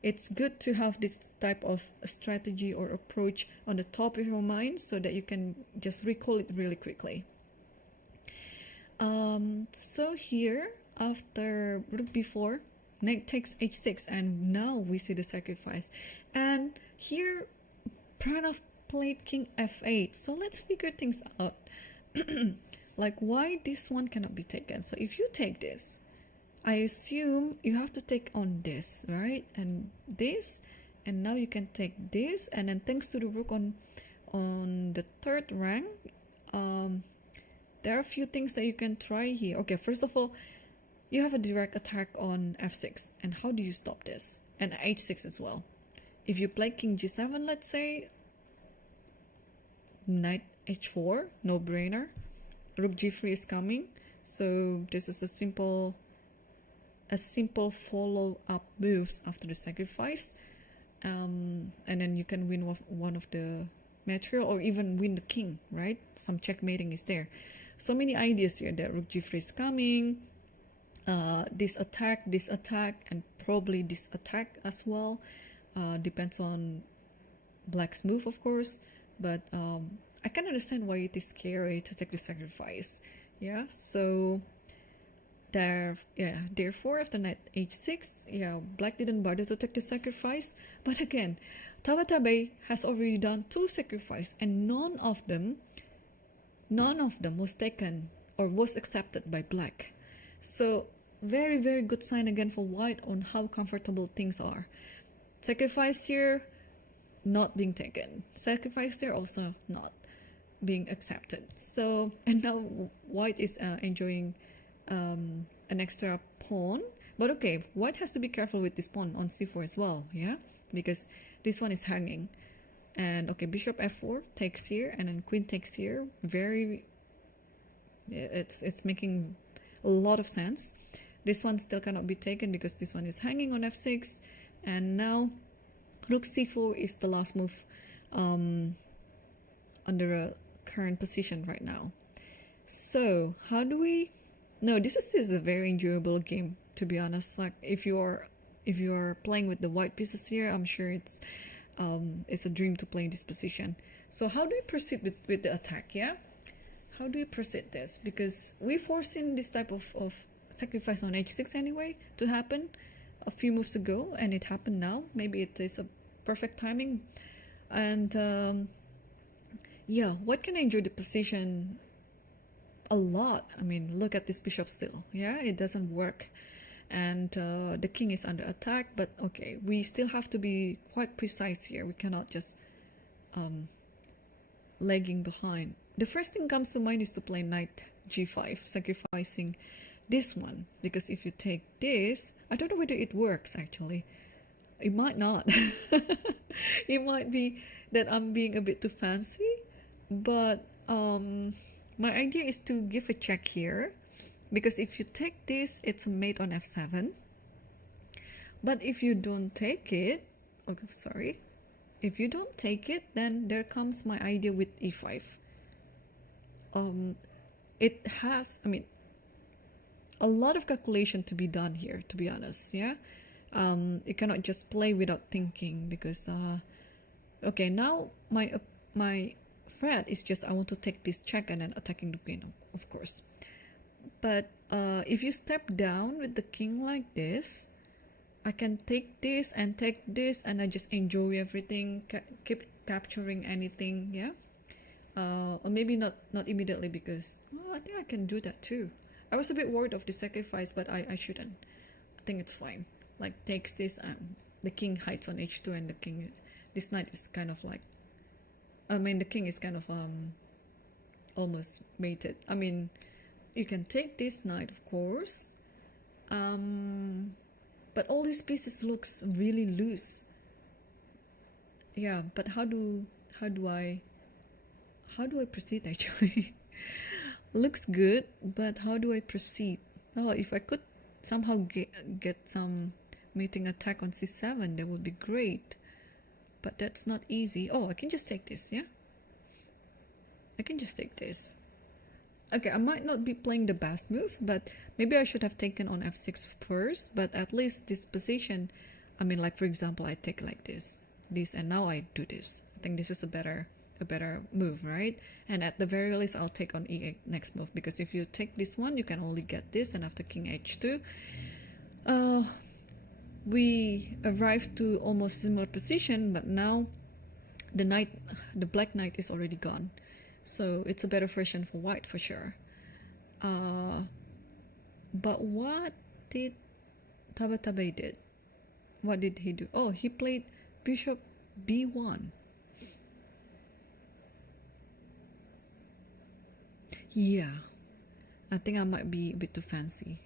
it's good to have this type of strategy or approach on the top of your mind so that you can just recall it really quickly. So here, after rook b4, knight takes h6, and now we see the sacrifice. And here Pranav played king f8. So let's figure things out. Like why this one cannot be taken. So if you take this, I assume you have to take on this, right? And this, and now you can take this, and then thanks to the rook on the third rank, there are a few things that you can try here. Okay, first of all, you have a direct attack on f6, and how do you stop this? And h6 as well. If you play king g7, let's say, knight h4, no brainer. Rook g3 is coming, so this is a simple follow-up moves after the sacrifice, and then you can win one of the material, or even win the king, right? Some checkmating is there. So many ideas here. That rook g3 is coming, this attack, and probably this attack as well. Depends on black's move, of course, but I can understand why it is scary to take the sacrifice. Yeah, so therefore after knight h6, black didn't bother to take the sacrifice. But again, Tabatabai has already done 2 sacrifices, and none of them was taken or was accepted by black. So very, very good sign again for white on how comfortable things are. Sacrifice here, not being taken. Sacrifice there, also not being accepted. So, and now white is enjoying an extra pawn. But okay, white has to be careful with this pawn on c4 as well, yeah? Because this one is hanging. And okay, bishop f4 takes here, and then queen takes here. Very, it's making a lot of sense. This one still cannot be taken because this one is hanging on f6. And now rook c4 is the last move under a current position right now. So how do we... No, this is a very enjoyable game, to be honest. Like if you are playing with the white pieces here, I'm sure it's a dream to play in this position. So how do we proceed with the attack? Yeah, how do we proceed this? Because we foreseen this type of sacrifice on h6 anyway to happen a few moves ago, and it happened now. Maybe it is a perfect timing. And yeah, what can I enjoy the position a lot? I mean, look at this bishop still. Yeah, it doesn't work. And the king is under attack, but okay, we still have to be quite precise here. We cannot just lagging behind. The first thing comes to mind is to play knight g5, sacrificing this one, because if you take this, I don't know whether it works actually. It might not. It might be that I'm being a bit too fancy, but my idea is to give a check here, because if you take this, it's a mate on f7. But if you don't take it, okay, sorry, if you don't take it, then there comes my idea with e5. It has, I mean, a lot of calculation to be done here, to be honest. Yeah, you cannot just play without thinking, because okay, now my threat is just I want to take this check and then attacking the queen, of course. But if you step down with the king like this, I can take this and take this, and I just enjoy everything, keep capturing anything. Yeah, or maybe not immediately, because I think I can do that too. I was a bit worried of the sacrifice, but I shouldn't. I think it's fine. Like takes this, the king hides on h2, and the king, this knight is kind of like, I mean the king is kind of almost mated. I mean, you can take this knight, of course, but all these pieces looks really loose. Yeah, but how do I proceed actually? Looks good, but how do I proceed? Oh, if I could somehow get some mating attack on c7, that would be great. But that's not easy. Oh, I can just take this, yeah? I can just take this. Okay, I might not be playing the best moves, but maybe I should have taken on f6 first. But at least this position, I mean, like for example, I take like this, and now I do this. I think this is a better move, right? And at the very least, I'll take on e8 next move, because if you take this one, you can only get this, and after king h2, we arrived to almost similar position, but now the black knight is already gone. So it's a better version for white for sure. But what did Tabatabai did? What did he do? Oh, he played bishop b1. Yeah, I think I might be a bit too fancy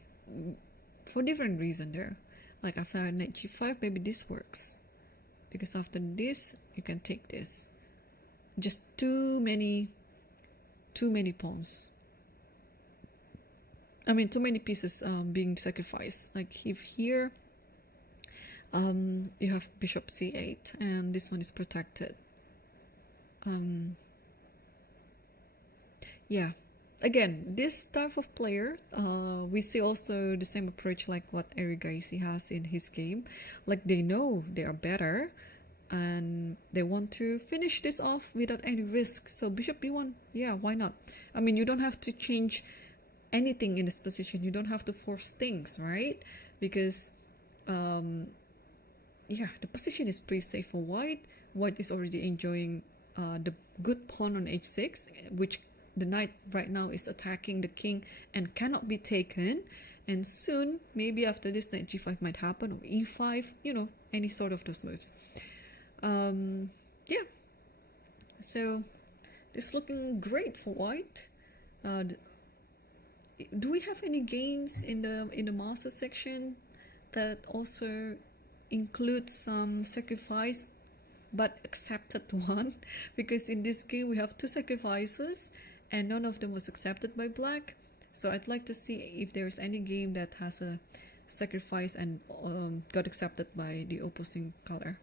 for different reason there. Like after knight g5, maybe this works, because after this you can take this. Just too many pawns. I mean, too many pieces being sacrificed. Like if here you have bishop c8, and this one is protected. Yeah. Again, this type of player, we see also the same approach like what Eric Gaisi has in his game. Like they know they are better, and they want to finish this off without any risk. So bishop b1, yeah, why not? I mean, you don't have to change anything in this position. You don't have to force things, right? Because yeah, the position is pretty safe for white. White is already enjoying the good pawn on h6, which the knight right now is attacking the king and cannot be taken. And soon, maybe after this, knight g5 might happen, or e5, you know, any sort of those moves. Yeah, so it's looking great for white. Do we have any games in the master section that also include some sacrifice but accepted one? Because in this game we have 2 sacrifices and none of them was accepted by black. So I'd like to see if there's any game that has a sacrifice and got accepted by the opposing color.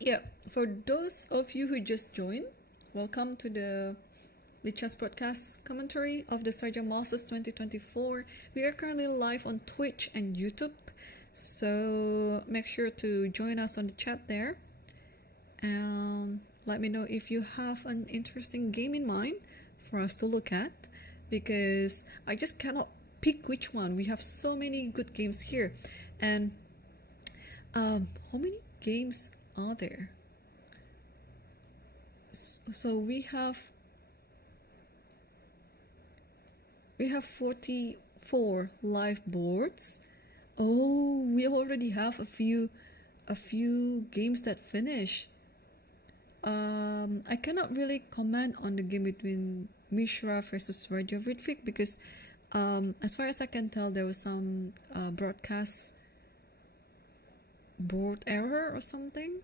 Yeah, for those of you who just joined, welcome to the Lichess broadcast commentary of the Sharjah Masters 2024. We are currently live on Twitch and YouTube, so make sure to join us on the chat there. And let me know if you have an interesting game in mind for us to look at, because I just cannot pick which one. We have so many good games here. And how many games are there? So we have 44 live boards. Oh, we already have a few games that finish. I cannot really comment on the game between Mishra versus Rajovic because as far as I can tell, there was some broadcast board error or something.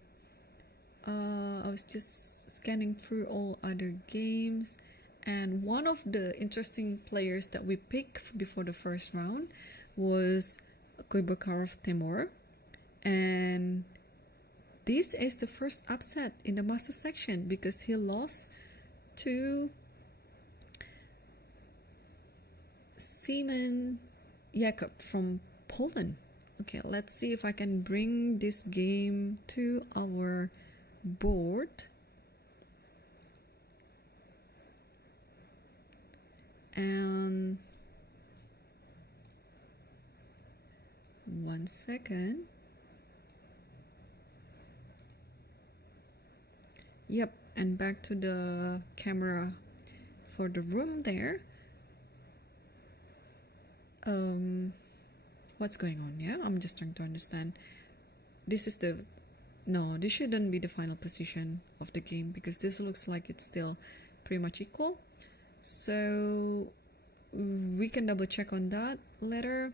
I was just scanning through all other games, and one of the interesting players that we picked before the first round was Kuibakarov Timur, and this is the first upset in the master section because he lost to Simon Jakub from Poland. Okay, let's see if I can bring this game to our board. And 1 second. Yep, and back to the camera for the room there. What's going on? Yeah, I'm just trying to understand. This shouldn't be the final position of the game because this looks like it's still pretty much equal. So we can double check on that later.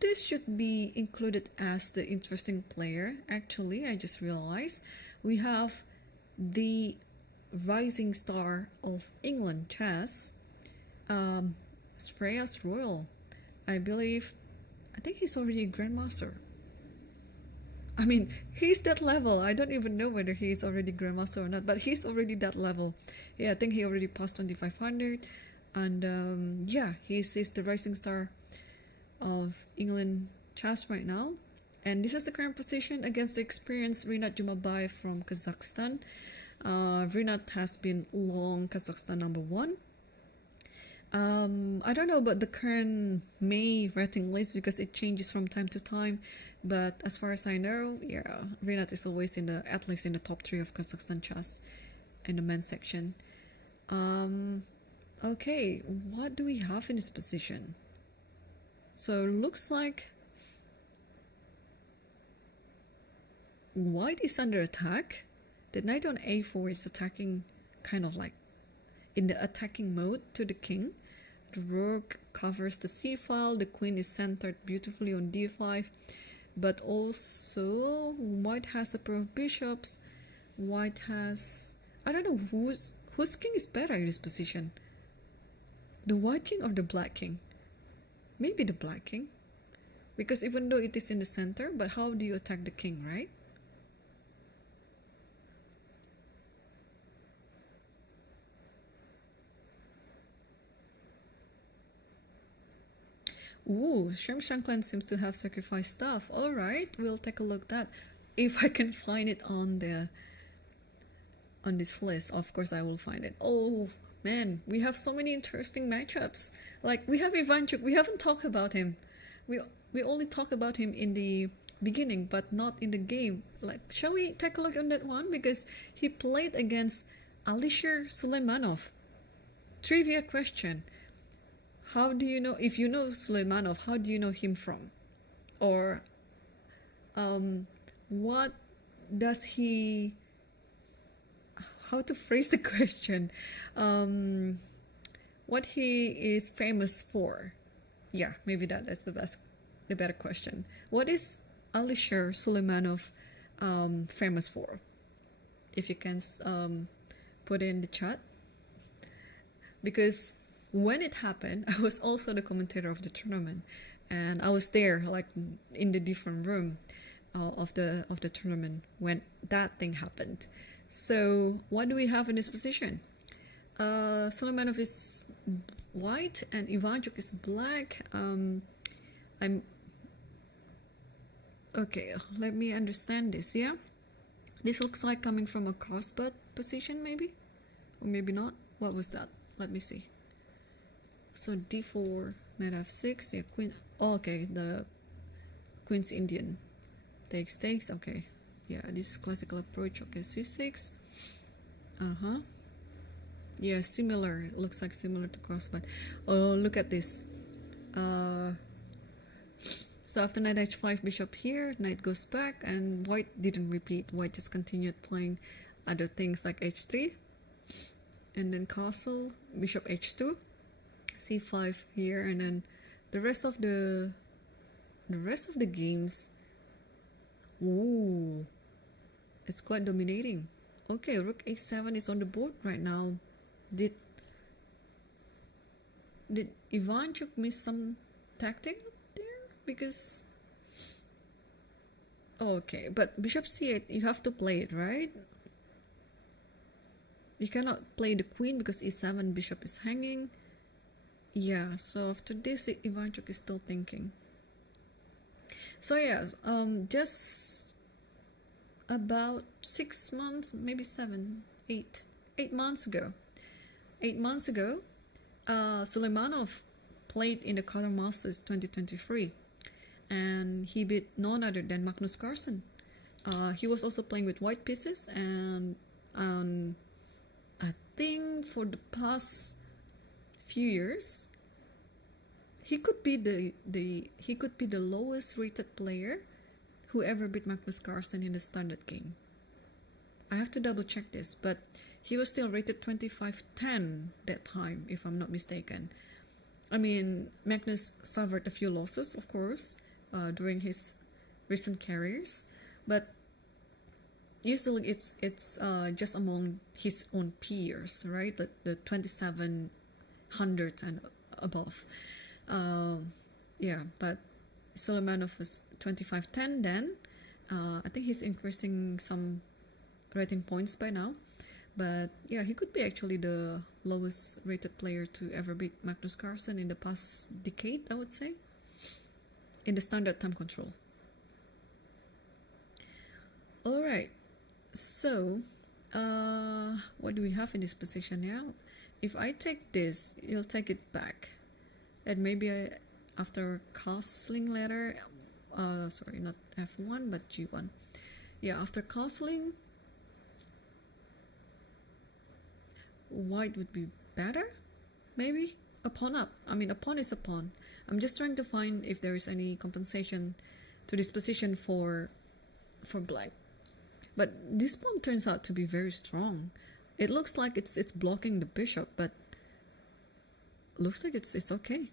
This should be included as the interesting player. Actually, I just realized we have the rising star of England chess, Shreyas Royal. I think he's already a grandmaster. I mean, he's that level. I don't even know whether he's already grandmaster or not, but he's already that level. Yeah, I think he already passed 2500, and yeah, he's the rising star of England chess right now. And this is the current position against the experienced Rinat Jumabayev from Kazakhstan. Rinat has been long Kazakhstan #1. I don't know about the current May rating list because it changes from time to time, but as far as I know, yeah, Rinat is always at least in the top 3 of Kazakhstan chess in the men's section. Okay, what do we have in this position? So looks like white is under attack. The knight on a4 is attacking, kind of like in the attacking mode to the king. The rook covers the c file. The queen is centered beautifully on d5, but also white has a pair of bishops. White has, I don't know whose king is better in this position, the white king or the black king. Maybe the black king, because even though it is in the center, but how do you attack the king, right? Ooh, Sherm Shankland seems to have sacrificed stuff. Alright, we'll take a look at that. If I can find it on this list, of course I will find it. Oh man, we have so many interesting matchups. Like, we have Ivanchuk, we haven't talked about him. We only talk about him in the beginning, but not in the game. Like, shall we take a look on that one? Because he played against Alisher Suleimanov. Trivia question. How do you know, if you know Suleimanov, how do you know him from? Or what does he, how to phrase the question? What he is famous for? Yeah, maybe that's the better question. What is Alisher Suleimanov famous for? If you can put in the chat. Because when it happened, I was also the commentator of the tournament, and I was there, like in the different room of the tournament when that thing happened. So what do we have in this position? Suleimanov is white and Ivanchuk is black. I'm okay. Let me understand this. Yeah, this looks like coming from a crossbutt position, maybe, or maybe not. What was that? Let me see. So d4, knight f6, yeah, queen. Oh, okay, the queen's Indian. Takes. Okay, yeah, this is classical approach. Okay, c6. Yeah, similar. It looks like similar to crossbutt. Oh, look at this. So after knight h5, bishop here, knight goes back, and white didn't repeat. White just continued playing other things like h3, and then castle, bishop h2, c5 here, and then the rest of the games. Ooh, it's quite dominating. Okay, rook a7 is on the board right now. Did Ivanchuk miss some tactic there? Because okay, but bishop c8, you have to play it, right? You cannot play the queen because e7, bishop is hanging. Yeah, so after this, Ivanchuk is still thinking. So yeah, just about 6 months, maybe 8 months ago. 8 months ago, Suleimanov played in the Sharjah Masters 2023, and he beat none other than Magnus Carlsen. He was also playing with white pieces, and I think for the past few years, he could be the lowest rated player who ever beat Magnus Carlsen in the standard game. I have to double check this, but he was still rated 25-10 that time, if I'm not mistaken. I mean, Magnus suffered a few losses, of course, during his recent careers, but usually it's just among his own peers, right? The 2700 and above. Yeah, but Suleimanov was 25-10 then. I think he's increasing some rating points by now. But yeah, he could be actually the lowest rated player to ever beat Magnus Carlsen in the past decade, I would say, in the standard time control. Alright, so what do we have in this position now? If I take this, you'll take it back. And maybe after castling later, sorry, not f1 but g1. Yeah, after castling, white would be better, maybe. A pawn up. I mean, a pawn is a pawn. I'm just trying to find if there is any compensation to this position for black. But this pawn turns out to be very strong. It looks like it's blocking the bishop, but looks like it's okay.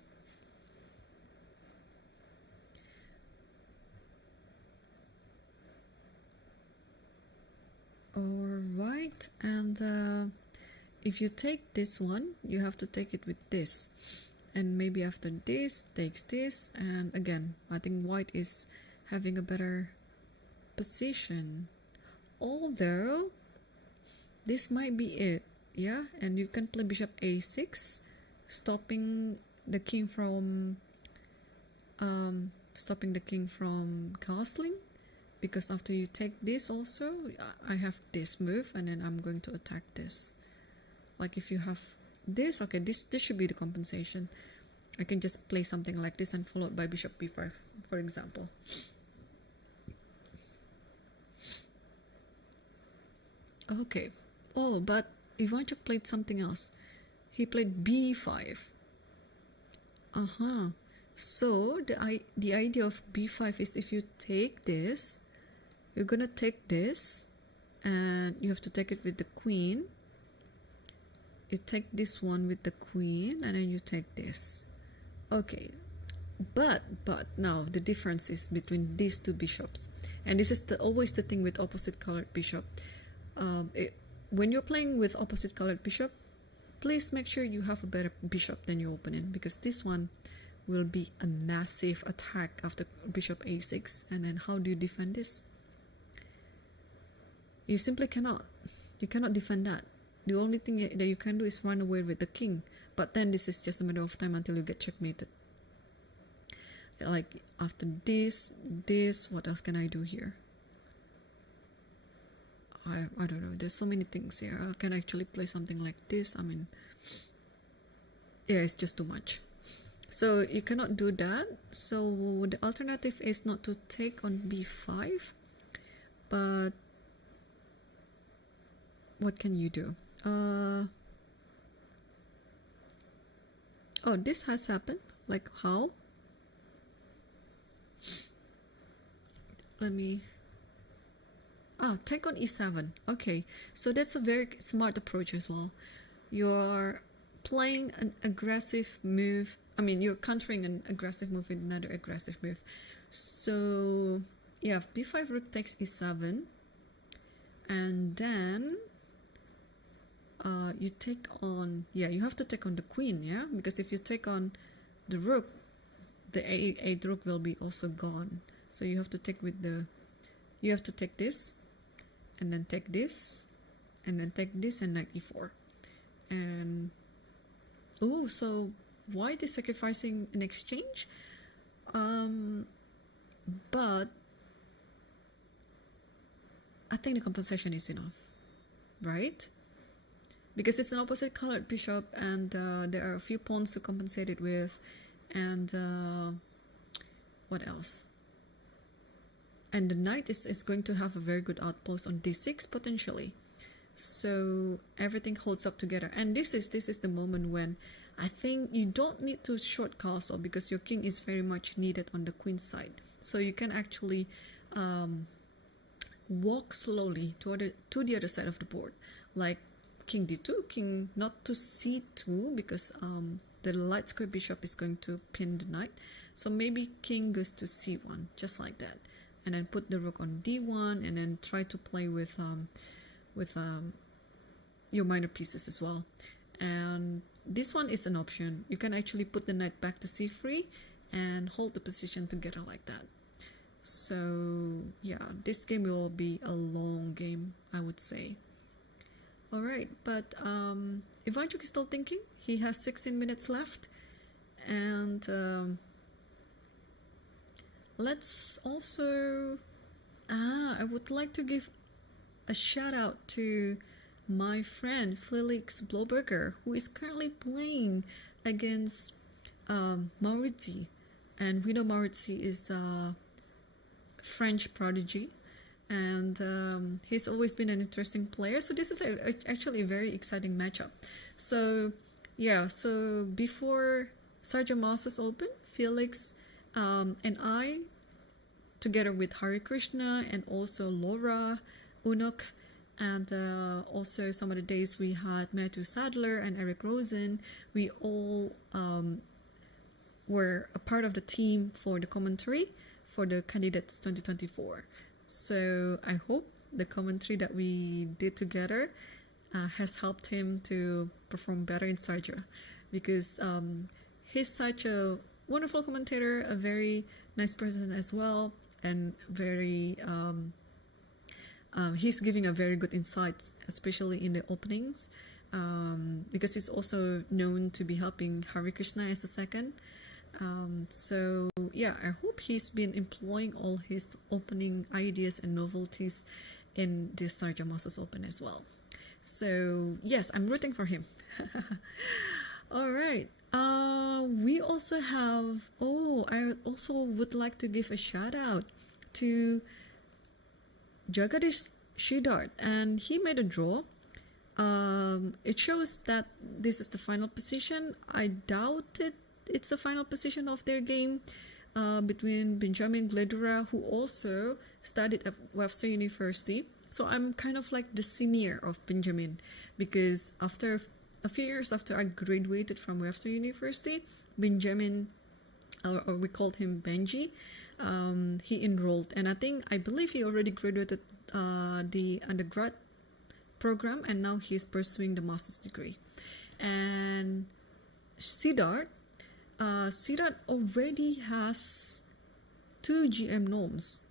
Alright, and if you take this one, you have to take it with this, and maybe after this takes this, and again I think white is having a better position, although this might be it. Yeah, and you can play bishop a6, stopping the king from castling, because after you take this also, I have this move, and then I'm going to attack this. Like if you have this, okay, this should be the compensation. I can just play something like this and followed by bishop b5, for example. Okay. Oh, but Ivanchuk played something else. He played b5. So the idea of b5 is if you take this, you're gonna take this, and you have to take it with the queen. You take this one with the queen, and then you take this. Okay, but now the difference is between these two bishops, and this is always the thing with opposite colored bishop. When you're playing with opposite colored bishop, please make sure you have a better bishop than your opponent, because this one will be a massive attack after bishop a6. And then how do you defend this? You simply cannot. You cannot defend that. The only thing that you can do is run away with the king, but then this is just a matter of time until you get checkmated. Like after this, what else can I do here? I don't know. There's so many things here. I can actually play something like this. I mean, yeah, it's just too much. So you cannot do that. So the alternative is not to take on b5, but what can you do? Oh, this has happened. Like how? Let me... take on e7. Okay, so that's a very smart approach as well. You're playing an aggressive move. I mean, you're countering an aggressive move with another aggressive move. So yeah, b5 rook takes e7, and then you take on, you have to take on the queen, because if you take on the rook, the a8 rook will be also gone. So you have to take with the, you have to take this, and then take this, and then take this, and knight e4. And oh, so white is sacrificing an exchange, but I think the compensation is enough, right? Because it's an opposite colored bishop, and there are a few pawns to compensate it with, and what else? And the knight is going to have a very good outpost on d6 potentially. So everything holds up together, and this is the moment when I think you don't need to short castle, because your king is very much needed on the queen side. So you can actually walk slowly to the other side of the board, like king d2, king not to c2, because the light square bishop is going to pin the knight. So maybe king goes to c1, just like that, and then put the rook on d1, and then try to play with your minor pieces as well. And this one is an option. You can actually put the knight back to c3 and hold the position together like that. So yeah, this game will be a long game, I would say. All right, but Ivanchuk is still thinking. He has 16 minutes left, and let's also I would like to give a shout out to my friend Felix Bloberger, who is currently playing against Maurizi, and we know Maurizi is a French prodigy, and he's always been an interesting player. So this is actually a very exciting matchup. So yeah, so before Sharjah Masters Open, Felix and I, together with Hari Krishna and also Laura Unok, and also some of the days we had Matthew Sadler and Eric Rosen, we all were a part of the team for the commentary for the candidates 2024. So I hope the commentary that we did together has helped him to perform better in Sharjah, because he's such a wonderful commentator, a very nice person as well, and very he's giving a very good insights, especially in the openings, because he's also known to be helping Hari Krishna as a second. So yeah, I hope he's been employing all his opening ideas and novelties in this Sharjah Masters Open as well. So yes, I'm rooting for him. All right. We also have, I also would like to give a shout out to Jagadish Shidart, and he made a draw It shows that this is the final position. I doubt it's the final position of their game between Benjamin Gledura, who also studied at Webster University. So I'm kind of like the senior of Benjamin, because after a few years after I graduated from Webster University, Benjamin, or we called him Benji, he enrolled, and I believe he already graduated the undergrad program, and now he's pursuing the master's degree. And Siddharth already has 2 GM norms,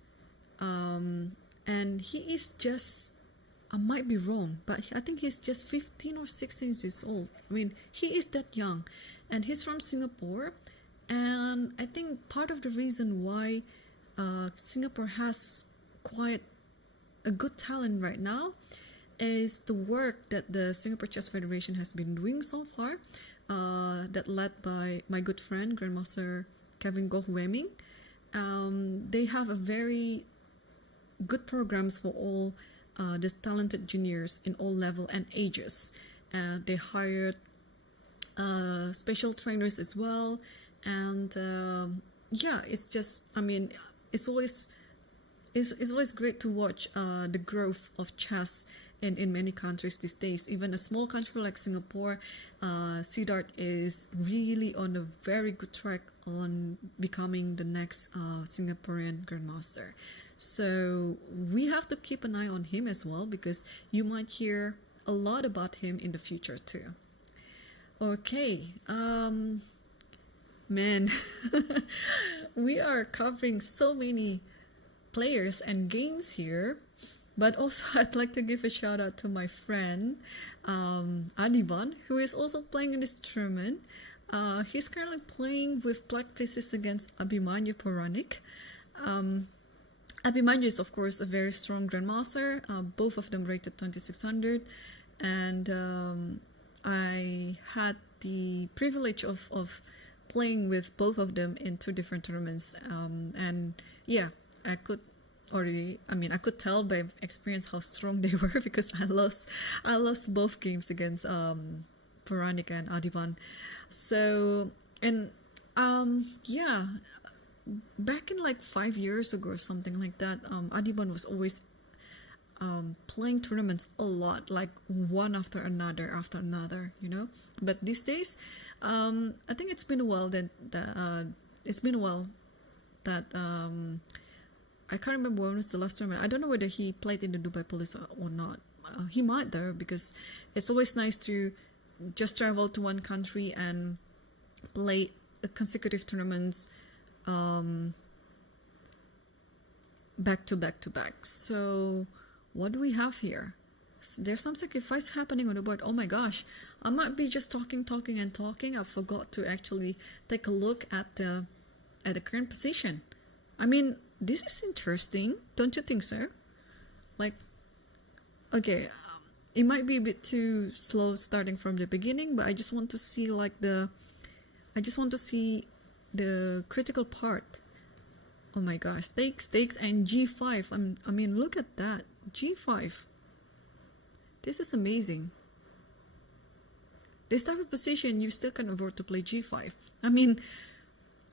and he is just, I might be wrong, but I think he's just 15 or 16 years old. I mean, he is that young, and he's from Singapore. And I think part of the reason why Singapore has quite a good talent right now is the work that the Singapore Chess Federation has been doing so far, that led by my good friend Grandmaster Kevin Goh Wemming. They have a very good programs for all the talented juniors in all level and ages. They hired special trainers as well, and yeah, it's just, I mean, it's always great to watch the growth of chess in many countries these days. Even a small country like Singapore, Siddharth is really on a very good track on becoming the next Singaporean Grandmaster. So we have to keep an eye on him as well, because you might hear a lot about him in the future too. Okay, man, we are covering so many players and games here, but also I'd like to give a shout out to my friend Adiban, who is also playing in this tournament. He's currently playing with Black Pieces against Abhimanyu Puranik. Abhimanyu is of course a very strong grandmaster, both of them rated 2600, and I had the privilege of playing with both of them in 2 different tournaments, and yeah, I could tell by experience how strong they were, because I lost both games against Puranik and Adiban. So, and yeah, back in like 5 years ago or something like that, Adiban was always playing tournaments a lot, like one after another, you know. But these days, I think it's been a while that I can't remember when was the last tournament. I don't know whether he played in the Dubai Police or not. He might though, because it's always nice to just travel to one country and play consecutive tournaments back to back. So what do we have here? There's some sacrifice happening on the board. Oh my gosh, I might be just talking. I forgot to actually take a look at the current position. I mean, this is interesting, don't you think so? Like, okay, it might be a bit too slow starting from the beginning, but I just want to see the critical part. Oh my gosh, takes and G5. I mean, look at that, G5. This is amazing. This type of position, you still can afford to play G5. I mean,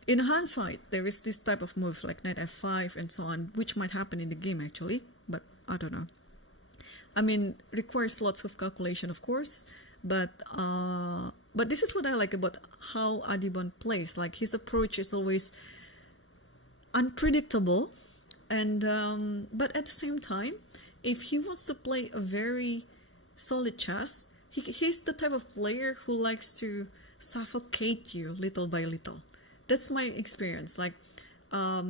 in hindsight, there is this type of move like Knight F5 and so on, which might happen in the game actually, but I don't know. I mean, requires lots of calculation, of course, but this is what I like about how Adiban plays. Like, his approach is always unpredictable, and but at the same time, if he wants to play a very solid chess, he's the type of player who likes to suffocate you little by little. That's my experience. Like, I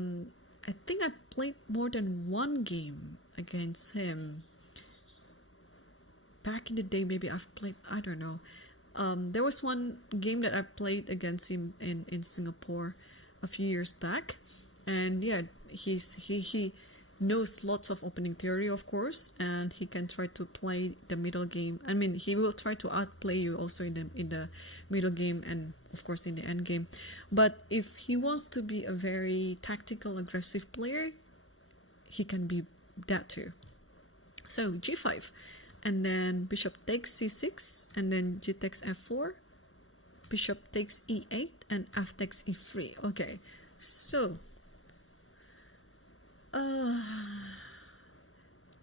think I played more than one game against him. Back in the day, maybe I've played, I don't know. There was one game that I played against him in Singapore a few years back. And yeah, he knows lots of opening theory, of course, and he can try to play the middle game. I mean, he will try to outplay you also in the middle game and of course in the end game. But if he wants to be a very tactical, aggressive player, he can be that too. So G5, and then bishop takes c6, and then g takes f4, bishop takes e8, and f takes e3. Okay, so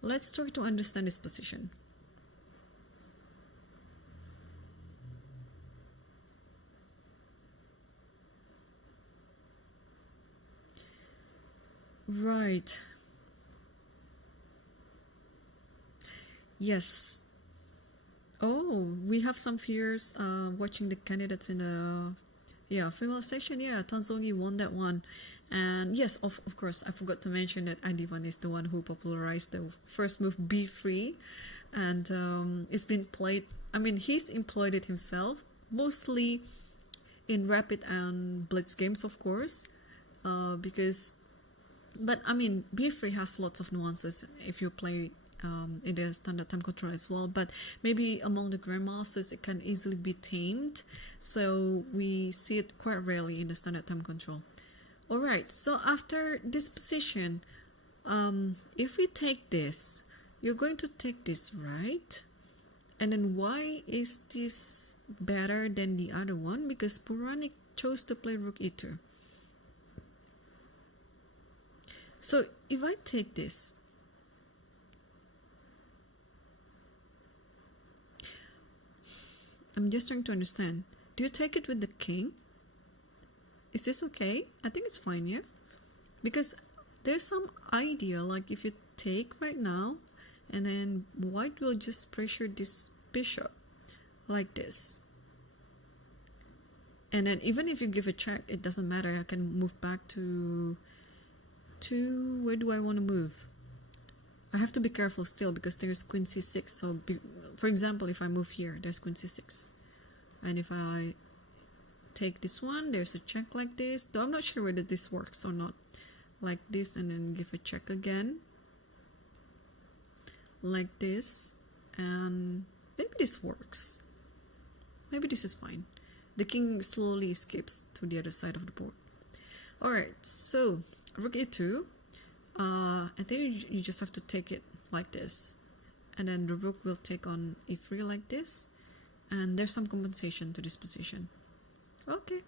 let's try to understand this position. Right. Yes. Oh, we have some viewers watching the candidates in the female section. Yeah, Tanzongi won that one. And yes, of course, I forgot to mention that Adivan is the one who popularized the first move b3. And it's been played, I mean, he's employed it himself, mostly in rapid and blitz games, of course, but I mean, b3 has lots of nuances if you play in the standard time control as well, but maybe among the grandmasters it can easily be tamed, so we see it quite rarely in the standard time control. Alright, so after this position, if we take this, you're going to take this, right? And then why is this better than the other one? Because Puranik chose to play rook e2. So if I take this, I'm just trying to understand. Do you take it with the king? Is this okay? I think it's fine, yeah? Because there's some idea, like if you take right now, and then white will just pressure this bishop, like this. And then even if you give a check, it doesn't matter. I can move back to where do I want to move? I have to be careful still because there's queen c6. So for example, if I move here, there's queen c6, and if I take this one, there's a check like this, though I'm not sure whether this works or not. Like this, and then give a check again, like this, and maybe this works. Maybe this is fine. The king slowly escapes to the other side of the board. Alright, so rook e2. I think you just have to take it like this, and then the rook will take on e3 like this, and there's some compensation to this position. Okay.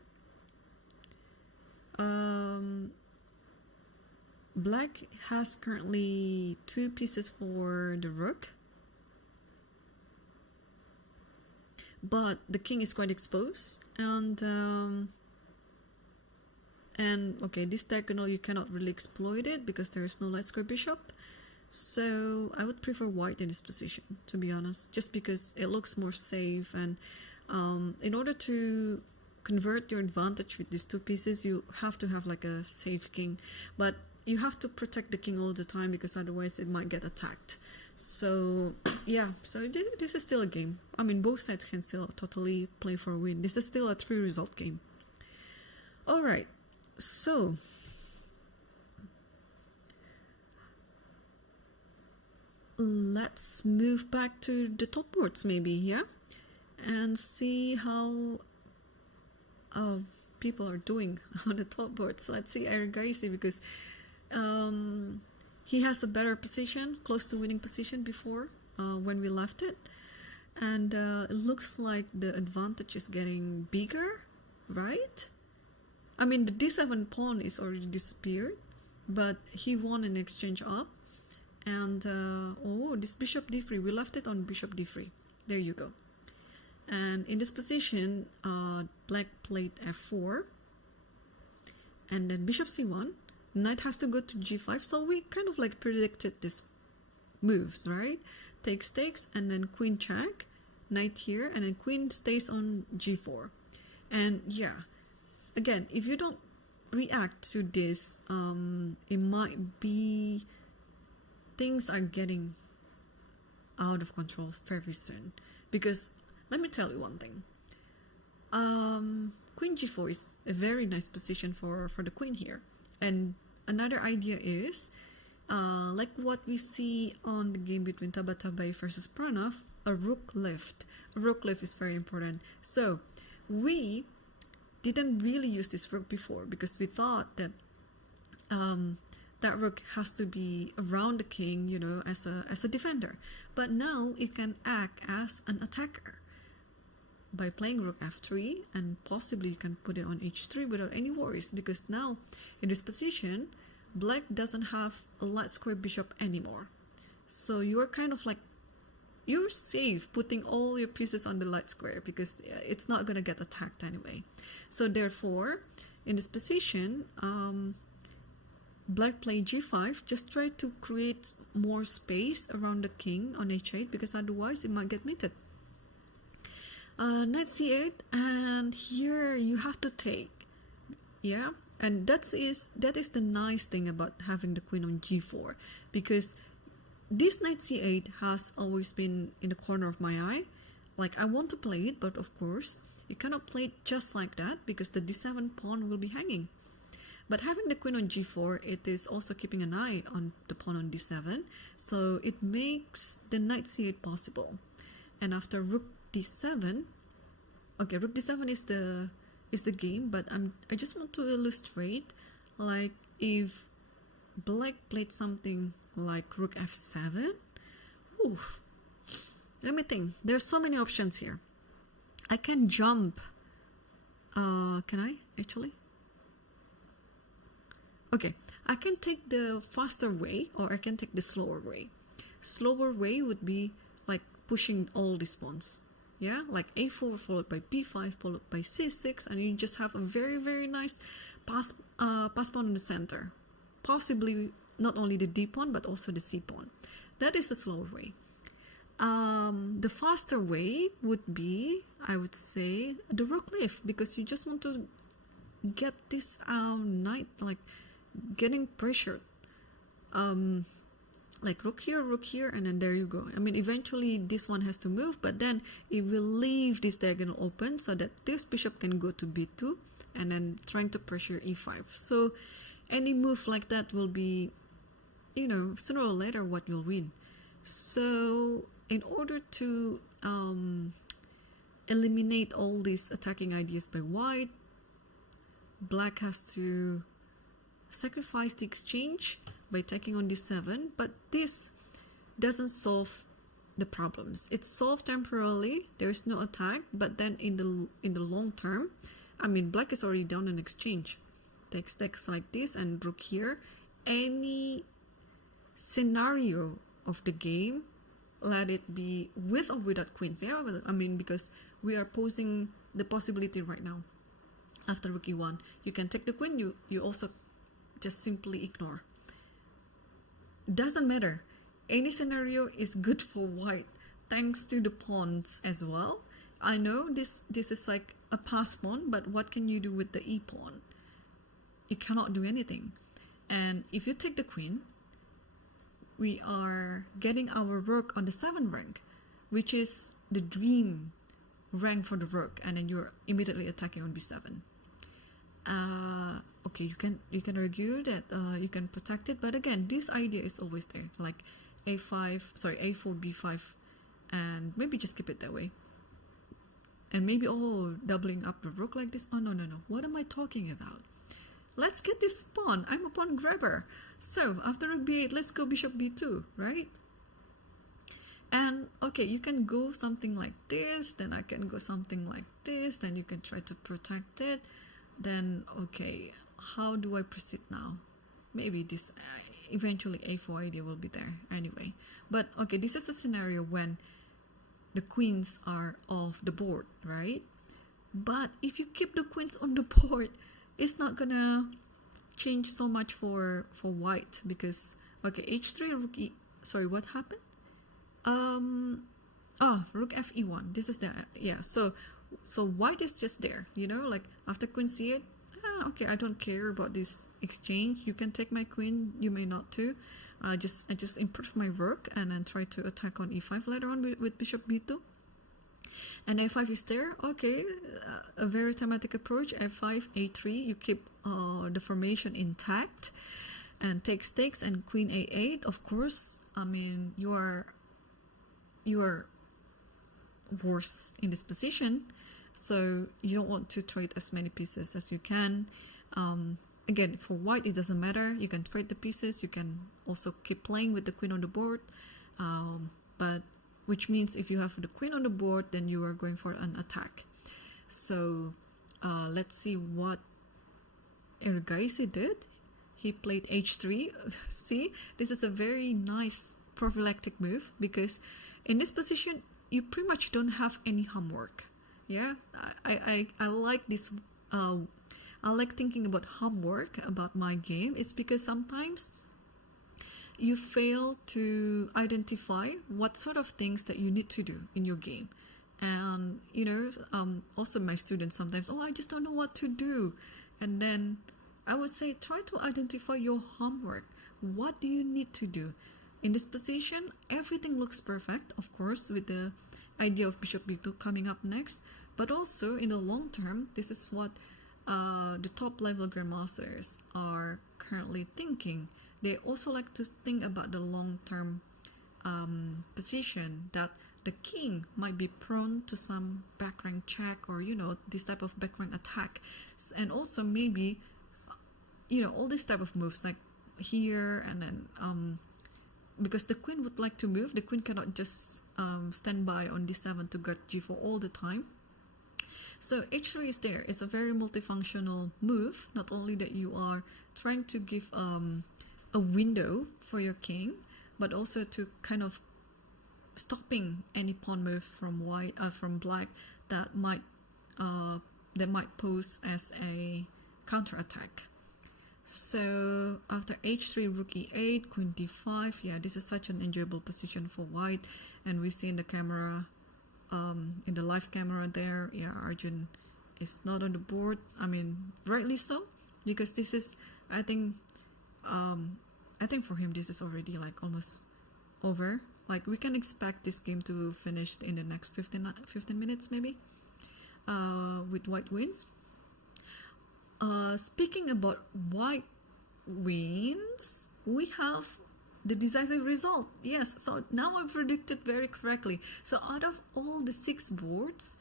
Black has currently 2 pieces for the rook, but the king is quite exposed, and okay, this diagonal you cannot really exploit it because there is no light square bishop. So I would prefer white in this position, to be honest, just because it looks more safe, and in order to convert your advantage with these 2 pieces, you have to have like a safe king, but you have to protect the king all the time because otherwise it might get attacked. So yeah, so this is still a game. I mean, both sides can still totally play for a win. This is still a 3 result game. Alright, so let's move back to the top boards maybe, yeah, and see how people are doing on the top boards. Let's see Erigaisi, because he has a better position, close to winning position before when we left it, and it looks like the advantage is getting bigger, right? I mean, the d7 pawn is already disappeared, but he won an exchange up, and oh, this bishop d3, we left it on bishop d3. There you go. And in this position, black played f4, and then bishop c1, knight has to go to g5, so we kind of like predicted this moves, right? Takes, and then queen check, knight here, and then queen stays on g4. And yeah, again, if you don't react to this, it might be things are getting out of control very soon, because let me tell you one thing. Queen g4 is a very nice position for the queen here. And another idea is, like what we see on the game between Tabatabai versus Pranav, a rook lift. A rook lift is very important. So we didn't really use this rook before because we thought that that rook has to be around the king, you know, as a defender. But now it can act as an attacker by playing rook f3, and possibly you can put it on h3 without any worries, because now in this position black doesn't have a light square bishop anymore. So you're kind of like, you're safe putting all your pieces on the light square because it's not going to get attacked anyway. So therefore, in this position, black play g5, just try to create more space around the king on h8, because otherwise it might get mated. Knight c8, and here you have to take, yeah, and that is the nice thing about having the queen on g4, because this knight c8 has always been in the corner of my eye. Like, I want to play it, but of course you cannot play it just like that because the d7 pawn will be hanging. But having the queen on g4, it is also keeping an eye on the pawn on d7, so it makes the knight c8 possible. And after rook d7, okay, rook d7 is the game, but I just want to illustrate, like, if black played something like rook f7, ooh, let me think. There's so many options here. I can jump. Can I actually? Okay, I can take the faster way, or I can take the slower way. Slower way would be like pushing all these pawns, yeah, like a4 followed by b5 followed by c6, and you just have a very, very nice pass pawn in the center, possibly not only the d pawn but also the c pawn. That is the slower way. The faster way would be, I would say, the rook lift, because you just want to get this knight like getting pressured, like rook here, and then there you go. I mean, eventually this one has to move, but then it will leave this diagonal open so that this bishop can go to b2 and then trying to pressure e5. So any move like that will be, you know, sooner or later what you'll win. So in order to eliminate all these attacking ideas by white, black has to sacrifice the exchange by taking on d7, but this doesn't solve the problems. It's solved temporarily, there is no attack, but then in the long term, I mean, black is already down an exchange. Takes like this and rook here. Any scenario of the game, let it be with or without queens, yeah, I mean, because we are posing the possibility right now. After rook e1, you can take the queen, you also just simply ignore. Doesn't matter, any scenario is good for white thanks to the pawns as well. I know this is like a pass pawn, but what can you do with the e pawn? You cannot do anything. And if you take the queen, we are getting our rook on the 7th rank, which is the dream rank for the rook, and then you're immediately attacking on b7. Okay, you can argue that you can protect it, but again, this idea is always there, like a4, b5, and maybe just keep it that way. And maybe, oh, doubling up the rook like this. Oh, no, what am I talking about? Let's get this pawn. I'm a pawn grabber. So after rook b8, let's go bishop b2, right? And okay, you can go something like this, then I can go something like this, then you can try to protect it. Then, okay, how do I proceed now? Maybe this, eventually a4 idea will be there anyway. But okay, this is the scenario when the queens are off the board, right? But if you keep the queens on the board, it's not gonna change so much for white, because okay, h3, rook e, sorry, what happened? Rook f e1. This is the, yeah, so white is just there, you know, like after queen c8, okay, I don't care about this exchange. You can take my queen, you may not too. I just improve my rook and then try to attack on e5 later on with bishop b2. And a5 is there. Okay, a very thematic approach. f5, a3. You keep the formation intact and take stakes, and queen a8. Of course, I mean, you are worse in this position, so you don't want to trade as many pieces as you can. again, for white, it doesn't matter. You can trade the pieces. You can also keep playing with the queen on the board. But which means if you have the queen on the board, then you are going for an attack. So let's see what Ergaisi did. He played h3. See, this is a very nice prophylactic move, because in this position, you pretty much don't have any homework. Yeah, I like this. I like thinking about homework about my game. It's because sometimes you fail to identify what sort of things that you need to do in your game. And you know, also my students sometimes, oh, I just don't know what to do. And then I would say, try to identify your homework. What do you need to do? In this position, everything looks perfect, of course, with the idea of bishop b2 coming up next. But also, in the long term, this is what the top level grandmasters are currently thinking. They also like to think about the long term position, that the king might be prone to some back rank check, or you know, this type of back rank attack. And also maybe, you know, all this type of moves like here, and then because the queen would like to move, the queen cannot just stand by on d7 to guard g4 all the time. So h3 is there. It's a very multifunctional move. Not only that you are trying to give a window for your king, but also to kind of stopping any pawn move from from black that might pose as a counter attack. So after h3, rook e8, queen d5. Yeah, this is such an enjoyable position for white, and we see in the camera, in the live camera there, yeah, Arjun is not on the board. I mean, rightly so, because this is, I think for him this is already like almost over. Like we can expect this game to finish in the next 15 minutes maybe, with white wins. Speaking about white wins, we have the decisive result. Yes, so now I predicted very correctly. So out of all the 6 boards,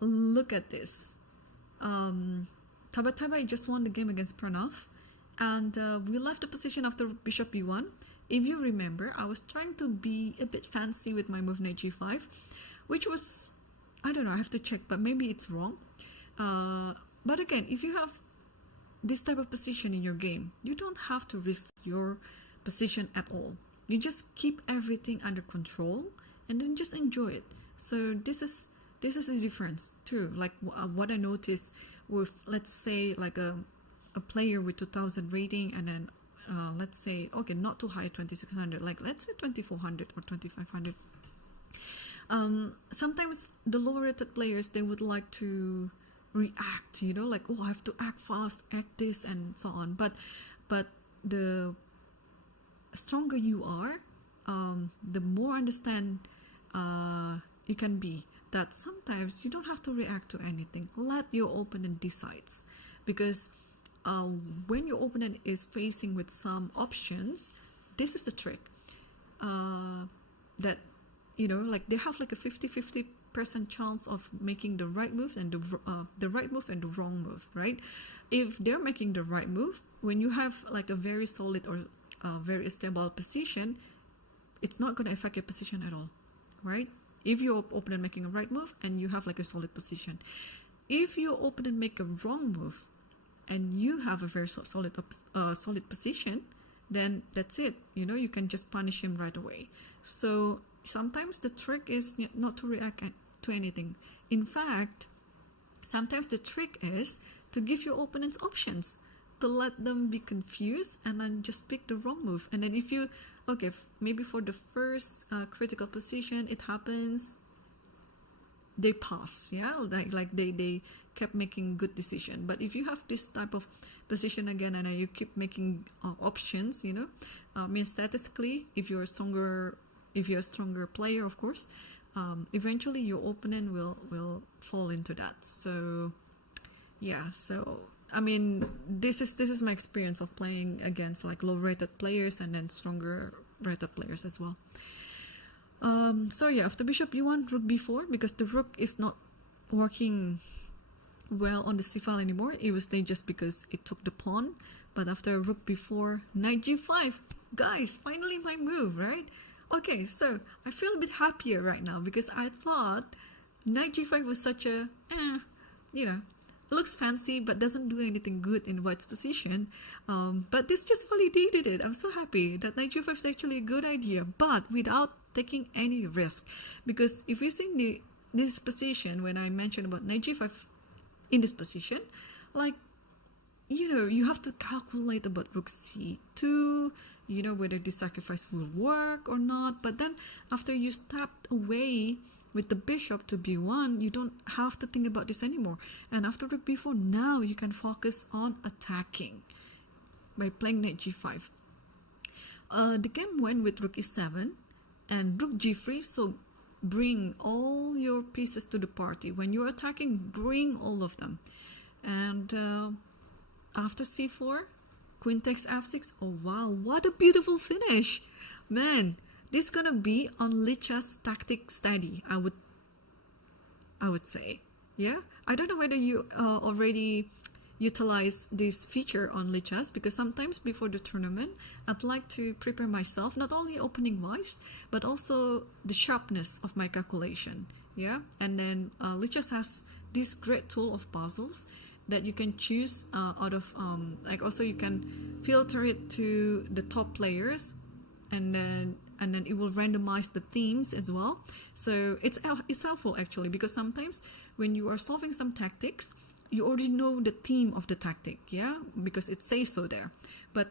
look at this. Tabatabai just won the game against Pranav, and we left the position after bishop b1. If you remember, I was trying to be a bit fancy with my move knight g5, which was, I don't know, I have to check, but maybe it's wrong. But again, if you have this type of position in your game, you don't have to risk your position at all. You just keep everything under control and then just enjoy it. So this is the difference too. Like what I noticed with, let's say, like a player with 2000 rating, and then let's say, okay, not too high, 2600, like let's say 2400 or 2500. Sometimes the lower rated players, they would like to react, you know, like, oh, I have to act fast, act this, and so on. But the stronger you are, the more understand you can be that sometimes you don't have to react to anything. Let your opponent decides, because when your opponent is facing with some options, this is the trick, that, you know, like they have like a 50-50% chance of making the right move and the right move and the wrong move, right? If they're making the right move, when you have like a very solid or very stable position, it's not going to affect your position at all, right? If your opponent making a right move and you have like a solid position. If your opponent make a wrong move and you have a very solid position, then that's it. You know, you can just punish him right away. So sometimes the trick is not to react to anything. In fact, sometimes the trick is to give your opponents options, to let them be confused and then just pick the wrong move. And then if you, okay, maybe for the first critical position, it happens, they pass, yeah, like they kept making good decision. But if you have this type of position again and you keep making options, you know, means statistically, if you're a stronger player, of course, eventually your opponent will fall into that. So yeah, so I mean, this is my experience of playing against like low rated players and then stronger rated players as well. So yeah, after bishop e1, rook b4, because the rook is not working well on the c file anymore. It was dangerous because it took the pawn. But after rook b4, knight g5, guys, finally my move, right? Okay, so I feel a bit happier right now because I thought knight g5 was such a, you know, looks fancy but doesn't do anything good in white's position. But this just validated it. I'm so happy that knight g5 is actually a good idea, but without taking any risk. Because if you see this position, when I mentioned about knight g5 in this position, like, you know, you have to calculate about rook c2, you know, whether this sacrifice will work or not. But then after you stepped away with the bishop to b1, you don't have to think about this anymore. And after rook b4, now you can focus on attacking by playing knight g5. The game went with rook e7 and rook g3, so bring all your pieces to the party. When you're attacking, bring all of them. And after c4, queen takes f6. Oh wow, what a beautiful finish, man. This is gonna be on Lichess tactic study, I would say. Yeah, I don't know whether you already utilize this feature on Lichess, because sometimes before the tournament I'd like to prepare myself, not only opening wise but also the sharpness of my calculation. Yeah, and then Lichess has this great tool of puzzles that you can choose out of like, also you can filter it to the top players, and then it will randomize the themes as well. So it's helpful actually, because sometimes when you are solving some tactics, you already know the theme of the tactic, yeah, because it says so there. But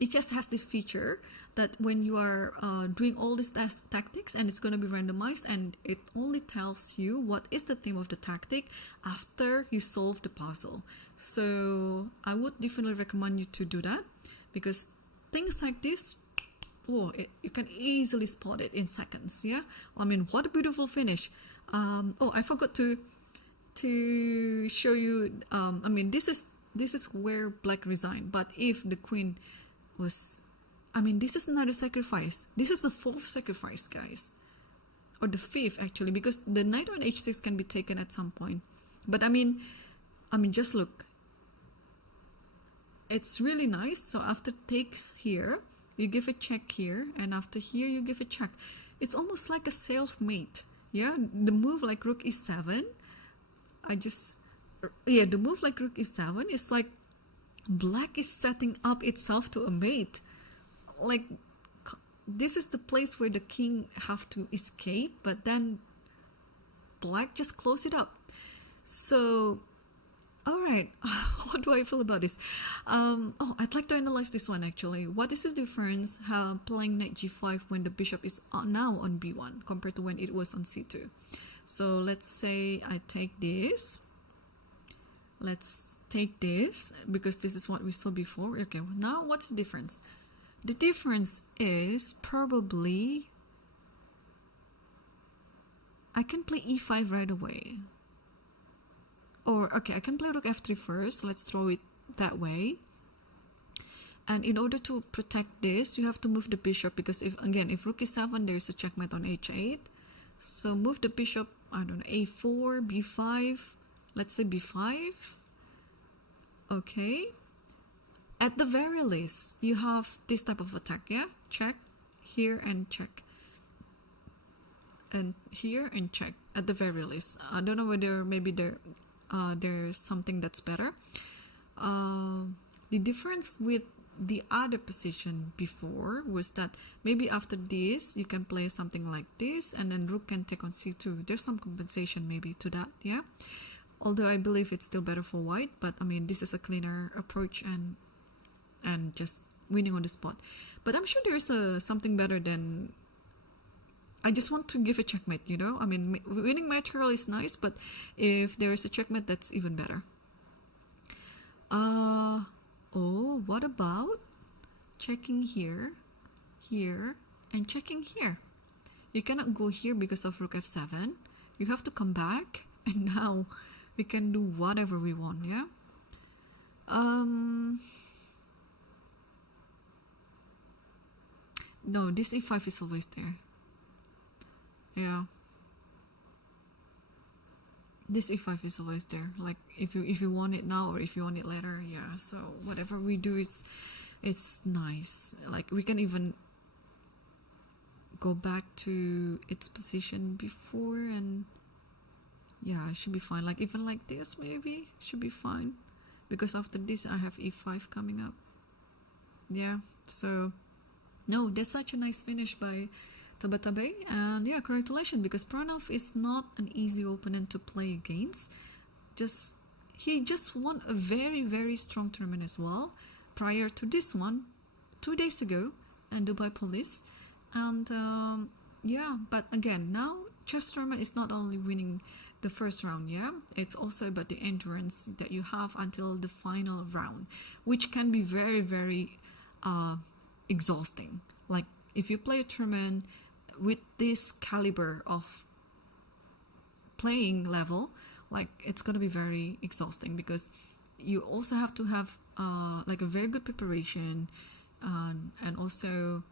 it just has this feature that when you are doing all these tactics, and it's going to be randomized, and it only tells you what is the theme of the tactic after you solve the puzzle. So I would definitely recommend you to do that, because things like this, you can easily spot it in seconds. Yeah, I mean, what a beautiful finish. Oh, I forgot to show you. I mean, this is where black resigned. But if the queen was, I mean, this is another sacrifice. This is the fourth sacrifice, guys, or the fifth actually, because the knight on h6 can be taken at some point. But I mean, just look. It's really nice. So after takes here, you give a check here, and after here you give a check. It's almost like a self-mate. Yeah, the move like rook e7. The move like rook e7 is like black is setting up itself to a mate. Like, this is the place where the king have to escape, but then black just close it up. So, all right, what do I feel about this? I'd like to analyze this one actually. What is the difference playing knight g5 when the bishop is now on b1 compared to when it was on c2? So let's say I take this. Let's take this, because this is what we saw before. Okay, well, now what's the difference? The difference is probably I can play e5 right away. Or, okay, I can play rook f3 first. Let's throw it that way. And in order to protect this, you have to move the bishop, because if rook e7, there's a checkmate on h8. So move the bishop, I don't know, a4, b5, let's say b5. Okay. At the very least, you have this type of attack, yeah? Check, here, and check. And here, and check, at the very least. I don't know whether maybe there's something that's better. The difference with the other position before was that maybe after this you can play something like this, and then rook can take on c2. There's some compensation maybe to that, yeah, although I believe it's still better for white. But I mean, this is a cleaner approach and just winning on the spot. But I'm sure there's something better than, I just want to give a checkmate, you know. I mean, winning material is nice, but if there's a checkmate, that's even better. Oh, what about checking here, here, and checking here? You cannot go here because of rook f7. You have to come back, and now we can do whatever we want, yeah? No, this e5 is always there. Yeah. this e5 is always there. Like if you want it now or if you want it later, yeah. So whatever we do is it's nice. Like we can even go back to its position before, and yeah, it should be fine. Like even like this maybe should be fine, because after this I have e5 coming up. Yeah, so no, that's such a nice finish by Tabatabai, and yeah, congratulations, because Pranav is not an easy opponent to play against. He just won a very strong tournament as well prior to this one 2 days ago in Dubai Police. And yeah, but again, now chess tournament is not only winning the first round, yeah, it's also about the endurance that you have until the final round, which can be very exhausting. Like if you play a tournament with this caliber of playing level, like it's gonna be very exhausting, because you also have to have like a very good preparation, and also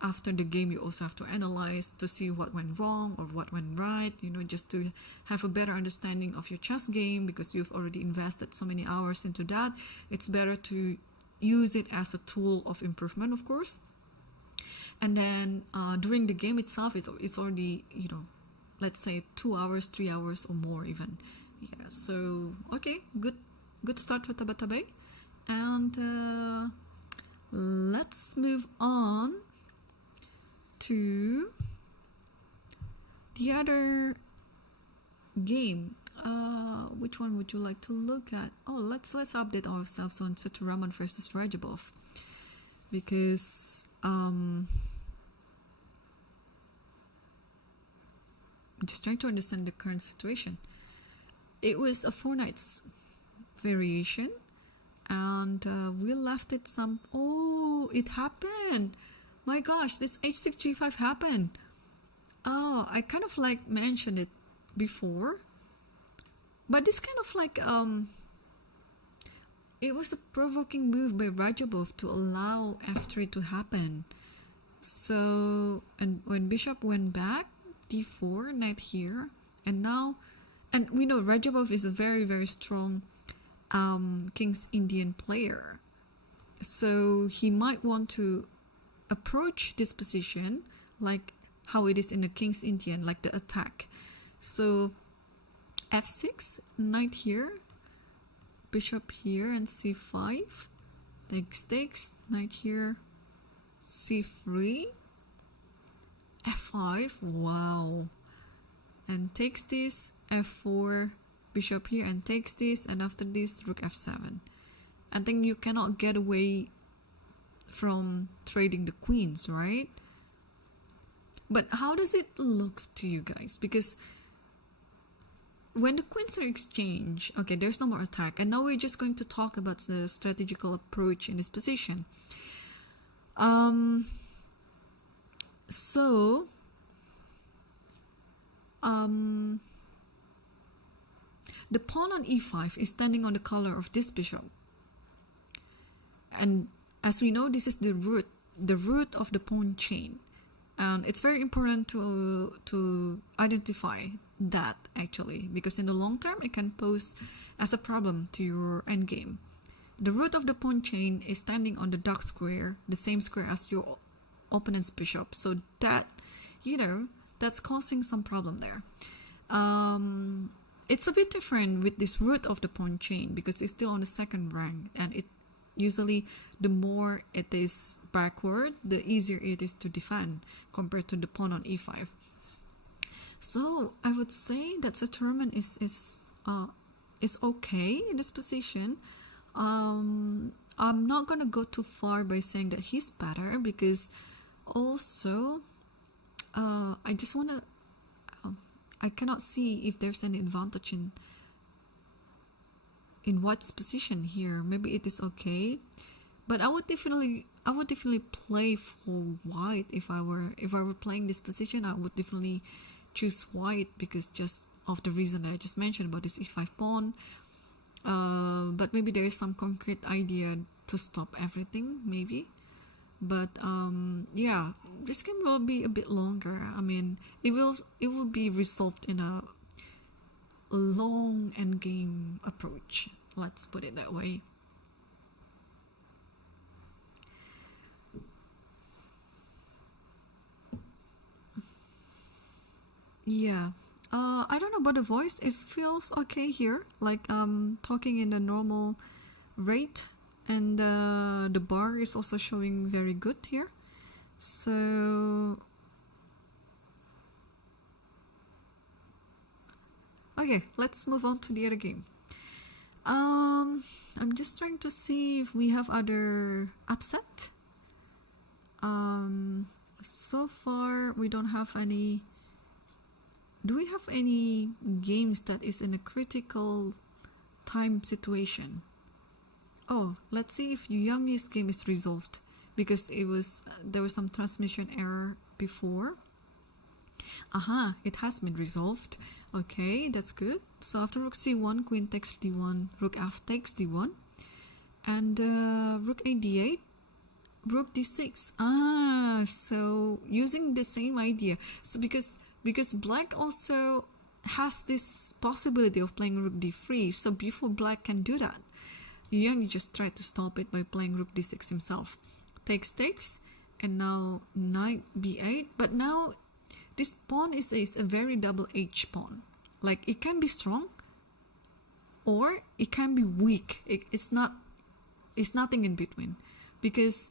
after the game you also have to analyze to see what went wrong or what went right, you know, just to have a better understanding of your chess game, because you've already invested so many hours into that. It's better to use it as a tool of improvement, of course. And then during the game itself, it's already, you know, let's say 2 hours, 3 hours or more even. Yeah, so okay, good start for Tabatabai. And let's move on to the other game. Which one would you like to look at? Oh, let's update ourselves on Saturaman versus Rajabov, because just trying to understand the current situation. It was a 4 nights variation, and we left it some. Oh, it happened! My gosh, this h6 g5 happened. Oh, I kind of like mentioned it before, but this kind of like it was a provoking move by Rajabov to allow f3 to happen. So, and when bishop went back, d4, knight here, and now, and we know Rajabov is a very strong King's Indian player, so he might want to approach this position like how it is in the King's Indian, like the attack. So f6, knight here, bishop here, and c5, takes, knight here, c3, f5, wow, and takes this, f4, bishop here, and takes this, and after this, rook f7. I think you cannot get away from trading the queens, right? But how does it look to you guys? Because when the queens are exchanged, okay, there's no more attack, and now we're just going to talk about the strategical approach in this position. The pawn on e5 is standing on the color of this bishop, and as we know, this is the root of the pawn chain, and it's very important to identify that, actually, because in the long term it can pose as a problem to your endgame. The root of the pawn chain is standing on the dark square, the same square as your opponent's bishop, so that, you know, that's causing some problem there. It's a bit different with this root of the pawn chain, because it's still on the second rank, and it usually, the more it is backward, the easier it is to defend compared to the pawn on e5. So I would say that Saturaman is okay in this position. I'm not gonna go too far by saying that he's better, because also I just wanna I cannot see if there's any advantage in White's position here. Maybe it is okay, but I would definitely play for White. If I were playing this position, I would definitely choose White, because just of the reason that I just mentioned about this e5 pawn. But maybe there is some concrete idea to stop everything, maybe. But yeah, this game will be a bit longer. I mean, it will be resolved in a long endgame approach. Let's put it that way. Yeah. I don't know about the voice. It feels okay here, like talking in a normal rate, and the bar is also showing very good here. So okay, let's move on to the other game. I'm just trying to see if we have other upset. So far we don't have any. Do we have any games that is in a critical time situation? Oh, let's see if Yang Yi's game is resolved, because there was some transmission error before. Aha, it has been resolved. Okay, that's good. So after rook c1, queen takes d1, rook f takes d1, and rook a d8, rook d6. Ah, so using the same idea. So because black also has this possibility of playing rook d3, so before black can do that, Yang just tried to stop it by playing rook d6 himself. Takes, and now knight b8. But now this pawn is a very double-edged pawn. Like, it can be strong or it can be weak. It's nothing in between, because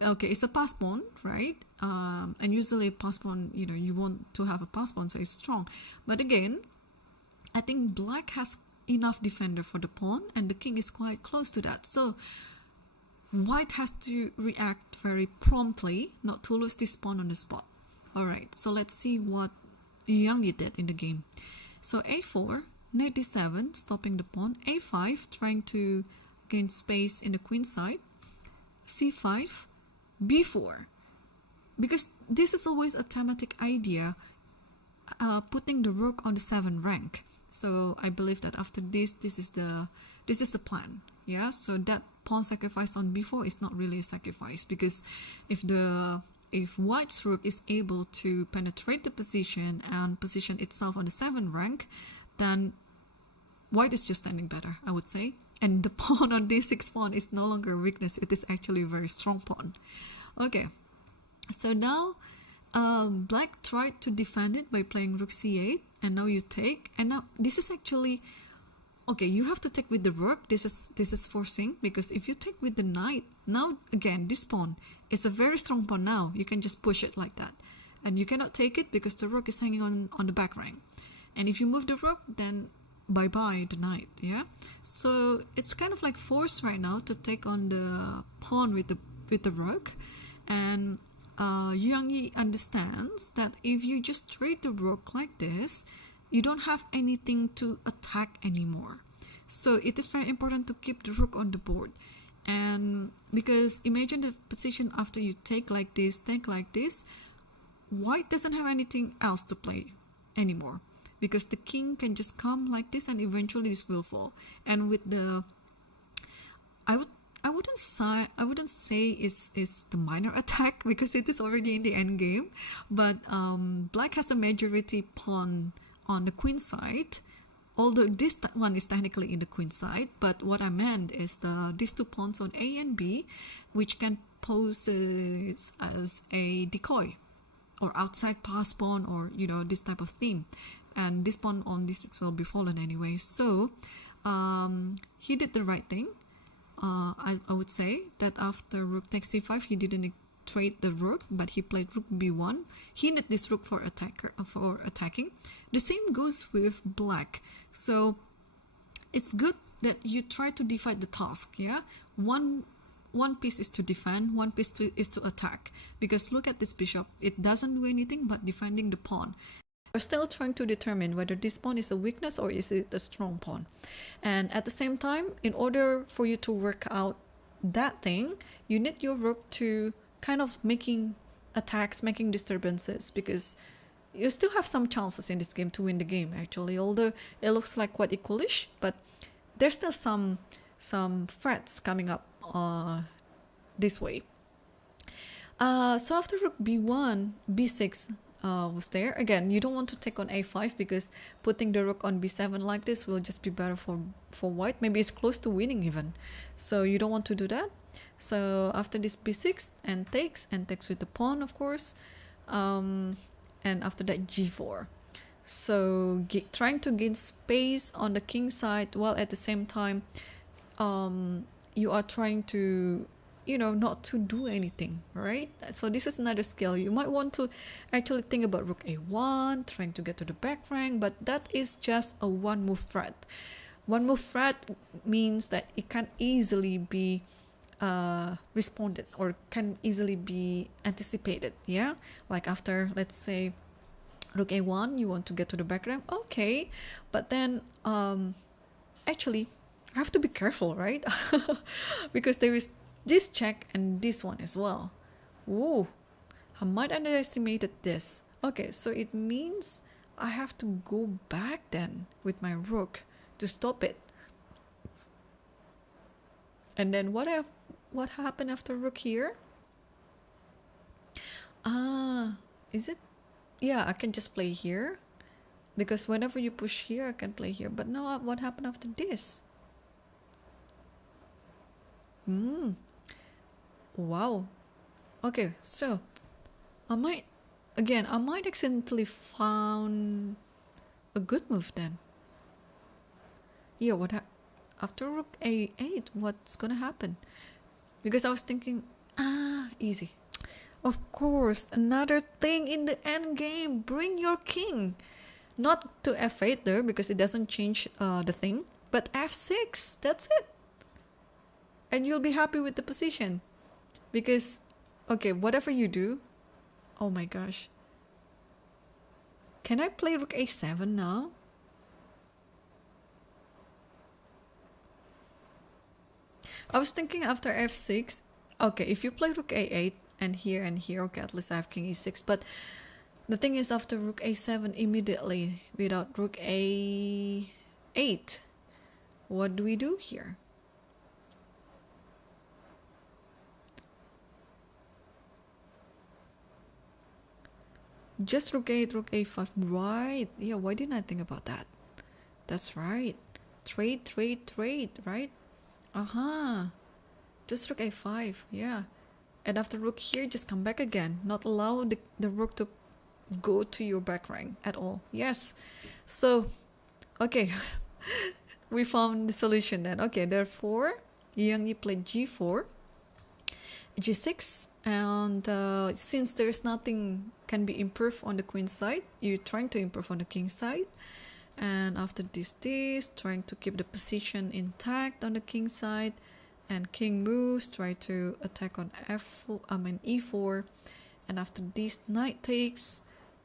okay, it's a pass pawn, right? And usually a pass pawn, you want to have a pass pawn, so it's strong. But again, I think black has enough defender for the pawn, and the king is quite close to that. So white has to react very promptly, not to lose this pawn on the spot. All right, so let's see what Yang Yi did in the game. So a4, knight d7, stopping the pawn. a5, trying to gain space in the queen side. c5, b4, because this is always a thematic idea, putting the rook on the 7th rank. So I believe that after this is the plan. Yeah, so that pawn sacrifice on b4 is not really a sacrifice, because if white's rook is able to penetrate the position and position itself on the 7th rank, then white is just standing better, I would say. And the pawn on d6 pawn is no longer a weakness, it is actually a very strong pawn. Okay, so now black tried to defend it by playing rook c8, and now you take, and now this is actually okay, you have to take with the rook. This is forcing, because if you take with the knight, now again this pawn is a very strong pawn. Now you can just push it like that, and you cannot take it because the rook is hanging on the back rank. And if you move the rook, then bye bye the knight. Yeah, so it's kind of like forced right now to take on the pawn with the rook. And Yang Yi understands that if you just trade the rook like this, you don't have anything to attack anymore. So it is very important to keep the rook on the board. And because imagine the position after you take like this, white doesn't have anything else to play anymore, because the king can just come like this and eventually this will fall. And with the I wouldn't say it's the minor attack, because it is already in the end game, but black has a majority pawn on the queen side, although this one is technically in the queen side. But what I meant is these two pawns on A and B, which can pose as a decoy or outside pass pawn, or this type of theme. And this pawn on d6 will be fallen anyway. So he did the right thing. I would say that after rook takes c5, he didn't trade the rook, but he played rook b1. He needed this rook for attacking. The same goes with black. So it's good that you try to divide the task. Yeah, one piece is to defend, one piece is to attack. Because look at this bishop; it doesn't do anything but defending the pawn. We're still trying to determine whether this pawn is a weakness or is it a strong pawn. And at the same time, in order for you to work out that thing, you need your rook to kind of making attacks, making disturbances, because you still have some chances in this game to win the game actually, although it looks like quite equalish, but there's still some threats coming up this way. So after rook b1, b6, was there. Again, you don't want to take on a5 because putting the rook on b7 like this will just be better for white. Maybe it's close to winning even. So you don't want to do that. So after this b6 and takes with the pawn, of course. And after that g4. So trying to gain space on the king side while at the same time you are trying to, you know, not to do anything, right? So this is another skill. You might want to actually think about rook a1, trying to get to the back rank, but that is just a one move threat. One move threat means that it can easily be responded or can easily be anticipated. Yeah, like after, let's say, rook a1, you want to get to the back rank, okay, but then actually I have to be careful, right? Because there is this check and this one as well. Ooh, I might underestimated this. Okay, so it means I have to go back then with my rook to stop it. And then what happened after rook here? Is it? Yeah, I can just play here. Because whenever you push here, I can play here. But now what happened after this? Wow. Okay, so I might accidentally found a good move then. Yeah, after rook a8, what's gonna happen? Because I was thinking, easy. Of course, another thing in the end game, bring your king. Not to f8 there because it doesn't change the thing, but f6, that's it. And you'll be happy with the position. Because, okay, whatever you do, oh my gosh. Can I play rook a7 now? I was thinking after f6, okay, if you play rook a8 and here, okay, at least I have king e6, but the thing is after rook a7 immediately without rook a8, what do we do here? Just rook a8, rook a5, right? Yeah, why didn't I think about that? That's right. Trade, right? Just rook a5, yeah. And after rook here, just come back again. Not allow the rook to go to your back rank at all. Yes. So, okay. We found the solution then. Okay, therefore, Yang Yi played g4, g6, and since there's nothing can be improved on the queen side, you're trying to improve on the king side. And after this, trying to keep the position intact on the king side. And king moves, try to attack on e4. And after this, knight takes.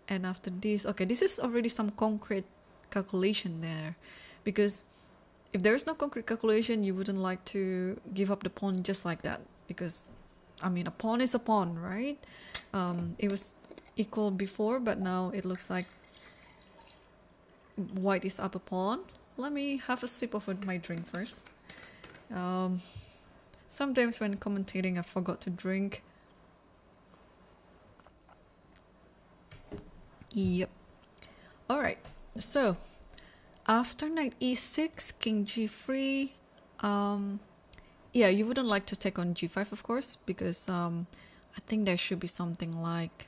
And after this, okay, this is already some concrete calculation there. Because if there is no concrete calculation, you wouldn't like to give up the pawn just like that. Because, I mean, a pawn is a pawn, right? It was equal before, but now it looks like white is up a pawn. Let me have a sip of my drink first. Sometimes when commentating I forgot to drink. Yep. Alright, so after knight e6, king g3, yeah, you wouldn't like to take on g5 of course, because I think there should be something like,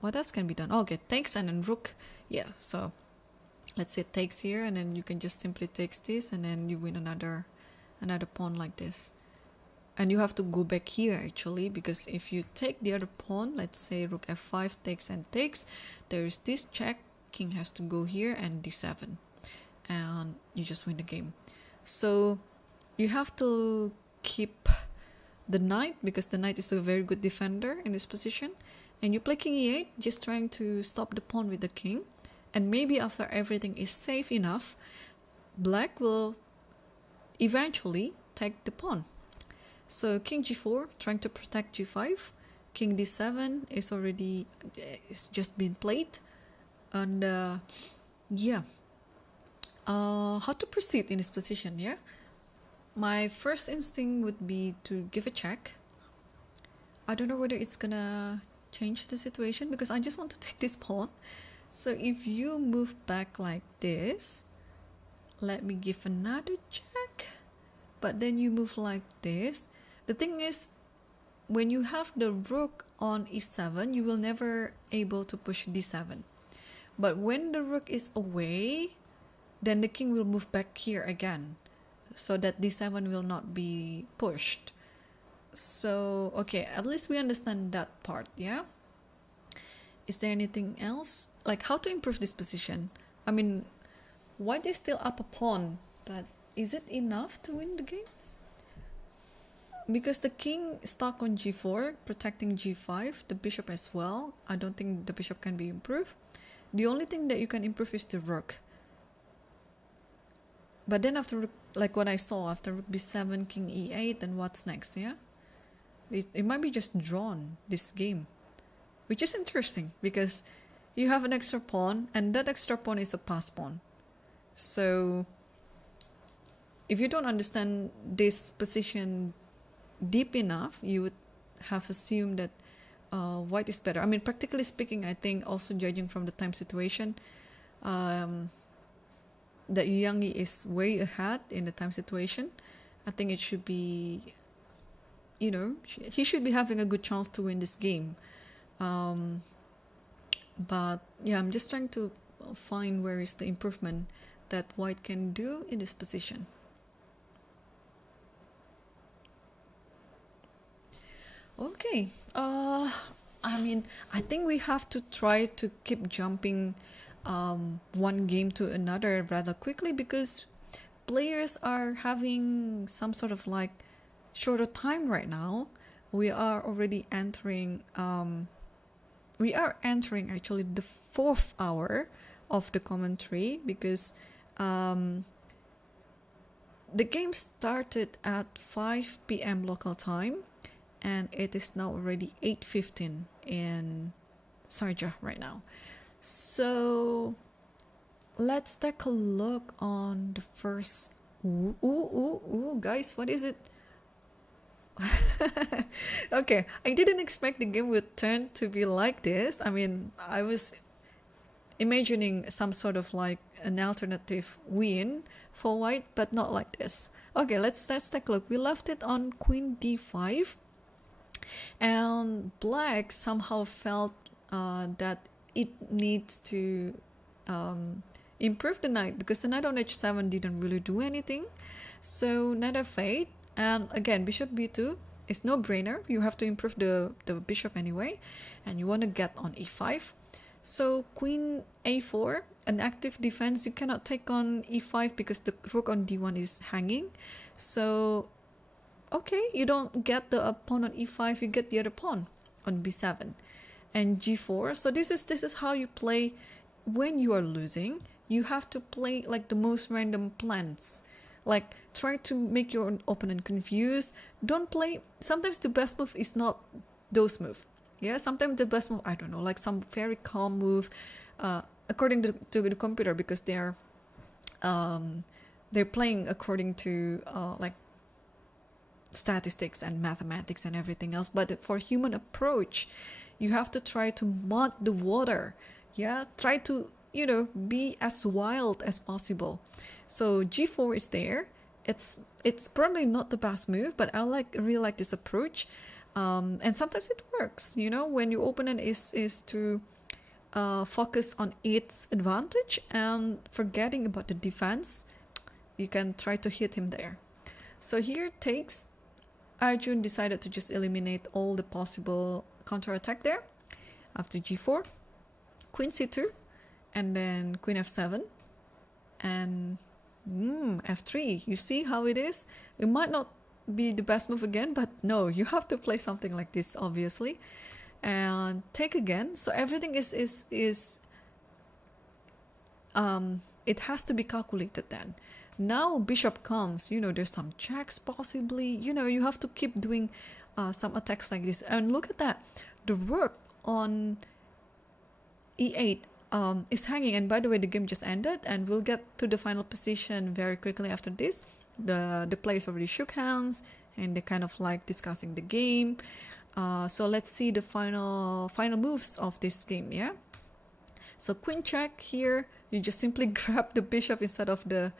what else can be done? Okay, takes and then rook. Yeah, so let's say takes here, and then you can just simply take this, and then you win another pawn like this. And you have to go back here actually, because if you take the other pawn, let's say rook f5 takes and takes, there is this check, king has to go here and d7, and you just win the game. So you have to keep the knight, because the knight is a very good defender in this position, and you play king e8, just trying to stop the pawn with the king. And maybe after everything is safe enough, black will eventually take the pawn. So king g4, trying to protect g5, king d7 is already, it's just been played. And yeah, how to proceed in this position? Yeah, my first instinct would be to give a check. I don't know whether it's gonna change the situation because I just want to take this pawn. So if you move back like this, let me give another check, but then you move like this. The thing is, when you have the rook on e7, you will never able to push d7. But when the rook is away, then the king will move back here again, so that d7 will not be pushed. So, okay, at least we understand that part, yeah? Is there anything else? Like how to improve this position? I mean, white is still up a pawn, but is it enough to win the game? Because the king is stuck on g4, protecting g5, the bishop as well. I don't think the bishop can be improved. The only thing that you can improve is the rook. But then after, like what I saw, after rook b7, king e8, then what's next, yeah? It might be just drawn, this game. Which is interesting, because you have an extra pawn, and that extra pawn is a pass pawn. So, if you don't understand this position deep enough, you would have assumed that white is better. I mean, practically speaking, I think also judging from the time situation, that Yangi is way ahead in the time situation. I think it should be, you know, he should be having a good chance to win this game. But yeah, I'm just trying to find where is the improvement that white can do in this position. Okay, I mean, I think we have to try to keep jumping one game to another rather quickly, because players are having some sort of like shorter time right now. We are already entering actually the 4th hour of the commentary, because the game started at 5 p.m. local time, and it is now already 8:15 in Sharjah right now. So let's take a look on the first. Ooh, guys, what is it? Okay, I didn't expect the game would turn to be like this. I mean, I was imagining some sort of like an alternative win for white, but not like this. Okay, let's take a look. We left it on queen d5, and black somehow felt that it needs to improve the knight, because the knight on h7 didn't really do anything. So knight f8, and again bishop b2 is no brainer. You have to improve the bishop anyway, and you want to get on e5. So queen a4, an active defense. You cannot take on e5 because the rook on d1 is hanging. So okay, you don't get the pawn on e5, you get the other pawn on b7 and g4. So this is how you play when you are losing. You have to play like the most random plans. Like, try to make your opponent confused. Don't play. Sometimes the best move is not those moves. Yeah, sometimes the best move, I don't know, like some very calm move, according to the computer, because they're playing according to like statistics and mathematics and everything else. But for human approach, you have to try to mud the water. Yeah, try to, you know, be as wild as possible. So g4 is there. It's probably not the best move, but I really like this approach. And sometimes it works, you know, when your opponent is to focus on its advantage and forgetting about the defense, you can try to hit him there. So here takes. Arjun decided to just eliminate all the possible counterattack there. After g4, queen c2, and then queen f7, and f3. You see how it is? It might not be the best move again, but no, you have to play something like this, obviously. And take again. So everything is it has to be calculated then. Now bishop comes, you know, there's some checks possibly, you know, you have to keep doing some attacks like this. And look at that, the rook on e8 is hanging. And by the way, the game just ended, and we'll get to the final position very quickly after this. The players already shook hands, and they're kind of like discussing the game. So let's see the final moves of this game. Yeah. So queen check here. You just simply grab the bishop instead of the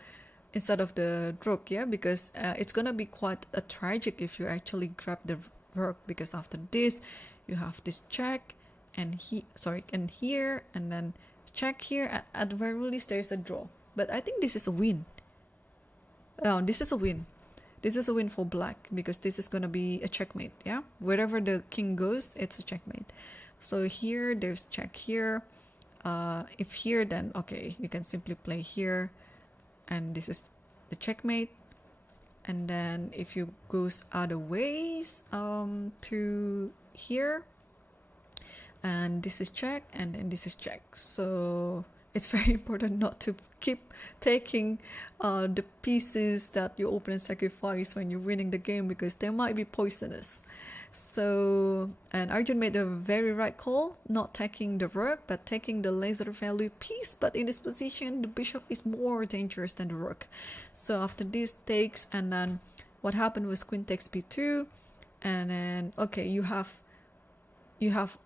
rook. Yeah, because it's gonna be quite a tragic if you actually grab the rook, because after this you have this check and here and then check here. At the very least there's a draw, but I think this is a win. This is a win. This is a win for black, because this is gonna be a checkmate. Yeah, wherever the king goes, it's a checkmate. So here there's check here. If here, then okay, you can simply play here, and this is the checkmate. And then if you goes other ways to here, and this is check, and then this is check. So it's very important not to keep taking the pieces that your opponent sacrifice when you're winning the game, because they might be poisonous. So, and Arjun made a very right call, not taking the rook but taking the lesser value piece. But in this position the bishop is more dangerous than the rook. So after this takes, and then what happened was queen takes b2, and then okay, you have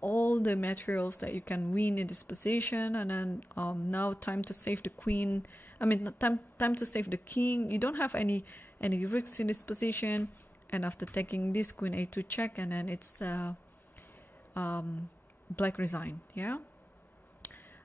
all the materials that you can win in this position. And then now time to save the queen. I mean, time to save the king. You don't have any rooks in this position. And after taking this, queen a2 check, and then it's black resign. Yeah.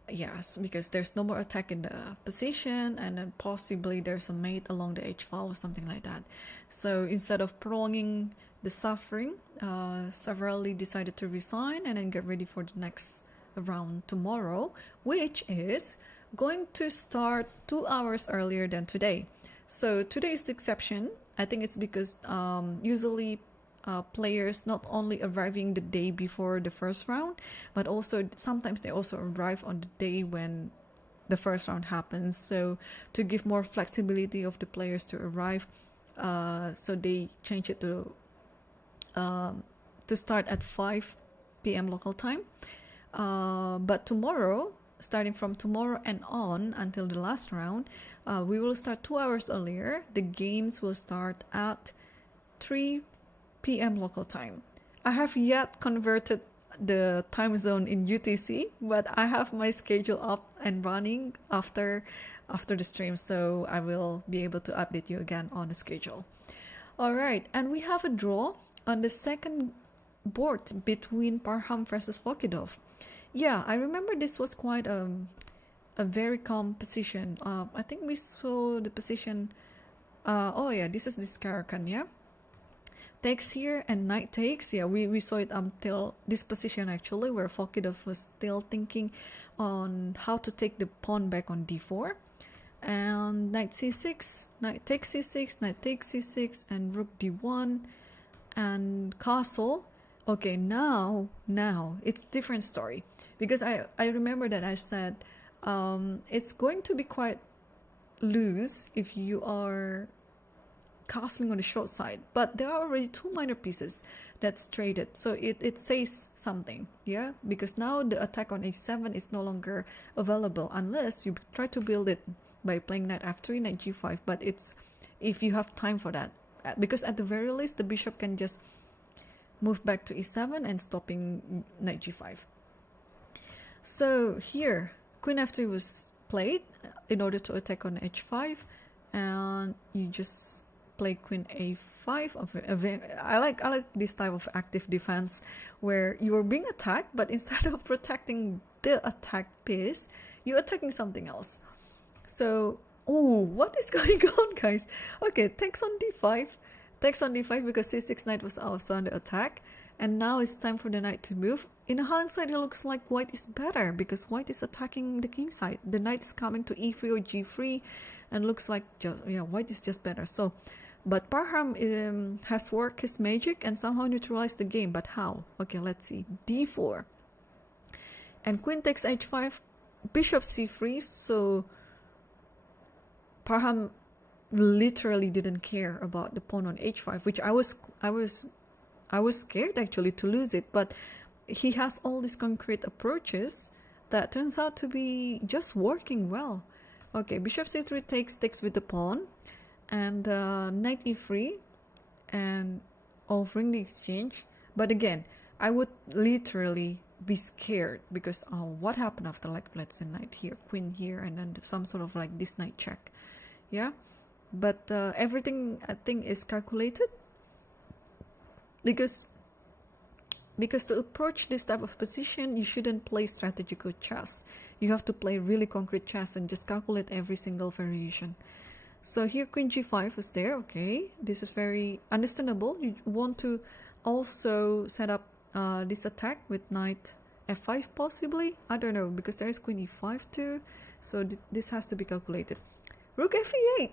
Yes, because there's no more attack in the position, and then possibly there's a mate along the h file or something like that. So instead of prolonging the suffering, Savarelli decided to resign and then get ready for the next round tomorrow, which is going to start 2 hours earlier than today. So today is the exception. I think it's because usually players not only arriving the day before the first round, but also sometimes they also arrive on the day when the first round happens. So to give more flexibility of the players to arrive, so they change it to start at 5 p.m. local time. But tomorrow, starting from tomorrow and on until the last round, we will start 2 hours earlier. The games will start at 3 p.m. local time. I have yet converted the time zone in UTC, but I have my schedule up and running after the stream, so I will be able to update you again on the schedule. All right, and we have a draw on the second board between Parham versus Volkidov. Yeah, I remember this was quite a very calm position. I think we saw the position. Oh yeah, this is this Karakan, yeah. Takes here and knight takes. Yeah, we saw it until this position actually, where Volkidov was still thinking on how to take the pawn back on d4. And knight c6, knight takes c6, knight takes c6, and rook d1, and castle. Okay, now it's different story, because I remember that I said it's going to be quite loose if you are castling on the short side, but there are already 2 minor pieces that's traded, so it says something, yeah, because now the attack on h7 is no longer available unless you try to build it by playing knight f3, knight g5, but it's if you have time for that, because at the very least the bishop can just move back to e7 and stopping knight g5. So here queen f3 was played in order to attack on h5, and you just play queen a5. I like this type of active defense where you're being attacked, but instead of protecting the attack piece, you're attacking something else. So, oh, what is going on, guys? Okay, takes on d5, because c6 knight was also under attack, and now it's time for the knight to move. In hindsight, it looks like white is better because white is attacking the king side. The knight is coming to e3 or g3, and looks like white is just better. So, but Parham has worked his magic and somehow neutralized the game. But how? Okay, let's see. d4, and queen takes h5, bishop c3. So Parham literally didn't care about the pawn on h5, which I was scared actually to lose it, but he has all these concrete approaches that turns out to be just working well. Okay, bishop c3 takes with the pawn, and knight e3, and offering the exchange, But again, I would literally be scared because what happened after, like, let's say knight here, queen here, and then some sort of like this knight check. Yeah, but everything I think is calculated, because to approach this type of position, you shouldn't play strategical chess. You have to play really concrete chess and just calculate every single variation. So here queen g5 was there. Okay, this is very understandable. You want to also set up this attack with knight f5 possibly, I don't know, because there is queen e5 too, so this has to be calculated. Rook f8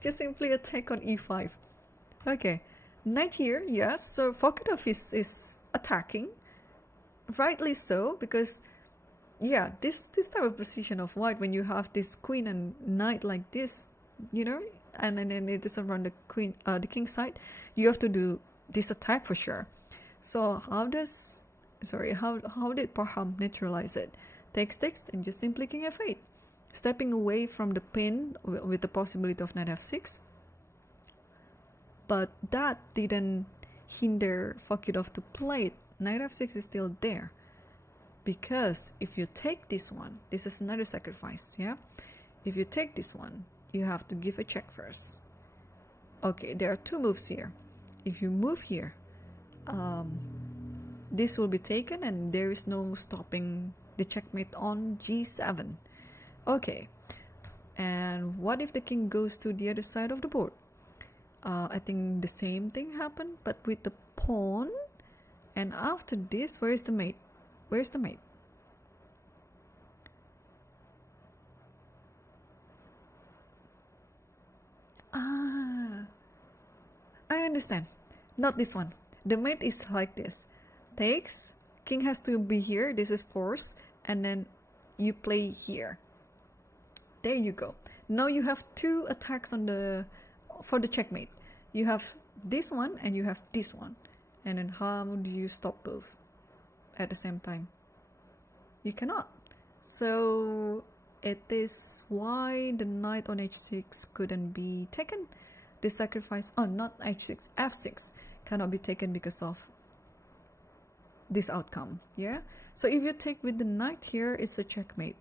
just simply attack on e5. Okay, knight here, yes, so Foketov is attacking, rightly so, because yeah, this type of position of white, when you have this queen and knight like this, you know, and then it is around the queen, the king side, you have to do this attack for sure. So how did Parham neutralize it? Takes and just simply king f8, stepping away from the pin with the possibility of knight f6. But that didn't hinder Foketov to play it. Knight f6 is still there, because if you take this one, this is another sacrifice. Yeah, if you take this one, you have to give a check first. Okay, there are two moves here. If you move here, this will be taken and there is no stopping the checkmate on g7. Okay, and what if the king goes to the other side of the board? I think the same thing happened, but with the pawn. And after this, where is the mate? Where's the mate? I understand. Not this one. The mate is like this. Takes, king has to be here, this is force, and then you play here. There you go. Now you have two attacks on for the checkmate. You have this one and you have this one. And then how do you stop both at the same time? You cannot. So it is why the knight on h6 couldn't be taken. The sacrifice, not h6, f6 cannot be taken because of this outcome. Yeah, so if you take with the knight here, it's a checkmate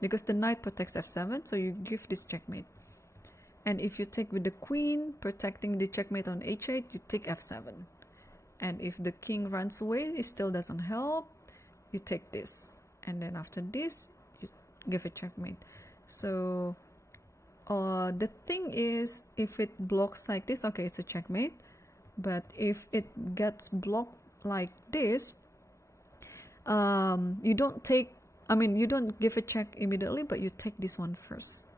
because the knight protects f7, so you give this checkmate. And if you take with the queen protecting the checkmate on h8, you take f7. And if the king runs away, it still doesn't help, you take this, and then after this you give a checkmate. So the thing is, if it blocks like this, okay, it's a checkmate. But if it gets blocked like this, you don't take, you don't give a check immediately, but you take this one first.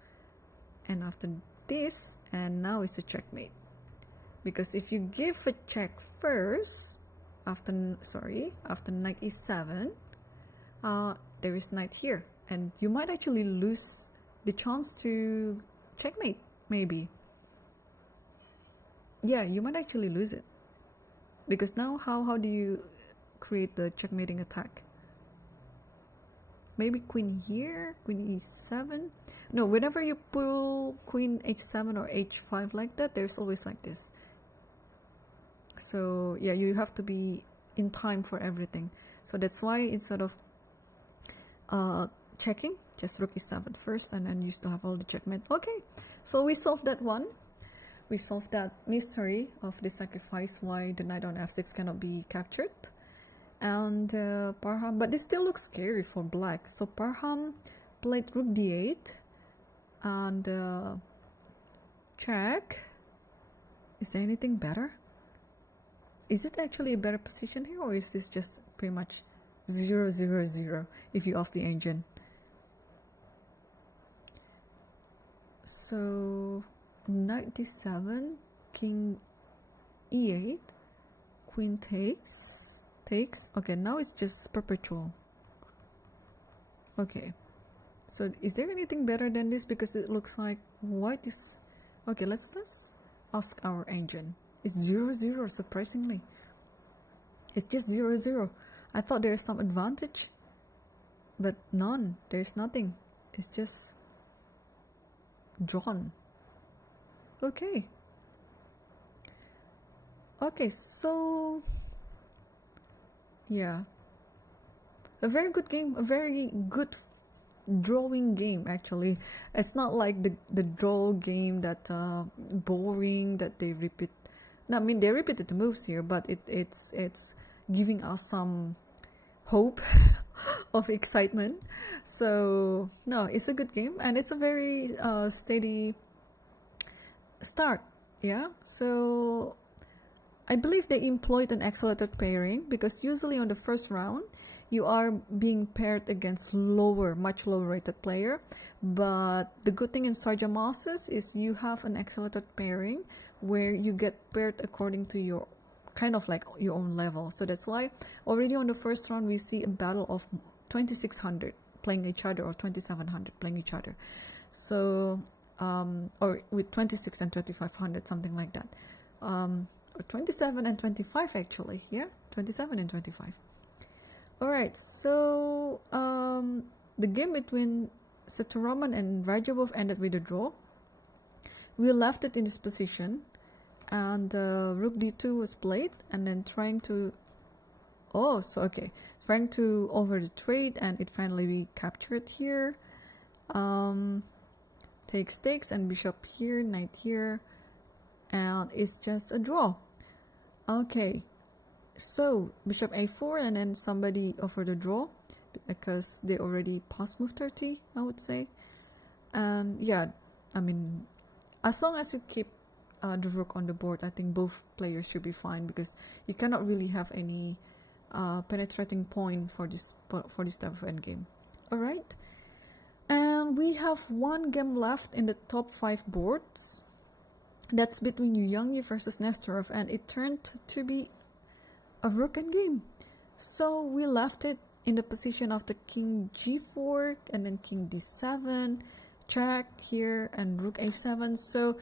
And after this, and now it's a checkmate. Because if you give a check first, after knight e7, there is knight here. And you might actually lose the chance to checkmate, maybe. Yeah, you might actually lose it. Because now how do you create the checkmating attack? Maybe queen here, queen e7. No, whenever you pull queen h7 or h5 like that, there's always like this. So yeah, you have to be in time for everything. So that's why instead of checking, just rook e7 first, and then you still have all the checkmate. Okay, so we solved that one. We solved that mystery of the sacrifice, why the knight on f6 cannot be captured. And Parham, but this still looks scary for black. So Parham played rook d8 and check. Is there anything better? Is it actually a better position here, or is this just pretty much 0-0-0 if you ask the engine? So knight d7, king e8, queen takes. Okay, now it's just perpetual. Okay, so is there anything better than this? Because it looks like white is okay. Let's ask our engine. It's 0-0, surprisingly. It's just 0-0. I thought there's some advantage, but none. There's nothing. It's just drawn. Okay, so Yeah, a very good game, a very good drawing game actually. It's not like the draw game that boring that they repeat. No, I mean they repeated the moves here, but it's giving us some hope of excitement. So no, it's a good game and it's a very steady start. Yeah, so I believe they employed an accelerated pairing because usually on the first round you are being paired against much lower rated player. But the good thing in Sharjah Masters is you have an accelerated pairing where you get paired according to your kind of like your own level. So that's why already on the first round we see a battle of 2600 playing each other or 2700 playing each other. So or with 26 and 2500, something like that. Or 27 and 25 actually. Yeah, 27 and 25. All right, so the game between Seturaman and Rajabov ended with a draw. We left it in this position, and Rook d2 was played, and then trying to over the trade, and it finally be captured here. Takes, and bishop here, knight here, and it's just a draw. Okay, so bishop a4, and then somebody offered a draw because they already passed move 30, I would say. And yeah, I mean, as long as you keep the rook on the board, I think both players should be fine because you cannot really have any penetrating point for this type of endgame. All right, and we have one game left in the top 5 boards. That's between Yu Yangyi versus Nesterov, and it turned to be a rook endgame. So we left it in the position of the king g4 and then king d7, check here, and rook a7. So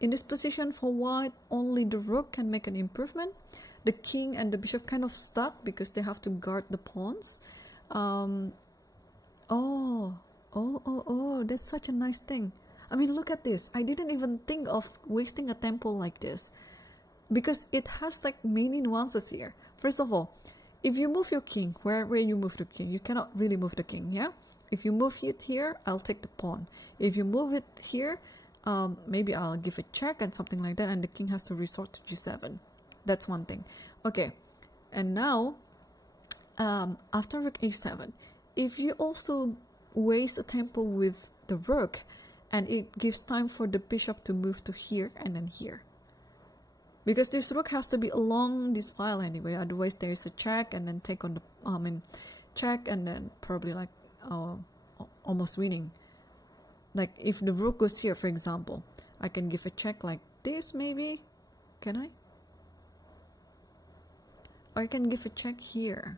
in this position for white, only the rook can make an improvement. The king and the bishop kind of stuck because they have to guard the pawns. That's such a nice thing. I mean, look at this. I didn't even think of wasting a tempo like this because it has like many nuances here. First of all, if you move your king, where you move the king, you cannot really move the king, yeah? If you move it here, I'll take the pawn. If you move it here, maybe I'll give a check and something like that, and the king has to resort to g7. That's one thing. Okay, and now, after rook a7, if you also waste a tempo with the rook, and it gives time for the bishop to move to here and then here. Because this rook has to be along this file anyway, otherwise there is a check and then take on the, check and then probably like almost winning. Like if the rook goes here, for example, I can give a check like this maybe, can I? Or I can give a check here.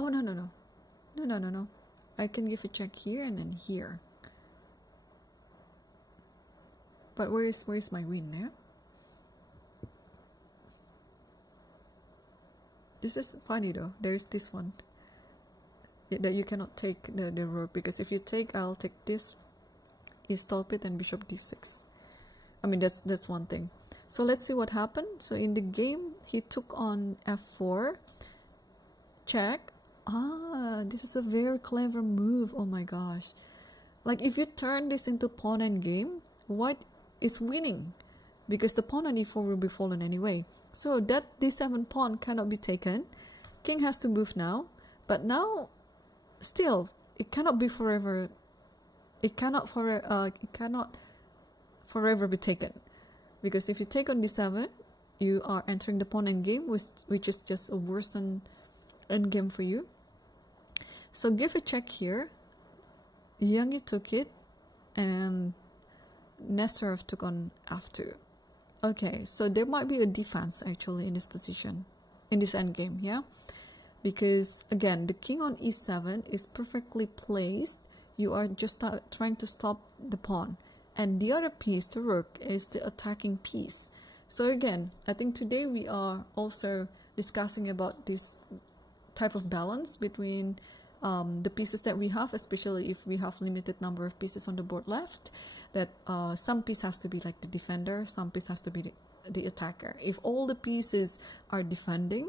Oh, no. I can give a check here and then here. But where's my win there? This is funny though. There's this one that you cannot take the rook, because if you take, I'll take this. You stop it and bishop d6. I mean, that's one thing. So let's see what happened. So in the game, he took on f4, check. This is a very clever move. Oh my gosh. Like if you turn this into pawn and game, white is winning because the pawn on e4 will be fallen anyway. So that d7 pawn cannot be taken. King has to move now, but now still it cannot be forever. It cannot forever be taken, because if you take on d7, you are entering the pawn endgame, which is just a worsened endgame for you. So give a check here. Yangyi took it, and Nesterov took on f2. Okay, so there might be a defense actually in this position, in this endgame, yeah? Because again, the king on e7 is perfectly placed. You are just trying to stop the pawn. And the other piece, the rook, is the attacking piece. So again, I think today we are also discussing about this type of balance between the pieces that we have, especially if we have limited number of pieces on the board left, that some piece has to be like the defender, some piece has to be the attacker. If all the pieces are defending,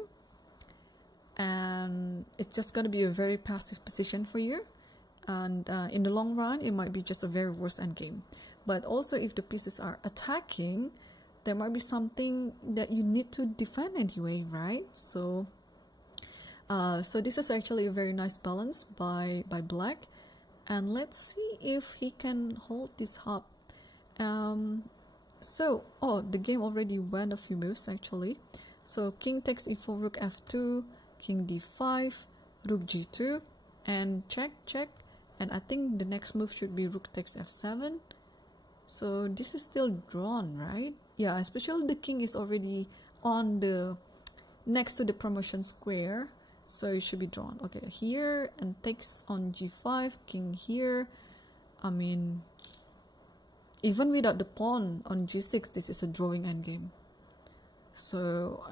and it's just going to be a very passive position for you, and in the long run it might be just a very worse endgame. But also if the pieces are attacking, there might be something that you need to defend anyway, right? So this is actually a very nice balance by black, and let's see if he can hold this up. The game already went a few moves actually. So king takes e4, rook f2, king d5, rook g2, and check, and I think the next move should be rook takes f7. So this is still drawn, right? Yeah, especially the king is already on the next to the promotion square, so it should be drawn. Okay, here, and takes on g5, king here. I mean, even without the pawn on g6, this is a drawing endgame. So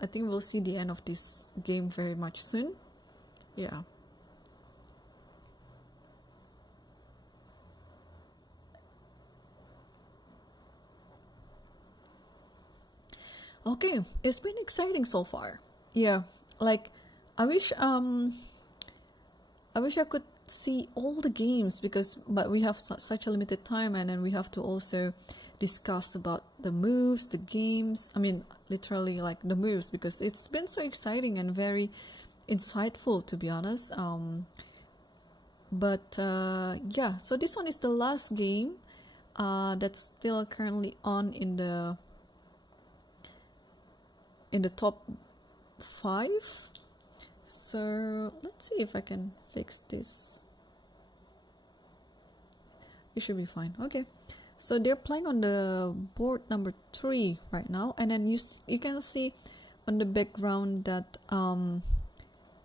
I think we'll see the end of this game very much soon. Yeah. Okay, it's been exciting so far. Yeah, like I wish I could see all the games, but we have such a limited time, and then we have to also discuss about the moves, the games. I mean, literally like the moves, because it's been so exciting and very insightful, to be honest. Yeah, so this one is the last game that's still currently on in the top 5. So let's see if I can fix this. It should be fine. Okay, so they're playing on the board number 3 right now, and then you can see on the background that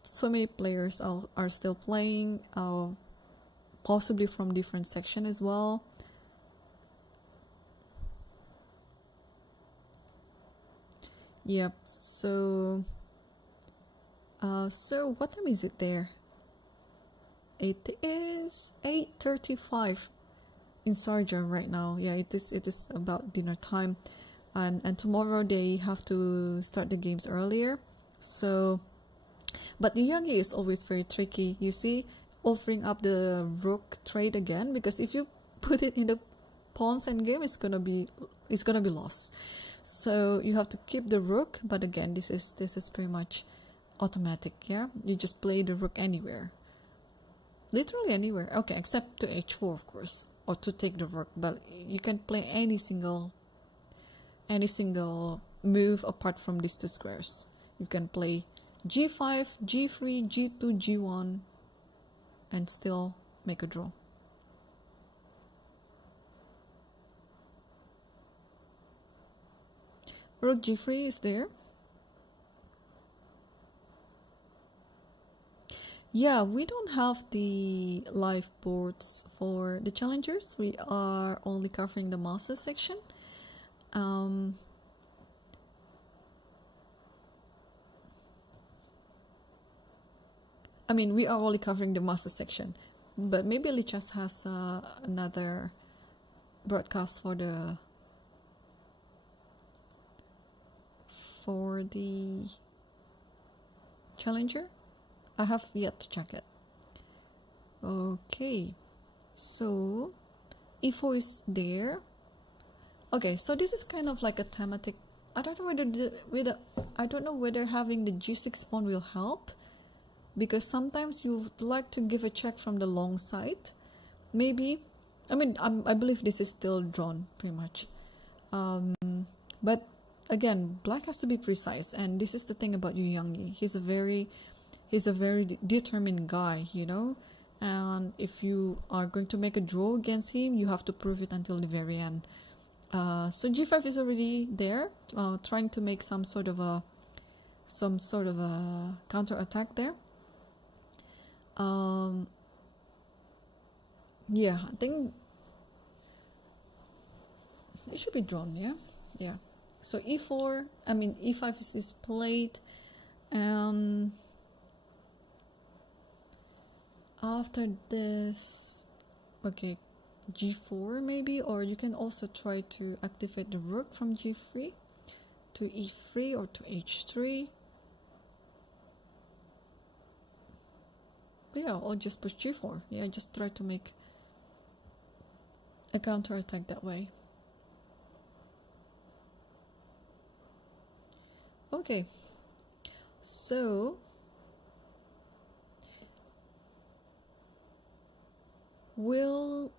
so many players are still playing, possibly from different section as well. Yep. So what time is it there? It is 8:35 in Sharjah right now. Yeah, it is about dinner time, and tomorrow they have to start the games earlier. So, but the Youngie is always very tricky. You see, offering up the rook trade again, because if you put it in the pawns endgame, it's gonna be lost. So you have to keep the rook, but again, this is pretty much automatic. Yeah, you just play the rook anywhere, literally anywhere. Okay, except to h4, of course, or to take the rook. But you can play any single move apart from these 2 squares. You can play g5, g3, g2, g1, and still make a draw. Rook g3 is there. Yeah, we don't have the live boards for the challengers. We are only covering the master section. I mean, we are only covering the master section, but maybe Lichess has another broadcast for the challenger. I have yet to check it. Okay, so e4 is there. Okay, so this is kind of like a thematic. I don't know whether having the g6 pawn will help, because sometimes you would like to give a check from the long side. Maybe, I mean, I believe this is still drawn pretty much. But again, black has to be precise, and this is the thing about Yu Yangyi. He's a very determined guy, you know, and if you are going to make a draw against him, you have to prove it until the very end. So g5 is already there, trying to make some sort of a counter attack there. Yeah, I think it should be drawn. Yeah. So e4, I mean e5 is played, and After this, okay, g4 maybe, or you can also try to activate the rook from g3 to e3 or to h3. But yeah, or just push g4. Yeah, just try to make a counter attack that way. Okay, so we'll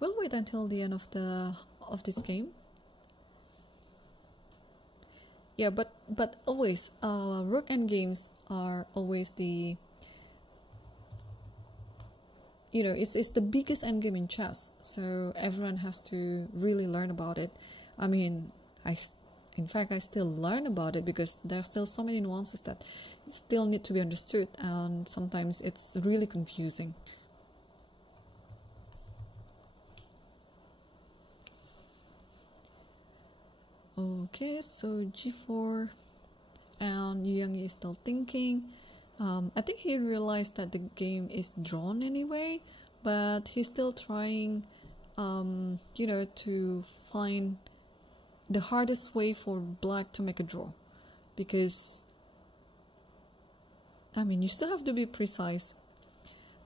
wait until the end of this game. Yeah, but always rook end games are always the, you know, it's the biggest end game in chess, so everyone has to really learn about it. I mean, in fact I still learn about it because there's still so many nuances that still need to be understood, and sometimes it's really confusing. Okay, so g4, and Yang is still thinking. I think he realized that the game is drawn anyway, but he's still trying, you know, to find the hardest way for black to make a draw, because I mean, you still have to be precise.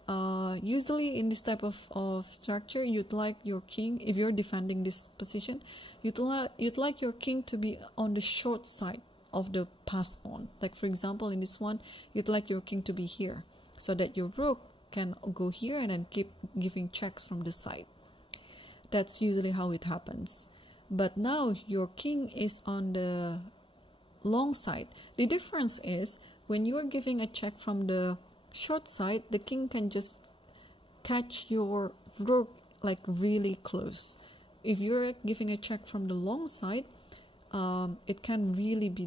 Usually in this type of structure, you'd like your king, if you're defending this position, you'd like your king to be on the short side of the pass pawn. Like for example, in this one, you'd like your king to be here, so that your rook can go here and then keep giving checks from this side. That's usually how it happens. But now your king is on the long side. The difference is when you are giving a check from the short side, the king can just catch your rook like really close. If you're giving a check from the long side, it can really be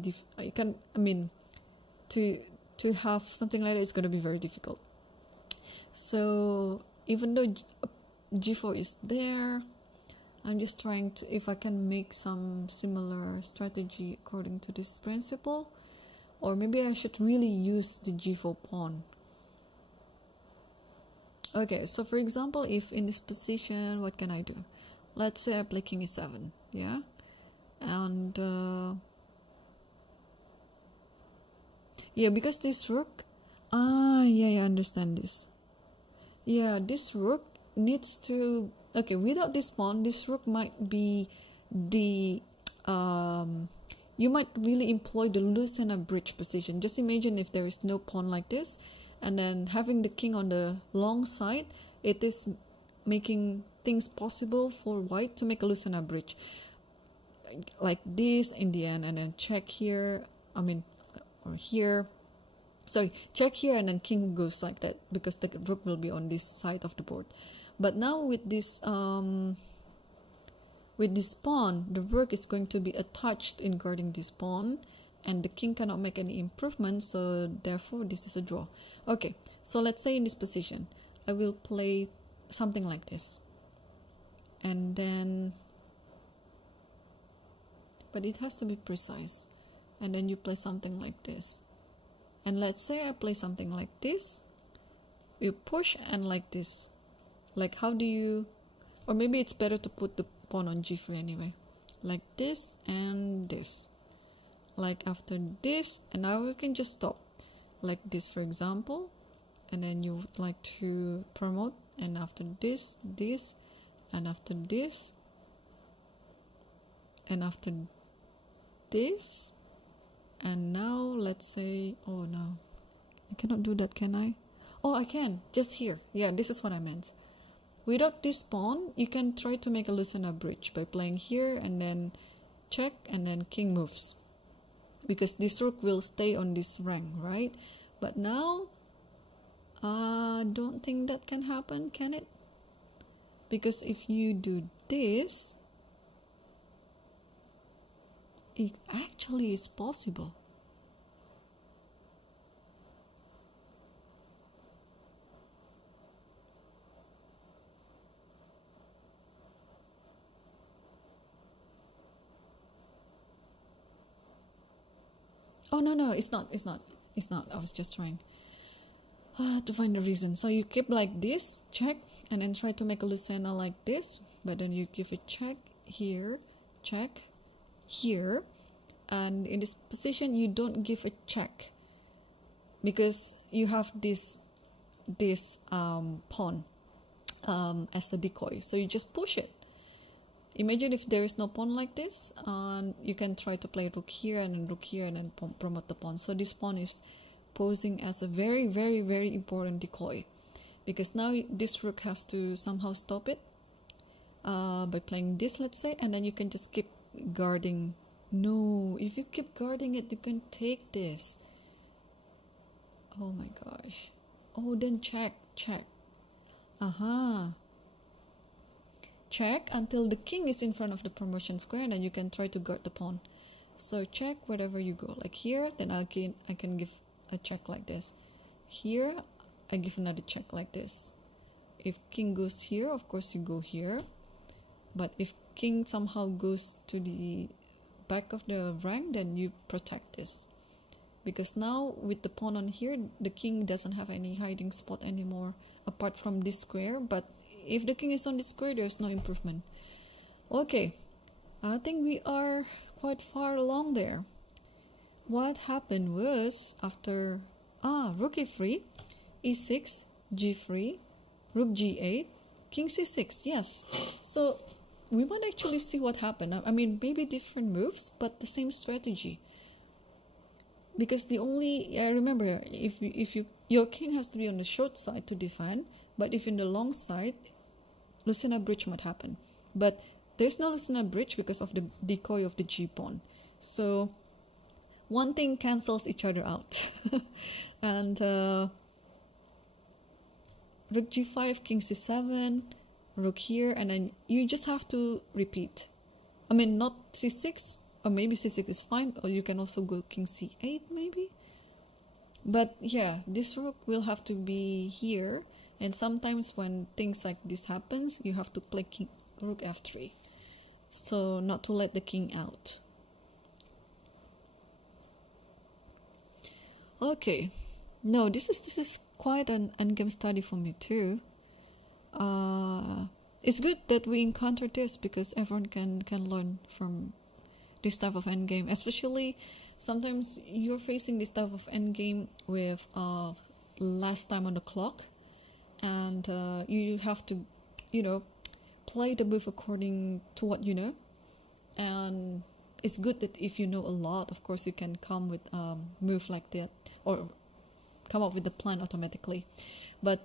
to have something like that, it's going to be very difficult. So even though g4 is there, I'm just trying to, if I can make some similar strategy according to this principle, or maybe I should really use the g4 pawn. Okay, so for example, if in this position, what can I do? Let's say I play king e7, yeah, and yeah, because this rook, yeah, I understand this. Yeah, this rook needs to, okay, without this pawn, this rook might be the you might really employ the loosen a bridge position. Just imagine if there is no pawn like this, and then having the king on the long side, it is making things possible for white to make a loosen a bridge like this in the end, and then check here, or here, sorry, check here, and then king goes like that because the rook will be on this side of the board. But now with this pawn, the rook is going to be attached in guarding this pawn, and the king cannot make any improvement, so therefore this is a draw. Okay, so let's say in this position I will play something like this, and then, but it has to be precise, and then you play something like this, and let's say I play something like this, you push and like this. Like how do you, or maybe it's better to put the pawn on g3 anyway, like this and this, like after this, and now we can just stop like this for example, and then you would like to promote, and after this, and after this, and after this, and now let's say, oh no, I cannot do that, can I? Oh, I can, just here. Yeah, this is what I meant. Without this pawn, you can try to make a loosen a bridge by playing here and then check, and then king moves, because this rook will stay on this rank, right? But now I don't think that can happen, can it? Because if you do this, it actually is possible. Oh no, it's not, I was just trying. to find the reason. So you keep like this, check, and then try to make a Lucena like this, but then you give a check here, check here, and in this position you don't give a check because you have this pawn as a decoy, so you just push it. Imagine if there is no pawn like this, and you can try to play rook here and then rook here and then promote the pawn. So this pawn is posing as a very, very, very important decoy, because now this rook has to somehow stop it by playing this, let's say, and then you can just keep guarding. No, if you keep guarding it, you can take this. Oh my gosh. Oh, then check. Check until the king is in front of the promotion square, and then you can try to guard the pawn. So check wherever you go, like here, then I can give a check like this. Here I give another check like this. If king goes here, of course you go here, but if king somehow goes to the back of the rank, then you protect this, because now with the pawn on here, the king doesn't have any hiding spot anymore apart from this square. But if the king is on this square, there's no improvement. Okay, I think we are quite far along there. What happened was, after rook e3, e6, g3, rook g8, king c6. Yes, so we might actually see what happened. I mean, maybe different moves, but the same strategy. Because the only, remember, if your king has to be on the short side to defend, but if in the long side, Lucena bridge might happen. But there's no Lucena bridge because of the decoy of the g pawn. So one thing cancels each other out. And rook g5, king c7, rook here, and then you just have to repeat. I mean, not c6, or maybe c6 is fine, or you can also go king c8 maybe. But yeah, this rook will have to be here, and sometimes when things like this happens, you have to play rook f3, so not to let the king out. Okay, no, this is quite an endgame study for me too. It's good that we encounter this, because everyone can learn from this type of endgame. Especially sometimes you're facing this type of endgame with last time on the clock, and you have to, play the move according to what you know. And it's good that if you know a lot, of course you can come with move like that, or come up with the plan automatically. But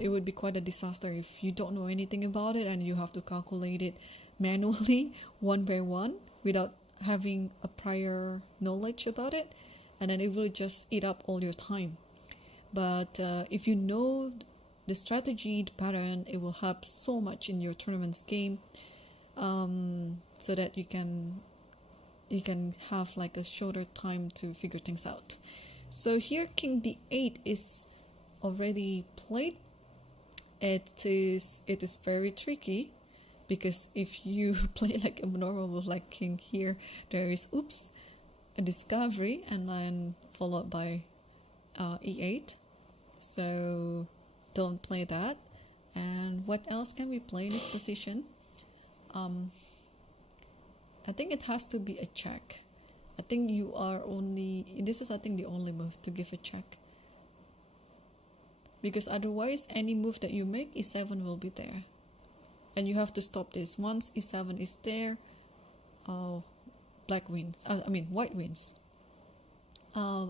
it would be quite a disaster if you don't know anything about it and you have to calculate it manually one by one without having a prior knowledge about it, and then it will just eat up all your time. But if you know the strategy, the pattern, it will help so much in your tournament's game, so that you can have like a shorter time to figure things out. So here king d8 is already played. It is very tricky, because if you play like a normal move like king here, there is a discovery, and then followed by e8. So don't play that. And what else can we play in this position? I think it has to be a check. I think this is I think the only move to give a check, because otherwise any move that you make, e7 will be there, and you have to stop this. Once e7 is there, white wins.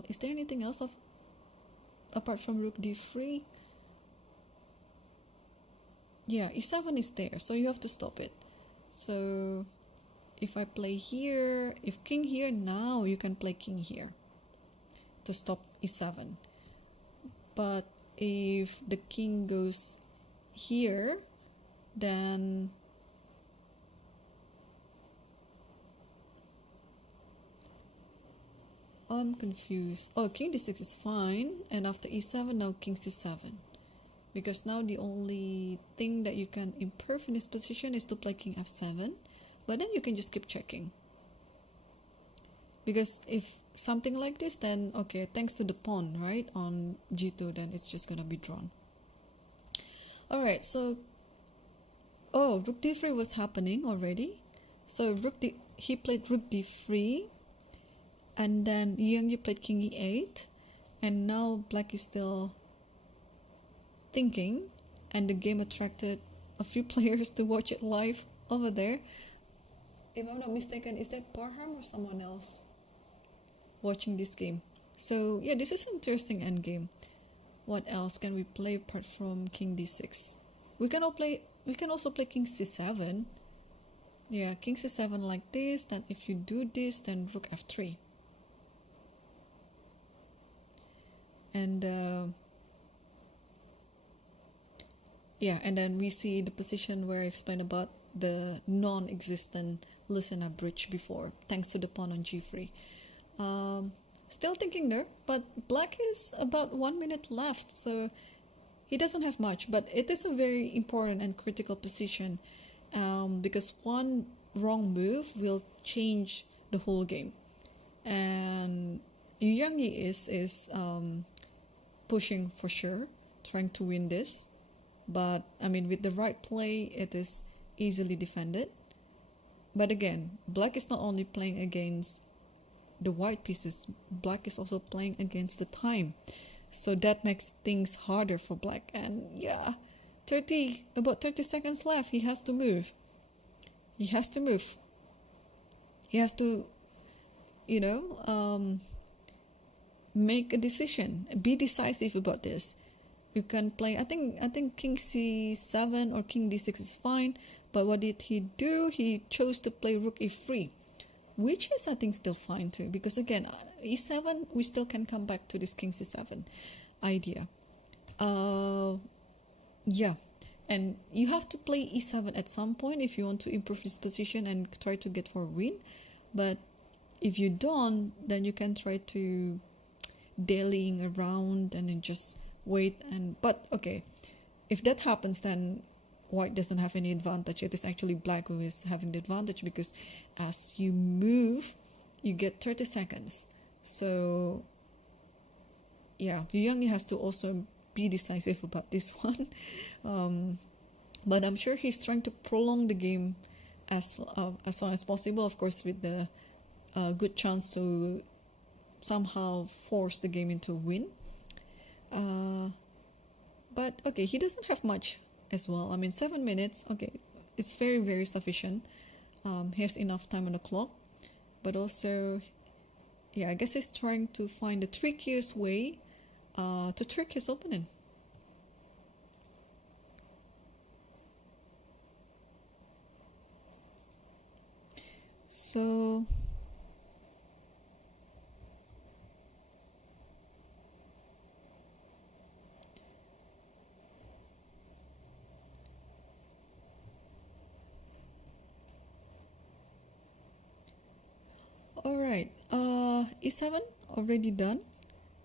Is there anything else apart from rook d3? Yeah, e7 is there, so you have to stop it. So if I play here, if king here, now you can play king here to stop e7. But if the king goes here, then I'm confused. Oh, king d6 is fine, and after e7, now king c7. Because now the only thing that you can improve in this position is to play king f7, but then you can just keep checking. because if something like this, then okay, thanks to the pawn, right, on g2, then it's just gonna be drawn. All right, so oh, rook d3 was happening already. So he played rook d3, and then Yang Yi played king e8, and now black is still thinking, and the game attracted a few players to watch it live over there. If I'm not mistaken, is that Parham or someone else watching this game? So yeah, this is an interesting endgame. What else can we play apart from king d6? We can also play king c7. Yeah, king c7 like this. Then if you do this, then rook f3. And yeah, and then we see the position where I explained about the non-existent listener bridge before, thanks to the pawn on g3. Still thinking there, but black is about 1 minute left, so he doesn't have much, but it is a very important and critical position, because one wrong move will change the whole game. And Yang Yi is pushing for sure, trying to win this. But I mean, with the right play, it is easily defended. But again, black is not only playing against the white pieces, black is also playing against the time. So that makes things harder for black. And yeah, about 30 seconds left. He has to move. He has to move. He has to, you know, make a decision. Be decisive about this. You can play, I think king c7 or king d6 is fine, but what did he do? He chose to play rook e3, which is I think still fine too, because again, e7, we still can come back to this king c7 idea. Yeah, and you have to play e7 at some point if you want to improve this position and try to get for a win. But if you don't, then you can try to dallying around and then just wait. But okay, if that happens, then white doesn't have any advantage. It is actually black who is having the advantage, because as you move, you get 30 seconds. So yeah, Yang Yi has to also be decisive about this one. But I'm sure he's trying to prolong the game as long as possible, of course, with the good chance to somehow force the game into a win. But okay, he doesn't have much as well. I mean, 7 minutes, okay, it's very, very sufficient. He has enough time on the clock. But also, yeah, I guess he's trying to find the trickiest way to trick his opponent. So alright, e7 already done,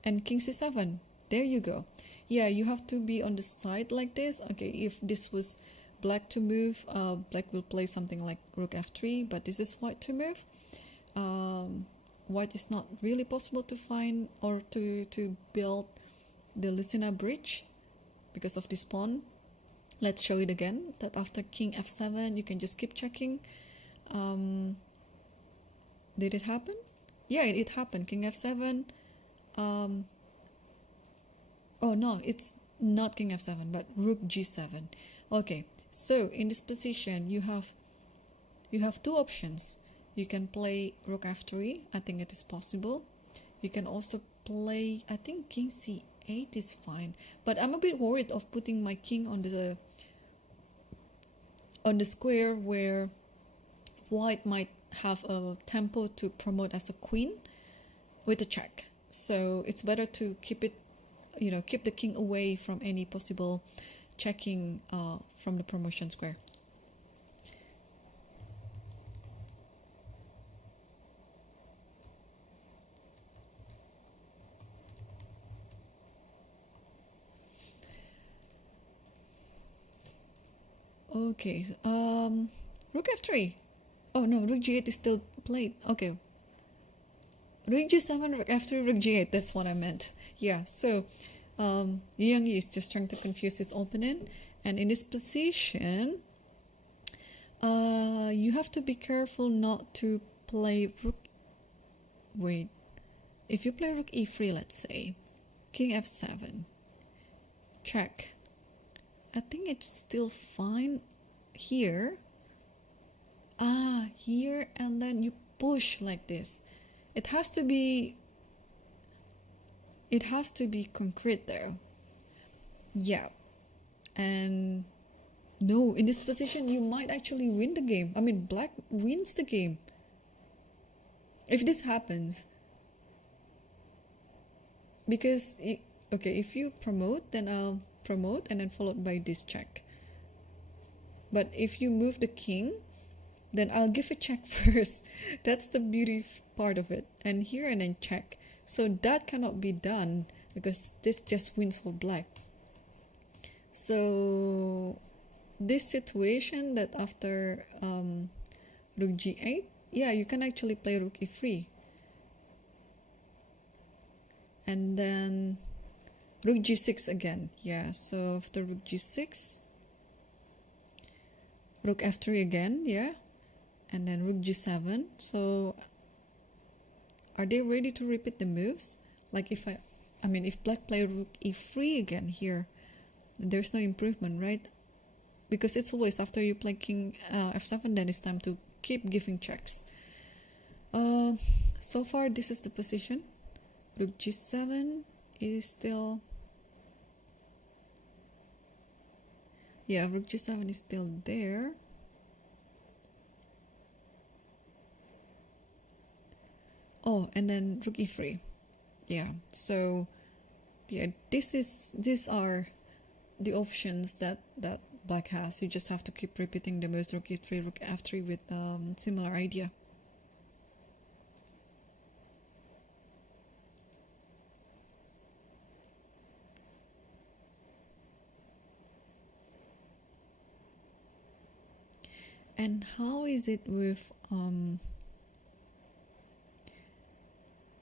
and king c7, there you go. Yeah, you have to be on the side like this. Okay, if this was black to move, black will play something like rook f3, but this is white to move. White is not really possible to find or to build the listener bridge because of this pawn. Let's show it again, that after king f7 you can just keep checking. Did it happen? Yeah, it happened. King f7. Oh no, it's not king f7, but rook g7. Okay, so in this position you have two options. You can play rook f3. I think it is possible. You can also play, I think king c8 is fine, but I'm a bit worried of putting my king on the square where white might have a tempo to promote as a queen with a check. So it's better to keep it, keep the king away from any possible checking from the promotion square. Okay, rook f3. Oh no, rook g8 is still played. Okay. rook g7, rook f3, rook g8. That's what I meant. Yeah, so Yang is just trying to confuse his opponent. And in this position, you have to be careful not to play rook. Wait, if you play rook e3, let's say, king f7, check. I think it's still fine here. Here, and then you push like this. It has to be concrete there. Yeah. And no, in this position you might actually win the game. I mean, black wins the game if this happens, because okay, if you promote, then I'll promote and then followed by this check. But if you move the king, then I'll give a check first. That's the beauty part of it. And here and then check. So that cannot be done because this just wins for black. So this situation that after rook g8, yeah, you can actually play rook e3. And then rook g6 again. Yeah, so after rook g6, rook f3 again, yeah. And then rook g7. So are they ready to repeat the moves? Like if if black play rook e3 again here, there's no improvement, right? Because it's always after you play king f7, then it's time to keep giving checks. So far this is the position. Rook g7 is still, yeah, rook g7 is still there. Oh, and then rook e3. Yeah, so yeah, these are the options that black has. You just have to keep repeating the moves, rook e3, rook f3 with similar idea. And how is it with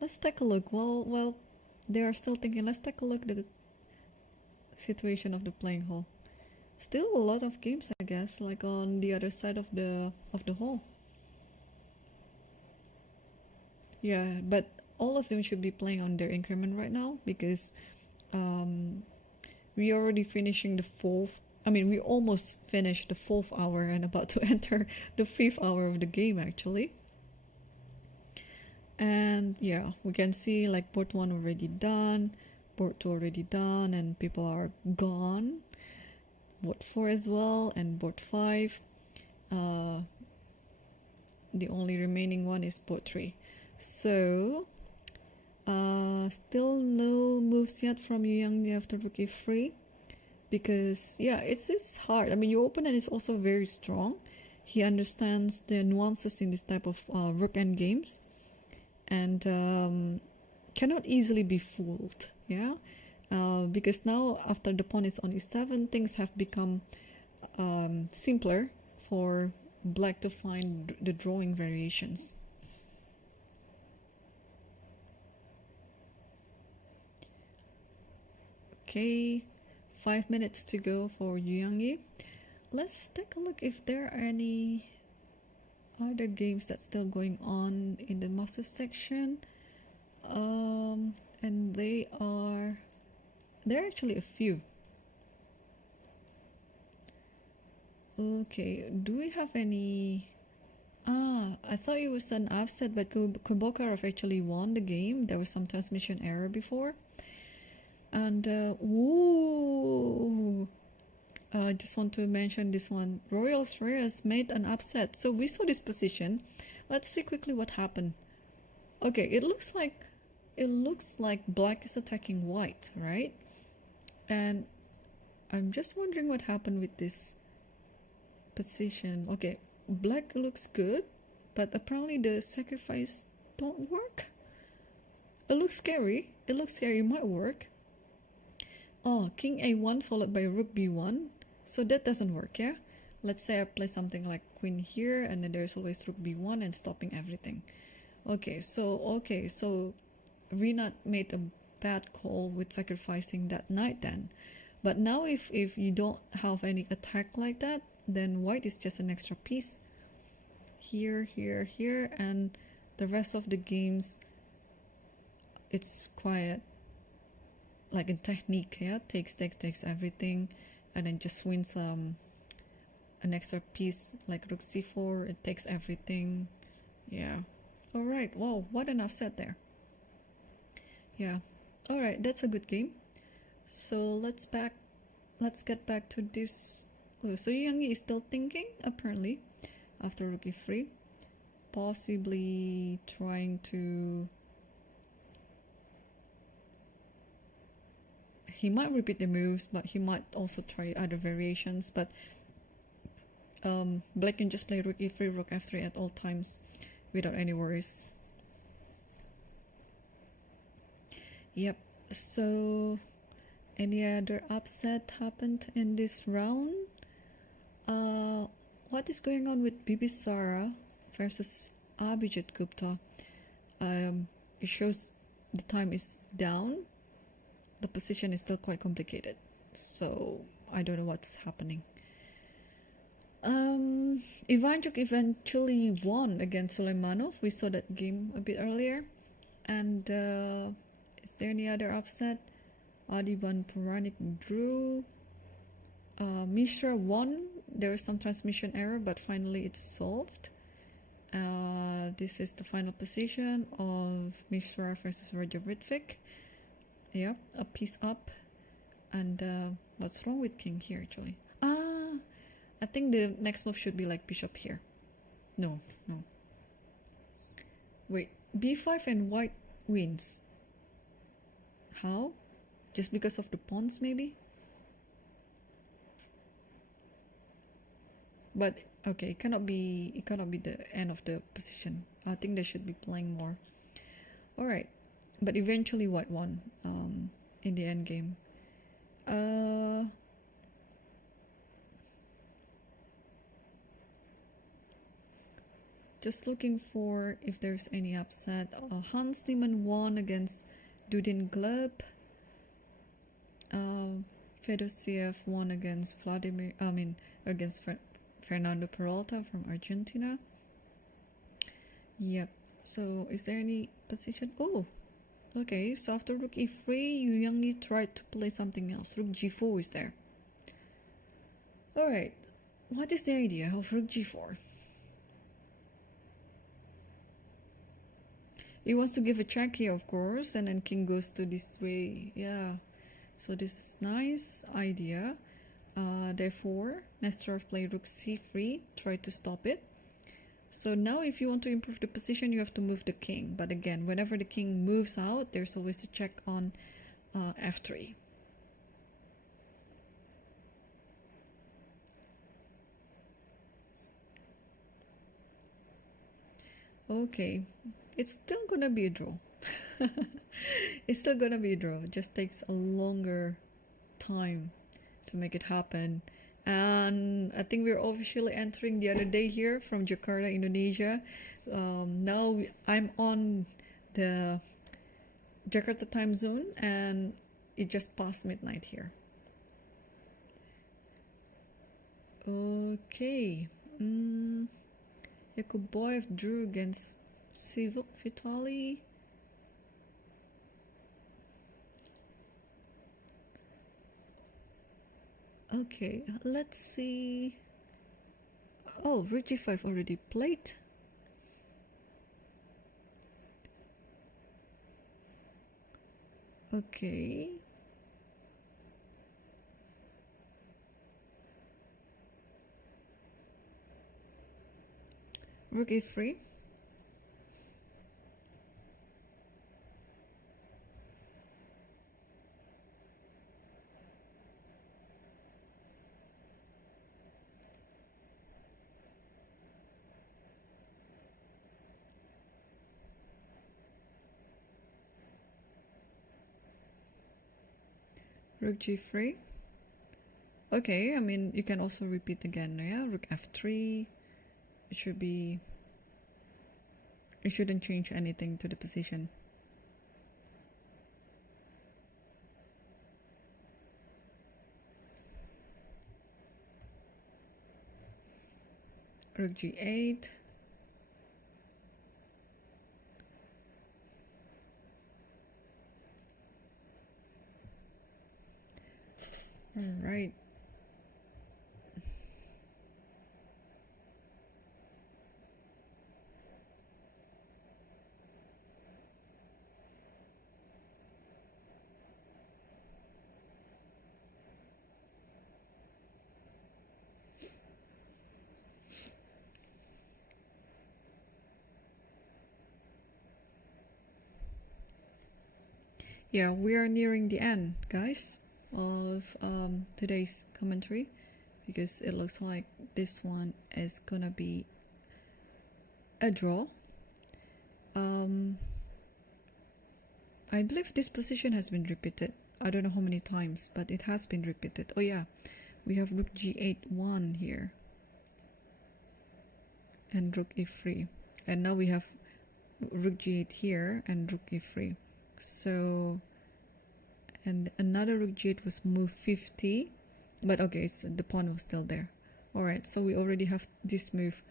let's take a look. Well, they are still thinking. Let's take a look at the situation of the playing hall. Still a lot of games, I guess, like on the other side of the hall. Yeah, but all of them should be playing on their increment right now because we already finishing the fourth. We almost finished the 4th hour and about to enter the 5th hour of the game actually. And yeah, we can see like board 1 already done, board 2 already done, and people are gone. Board 4 as well, and board 5. The only remaining one is board 3. So still no moves yet from Yu Yang after rook e3. Because yeah, it's hard. Your opponent is also very strong. He understands the nuances in this type of rook end games, and cannot easily be fooled. Yeah, because now after the pawn is on e7, things have become simpler for black to find the drawing variations. Okay. 5 minutes to go for Yu Yang. Let's take a look if there are any other games that's still going on in the Masters section. And there are actually a few. Okay, do we have any? I thought it was an upset, but Kubokarov actually won the game. There was some transmission error before. And I just want to mention this one. Royal Reyes made an upset. So we saw this position. Let's see quickly what happened. Okay, it looks like black is attacking white, right? And I'm just wondering what happened with this position. Okay, black looks good, but apparently the sacrifice don't work. It looks scary. It might work. Oh, king a1 followed by rook b1. So that doesn't work, yeah? Let's say I play something like queen here, and then there's always rook b1 and stopping everything. Okay, so Rina made a bad call with sacrificing that knight then. But now if you don't have any attack like that, then white is just an extra piece. Here, here, here, and the rest of the games, it's quiet. Like in technique, yeah? Takes everything, and then just wins an extra piece, like rook c4, it takes everything. Yeah. Alright, wow, what an upset there. Yeah. Alright, that's a good game. So let's get back to this. Oh, so Youngie is still thinking, apparently, after rook e3. Possibly trying to... He might repeat the moves, but he might also try other variations. But black can just play rook e3, rook f3 at all times without any worries. Yep, so any other upset happened in this round? What is going on with Bibisara versus Abhijit Gupta? It shows the time is down. The position is still quite complicated, so I don't know what's happening. Ivanchuk eventually won against Suleimanov. We saw that game a bit earlier. And is there any other upset? Adiban Puranik drew. Mishra won. There was some transmission error, but finally it's solved. This is the final position of Mishra versus Roger Ritvik. Yeah, a piece up. And what's wrong with king here actually? I think the next move should be like bishop here. No. Wait, b5 and white wins. How? Just because of the pawns maybe? But okay, it cannot be the end of the position. I think they should be playing more. Alright. But eventually white won in the end game. Just looking for if there's any upset. Hans Niemann won against Dudin Gleb. Fedosiev won against Fernando Peralta from Argentina. Yep. So is there any position? Oh, okay. So after rook e3, Yu Yangyi tried to play something else. Rook g4 is there. Alright. What is the idea of rook g4? He wants to give a check here, of course, and then king goes to this way. Yeah. So this is nice idea. Therefore, Nesterov played rook c3, try to stop it. So now if you want to improve the position, you have to move the king. But again, whenever the king moves out, there's always a check on f3. Okay, it's still gonna be a draw. It's still gonna be a draw. It just takes a longer time to make it happen. And I think we're officially entering the other day here from Jakarta, Indonesia. Now I'm on the Jakarta time zone and it just passed midnight here. Okay. Yakuboyev drew against Sivuk Vitali. Okay, let's see. Oh, rook g5 already played. Okay. Rook a3. Rook g3. Okay, I mean, you can also repeat again, yeah? Rook f3. It should be You shouldn't change anything to the position. Rook g8. All right. Yeah, we are nearing the end, guys, of today's commentary, because it looks like this one is gonna be a draw. I believe this position has been repeated. I don't know how many times, but it has been repeated. Oh yeah, we have rook g8-1 here, and rook e3, and now we have rook g8 here and rook e3. So, and another rook g8 was moved 50, but okay, so the pawn was still there. All right, so we already have this move,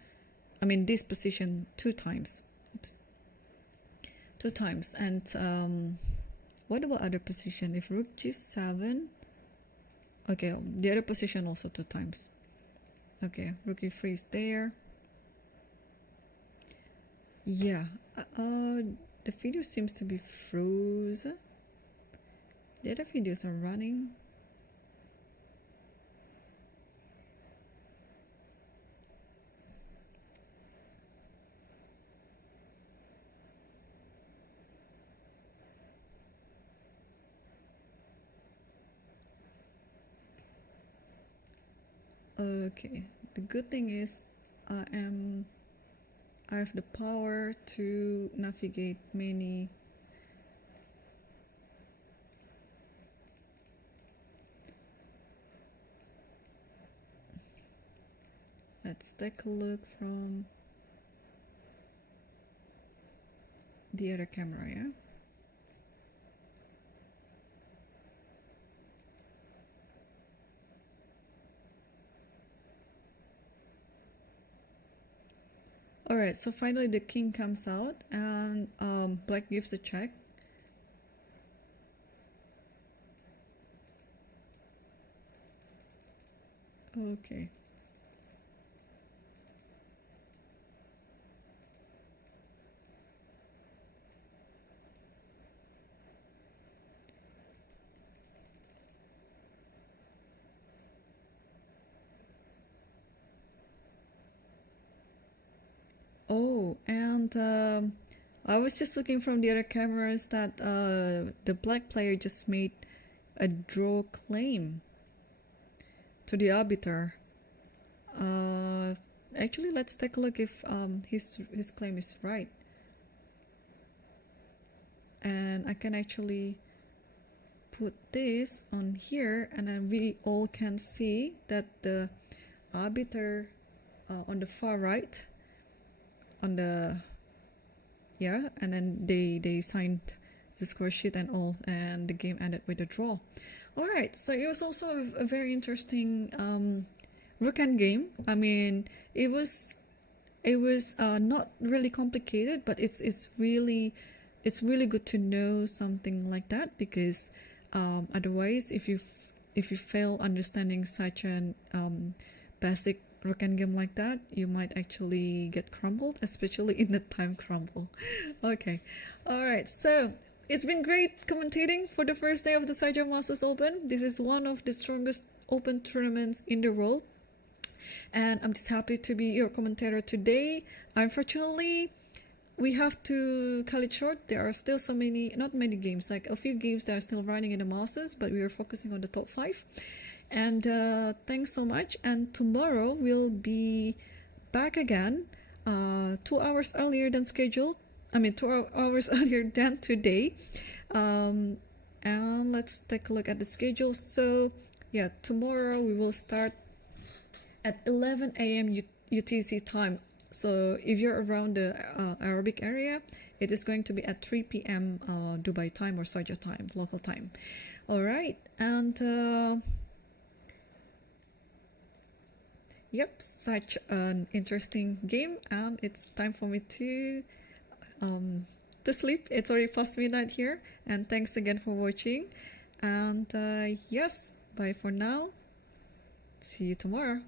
I mean this position 2 times. Oops. 2 times. And what about other position? If rook g7, okay, the other position also 2 times. Okay, rook e3 is there. Yeah, the video seems to be frozen. The other videos are running. Okay, the good thing is I have the power to navigate many Let's take a look from the other camera, yeah? Alright, so finally the king comes out and black gives a check. Okay. Oh, and I was just looking from the other cameras that the black player just made a draw claim to the arbiter. Actually, let's take a look if his claim is right. And I can actually put this on here, and then we all can see that the arbiter on the far right, on the and then they signed the score sheet and all, and the game ended with a draw. All right, so it was also a very interesting rook end game. I mean, it was not really complicated, but it's really good to know something like that, because otherwise if you fail understanding such an basic rook end game like that, you might actually get crumbled, especially in the time crumble. Okay, all right, so it's been great commentating for the first day of the Sharjah Masters Open. This is one of the strongest open tournaments in the world, and I'm just happy to be your commentator today. Unfortunately, we have to cut it short. There are still not many games, like a few games that are still running in the Masters, but we are focusing on the top 5. And thanks so much, and tomorrow we'll be back again 2 hours earlier than scheduled. I mean 2 hours earlier than today. And let's take a look at the schedule. So yeah, tomorrow we will start at 11 a.m. UTC time. So if you're around the Arabic area, it is going to be at 3 p.m. Dubai time or Sharjah time, local time. All right, and yep, such an interesting game, and it's time for me to sleep. It's already past midnight here, and thanks again for watching. And yes, bye for now. See you tomorrow.